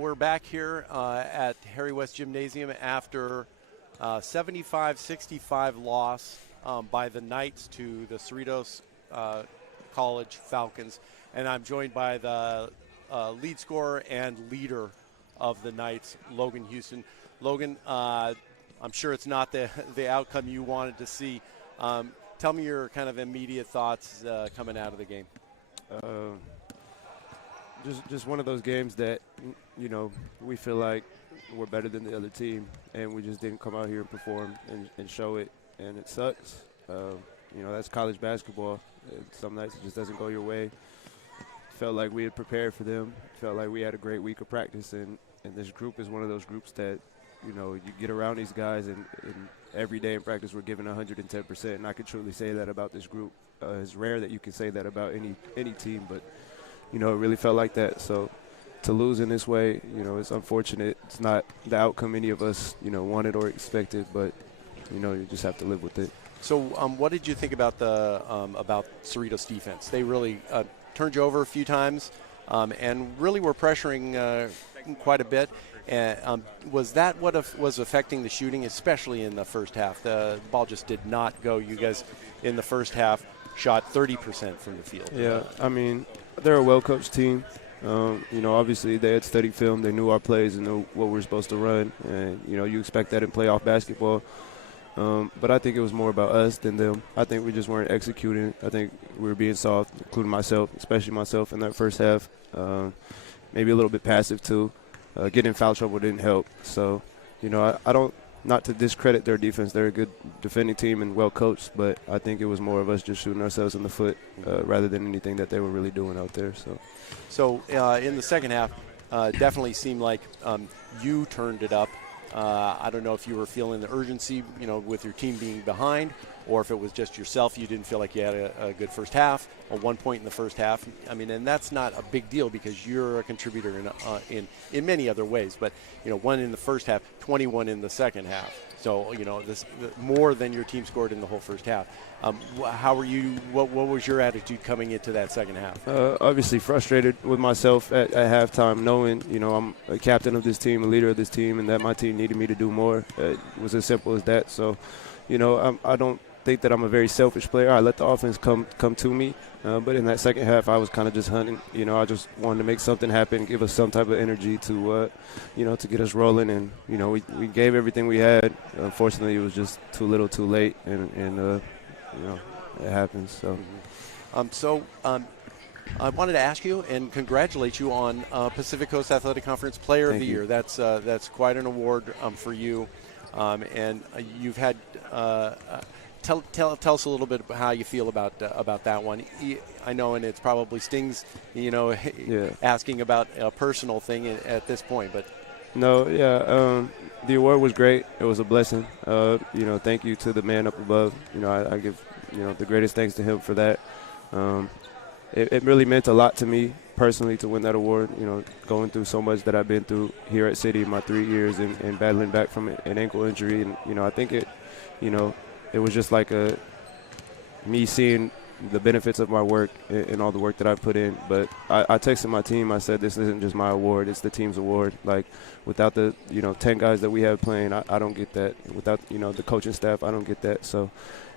we're back here at Harry West Gymnasium after 75-65 loss by the Knights to the Cerritos College Falcons. And I'm joined by the lead scorer and leader of the Knights, Logan Houston. Logan, I'm sure it's not the outcome you wanted to see. Tell me your kind of immediate thoughts coming out of the game. Just one of those games that, you know, we feel like we're better than the other team, and we just didn't come out here and perform and show it, and it sucks. You know, that's college basketball. Some nights it just doesn't go your way. Felt like we had prepared for them. Felt like we had a great week of practice, and this group is one of those groups that, you know, you get around these guys, and every day in practice we're giving 110%, and I can truly say that about this group. It's rare that you can say that about any team, but, you know, it really felt like that. So to lose in this way, you know, it's unfortunate. It's not the outcome any of us, you know, wanted or expected, but, you know, you just have to live with it. So what did you think about about Cerritos' defense? They really turned you over a few times and really were pressuring quite a bit. And was that what was affecting the shooting, especially in the first half? The ball just did not go. You guys in the first half shot 30% from the field. Yeah, I mean, they're a well-coached team. You know, obviously they had studied film. They knew our plays and knew what we're supposed to run. And, you know, you expect that in playoff basketball. But I think it was more about us than them. I think we just weren't executing. I think we were being soft, including myself, especially myself in that first half. Maybe a little bit passive too. Getting in foul trouble didn't help. So, you know, I don't, not to discredit their defense. They're a good defending team and well coached, but I think it was more of us just shooting ourselves in the foot rather than anything that they were really doing out there. So in the second half, definitely seemed like you turned it up. I don't know if you were feeling the urgency, you know, with your team being behind, or if it was just yourself. You didn't feel like you had a good first half, or 1 point in the first half. I mean, and that's not a big deal because you're a contributor in many other ways. But, you know, 1 in the first half, 21 in the second half. So, you know, this more than your team scored in the whole first half. How were you? What was your attitude coming into that second half? Obviously frustrated with myself at halftime, knowing, you know, I'm a captain of this team, a leader of this team, and that my team needed me to do more. It was as simple as that. So, you know, I don't think that I'm a very selfish player. I let the offense come to me. But in that second half, I was kind of just hunting. You know, I just wanted to make something happen, give us some type of energy to, you know, to get us rolling. And, you know, we gave everything we had. Unfortunately, it was just too little too late. And you know, it happens. So. I wanted to ask you and congratulate you on Pacific Coast Athletic Conference Player of the Year. That's quite an award for you. And you've had tell us a little bit about how you feel about that one. I know, and it probably stings, you know, asking about a personal thing at this point, but. No, yeah, the award was great. It was a blessing. You know, thank you to the man up above. You know, I give, you know, the greatest thanks to him for that. It really meant a lot to me personally to win that award, you know, going through so much that I've been through here at City in my 3 years and battling back from an ankle injury. And, you know, I think it was just like me seeing the benefits of my work and all the work that I put in. But I texted my team. I said, this isn't just my award. It's the team's award. Like, without the, you know, 10 guys that we have playing, I don't get that. Without, you know, the coaching staff, I don't get that. So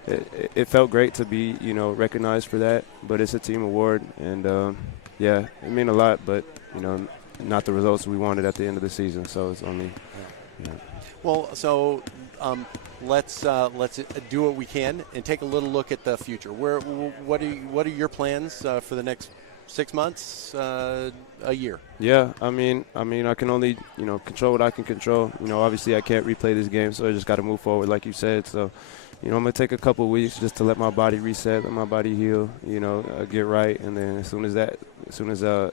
it felt great to be, you know, recognized for that. But it's a team award. And, yeah, it meant a lot. But, you know, not the results we wanted at the end of the season. So it's only, you know. Well, so let's do what we can and take a little look at the future. What are your plans for the next 6 months, a year? Yeah, I mean, I can only, you know, control what I can control. You know, obviously I can't replay this game, so I just got to move forward, like you said. So, you know, I'm gonna take a couple of weeks just to let my body reset, let my body heal. You know, get right, and then as soon as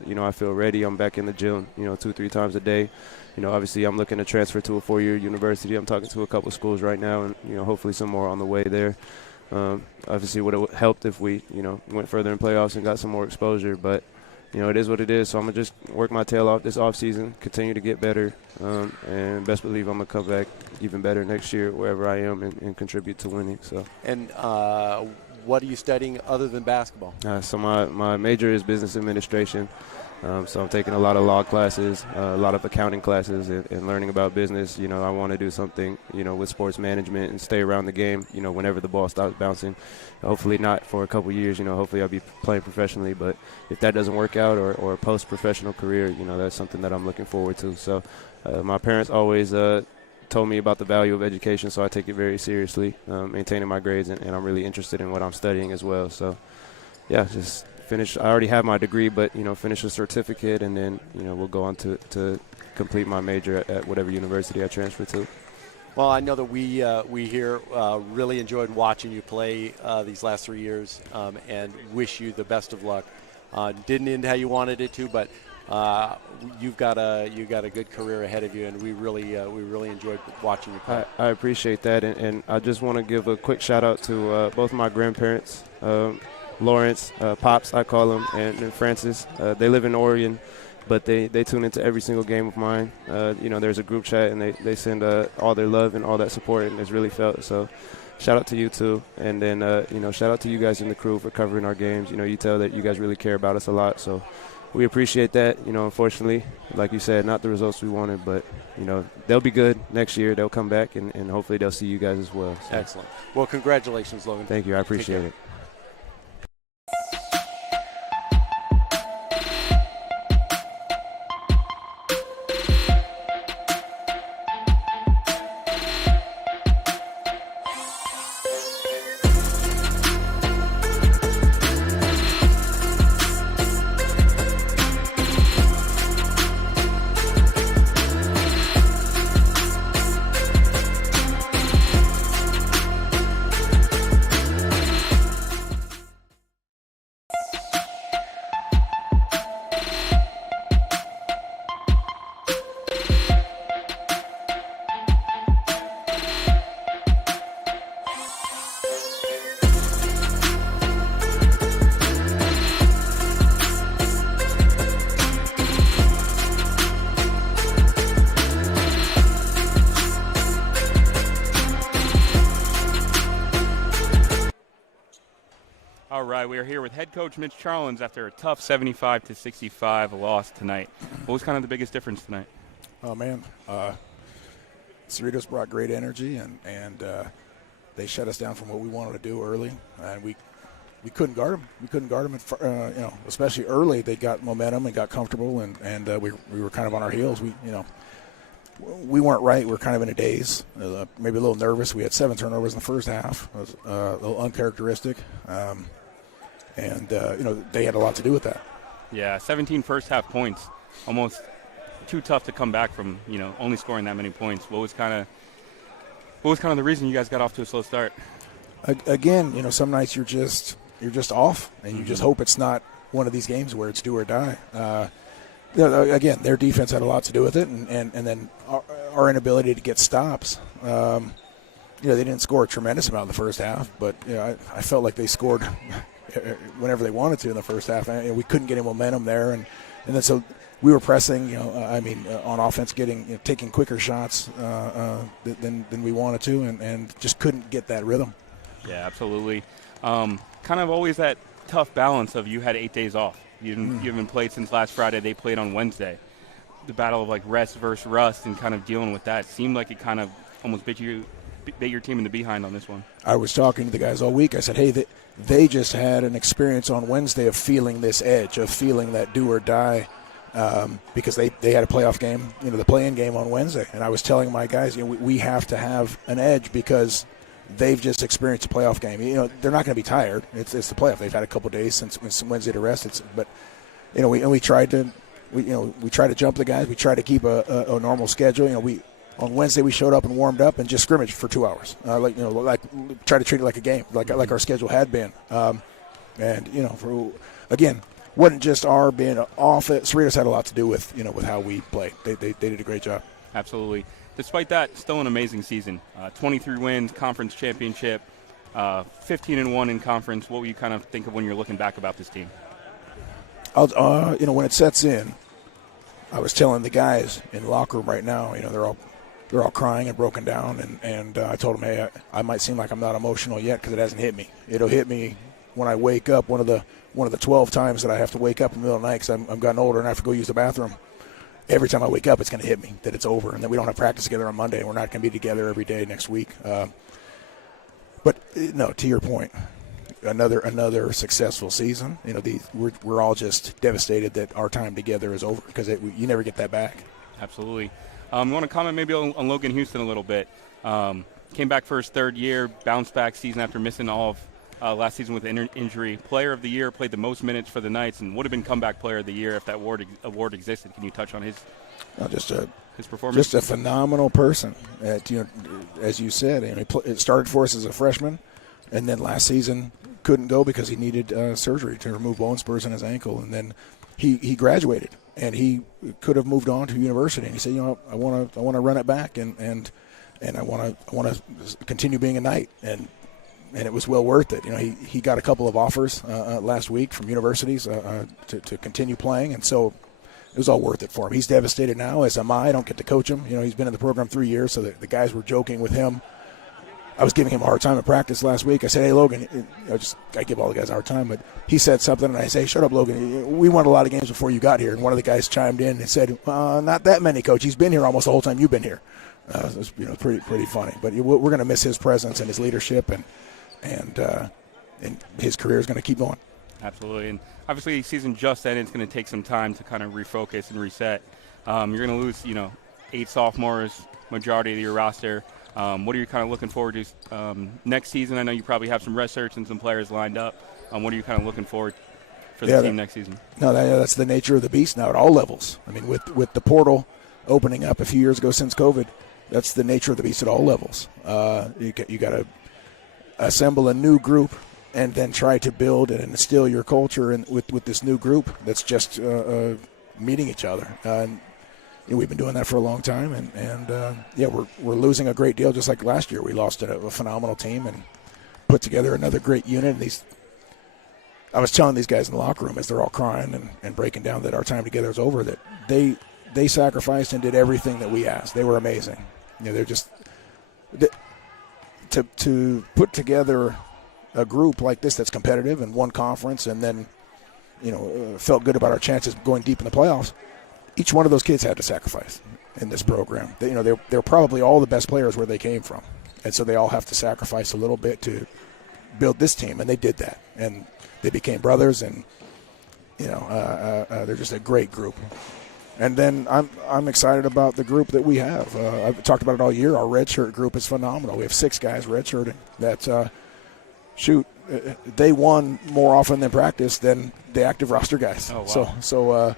you know, I feel ready, I'm back in the gym. You know, 2-3 times a day. You know, obviously I'm looking to transfer to a 4-year university. I'm talking to a couple schools right now, and, you know, hopefully some more on the way there. Obviously, would have helped if we, you know, went further in playoffs and got some more exposure. But, you know, it is what it is. So I'm going to just work my tail off this offseason, continue to get better, and best believe I'm going to come back even better next year wherever I am and contribute to winning. So. And what are you studying other than basketball? So my major is business administration. So I'm taking a lot of law classes, a lot of accounting classes, and learning about business. You know, I want to do something, you know, with sports management and stay around the game, you know, whenever the ball stops bouncing. Hopefully not for a couple years, you know, hopefully I'll be playing professionally. But if that doesn't work out or a post-professional career, you know, that's something that I'm looking forward to. So my parents always told me about the value of education, so I take it very seriously, maintaining my grades, and I'm really interested in what I'm studying as well. So, yeah, just finish. I already have my degree, but, you know, finish a certificate, and then, you know, we'll go on to complete my major at whatever university I transfer to. Well, I know that we here really enjoyed watching you play these last 3 years, and wish you the best of luck. Didn't end how you wanted it to, but you've got a good career ahead of you, and we really enjoyed watching you play. I appreciate that, and I just want to give a quick shout out to both my grandparents, Lawrence, Pops, I call him, and Francis. They live in Oregon, but they tune into every single game of mine. You know, there's a group chat, and they send all their love and all that support, and it's really felt. So shout out to you too, and then you know, shout out to you guys in the crew for covering our games. You know, you tell that you guys really care about us a lot, so we appreciate that. You know, unfortunately, like you said, not the results we wanted, but, you know, they'll be good next year. They'll come back, and hopefully they'll see you guys as well. So. Excellent. Well, congratulations, Logan. Thank you. I appreciate it. All right, we are here with head coach Mitch Charlens after a tough 75-65 loss tonight. What was kind of the biggest difference tonight? Oh, man. Cerritos brought great energy, and they shut us down from what we wanted to do early, and we couldn't guard them. We couldn't guard them, you know, especially early. They got momentum and got comfortable, and we were kind of on our heels. We weren't right. We were kind of in a daze, maybe a little nervous. We had 7 turnovers in the first half. It was a little uncharacteristic. And you know, they had a lot to do with that. Yeah, 17 first-half points. Almost too tough to come back from, you know, only scoring that many points. What was kind of the reason you guys got off to a slow start? Again, you know, some nights you're just off, and you just hope it's not one of these games where it's do or die. Again, their defense had a lot to do with it, and then our inability to get stops. You know, they didn't score a tremendous amount in the first half, but, you know, I felt like they scored whenever they wanted to in the first half. And we couldn't get any momentum there, and then so we were pressing. You know, on offense, taking quicker shots than we wanted to, and just couldn't get that rhythm. Yeah, absolutely. Kind of always that tough balance of you had 8 days off. You haven't played since last Friday. They played on Wednesday. The battle of like rest versus rust and kind of dealing with that seemed like it kind of almost bit your team in the behind on this one. I was talking to the guys all week. I said, hey, they just had an experience on Wednesday of feeling this edge, of feeling that do or die, because they had a playoff game, you know, the play-in game on Wednesday. And I was telling my guys, you know, we have to have an edge because they've just experienced a playoff game. You know, they're not going to be tired. It's the playoff. They've had a couple of days since Wednesday to rest. But, you know, we tried to jump the guys. We tried to keep a normal schedule. You know, on Wednesday we showed up and warmed up and just scrimmaged for 2 hours. Try to treat it like a game, like our schedule had been. And, you know, again, wasn't just our being off. Cerritos had a lot to do with, you know, with how we played. They did a great job. Absolutely. Despite that, still an amazing season. 23 wins, conference championship, 15-1 in conference. What will you kind of think of when you're looking back about this team? You know, when it sets in, I was telling the guys in the locker room right now, you know, they're all crying and broken down, and I told them, hey, I might seem like I'm not emotional yet because it hasn't hit me. It'll hit me when I wake up, one of the 12 times that I have to wake up in the middle of the night because I'm gotten older and I have to go use the bathroom. Every time I wake up, it's going to hit me that it's over and that we don't have practice together on Monday and we're not going to be together every day next week. But no, to your point, another successful season. You know, we're all just devastated that our time together is over because you never get that back. Absolutely. I want to comment maybe on Logan Houston a little bit. Came back for his third year, bounced back season after missing all of last season with an injury. Player of the year, played the most minutes for the Knights, and would have been comeback player of the year if that award existed. Can you touch on his performance? Just a phenomenal person. As you said, it started for us as a freshman, and then last season couldn't go because he needed surgery to remove bone spurs in his ankle, and then he graduated, and he could have moved on to university. And he said, I want to run it back, and I want to continue being a Knight, and it was well worth it. He got a couple of offers last week from universities to continue playing, and so it was all worth it for him. He's devastated now, as am I. I don't get to coach him. He's been in the program 3 years, so the guys were joking with him. I was giving him a hard time at practice last week. I said, hey, Logan, I give all the guys a hard time, but he said something, and I say, shut up, Logan. We won a lot of games before you got here. And one of the guys chimed in and said, not that many, Coach. He's been here almost the whole time you've been here. It was pretty funny. But we're going to miss his presence and his leadership, and his career is going to keep going. Absolutely. And obviously the season just ended. It's going to take some time to kind of refocus and reset. You're going to lose, 8 sophomores, majority of your roster. What are you kind of looking forward to next season? I know you probably have some red shirts and some players lined up. What are you kind of looking forward for the team next season? No, that's the nature of the beast now at all levels. I mean, with the portal opening up a few years ago since COVID, that's the nature of the beast at all levels. You got to assemble a new group and then try to build and instill your culture with this new group that's just meeting each other. We've been doing that for a long time, and we're losing a great deal. Just like last year, we lost a phenomenal team and put together another great unit. And I was telling these guys in the locker room as they're all crying and breaking down that our time together is over, that they sacrificed and did everything that we asked. They were amazing. They're just to put together a group like this that's competitive and won conference, and then felt good about our chances going deep in the playoffs. Each one of those kids had to sacrifice in this program. They're probably all the best players where they came from, and so they all have to sacrifice a little bit to build this team, and they did that. And they became brothers, and they're just a great group. And then I'm excited about the group that we have. I've talked about it all year. Our redshirt group is phenomenal. We have 6 guys redshirting. They won more often than practice than the active roster guys. Oh, wow. So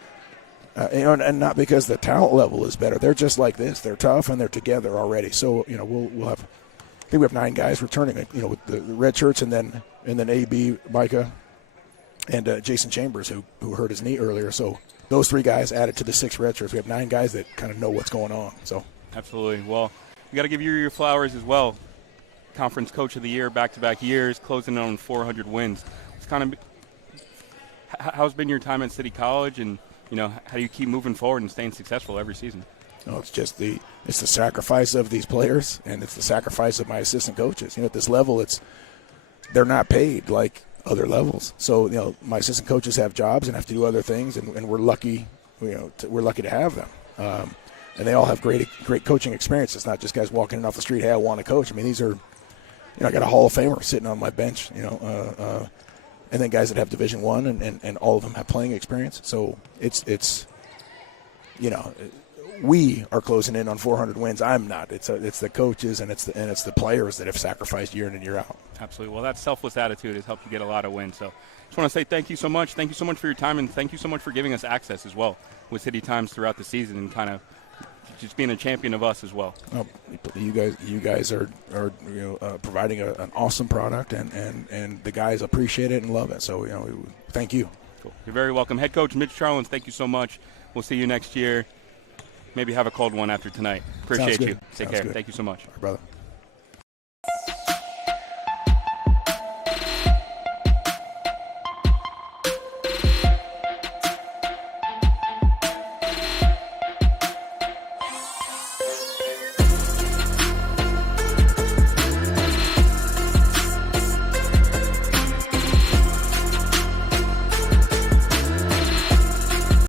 and not because the talent level is better. They're just like this. They're tough and they're together already. So we'll have. I think we have 9 guys returning. With the red shirts, and then AB, Micah, and Jason Chambers who hurt his knee earlier. So those 3 guys added to the 6 red shirts. We have 9 guys that kind of know what's going on. So absolutely. Well, we got to give you your flowers as well. Conference Coach of the Year, back-to-back years, closing in on 400 wins. It's kind of how's been your time at City College, and how do you keep moving forward and staying successful every season? It's just the sacrifice of these players, and it's the sacrifice of my assistant coaches. At this level, they're not paid like other levels. So my assistant coaches have jobs and have to do other things, and we're lucky. We're lucky to have them. And they all have great coaching experience. It's not just guys walking in off the street. Hey, I want to coach. I mean, these are. I got a Hall of Famer sitting on my bench. And then guys that have Division I, and all of them have playing experience. So it's we are closing in on 400 wins. I'm not. It's the coaches and it's the players that have sacrificed year in and year out. Absolutely. Well, that selfless attitude has helped you get a lot of wins. So just want to say thank you so much. Thank you so much for your time, and thank you so much for giving us access as well with City Times throughout the season and kind of just being a champion of us as well. Oh, you guys are providing an awesome product, and the guys appreciate it and love it. So thank you. Cool. You're very welcome. Head Coach Mitch Charlens, thank you so much. We'll see you next year. Maybe have a cold one after tonight. Appreciate you. Take care. Thank you so much. All right, brother.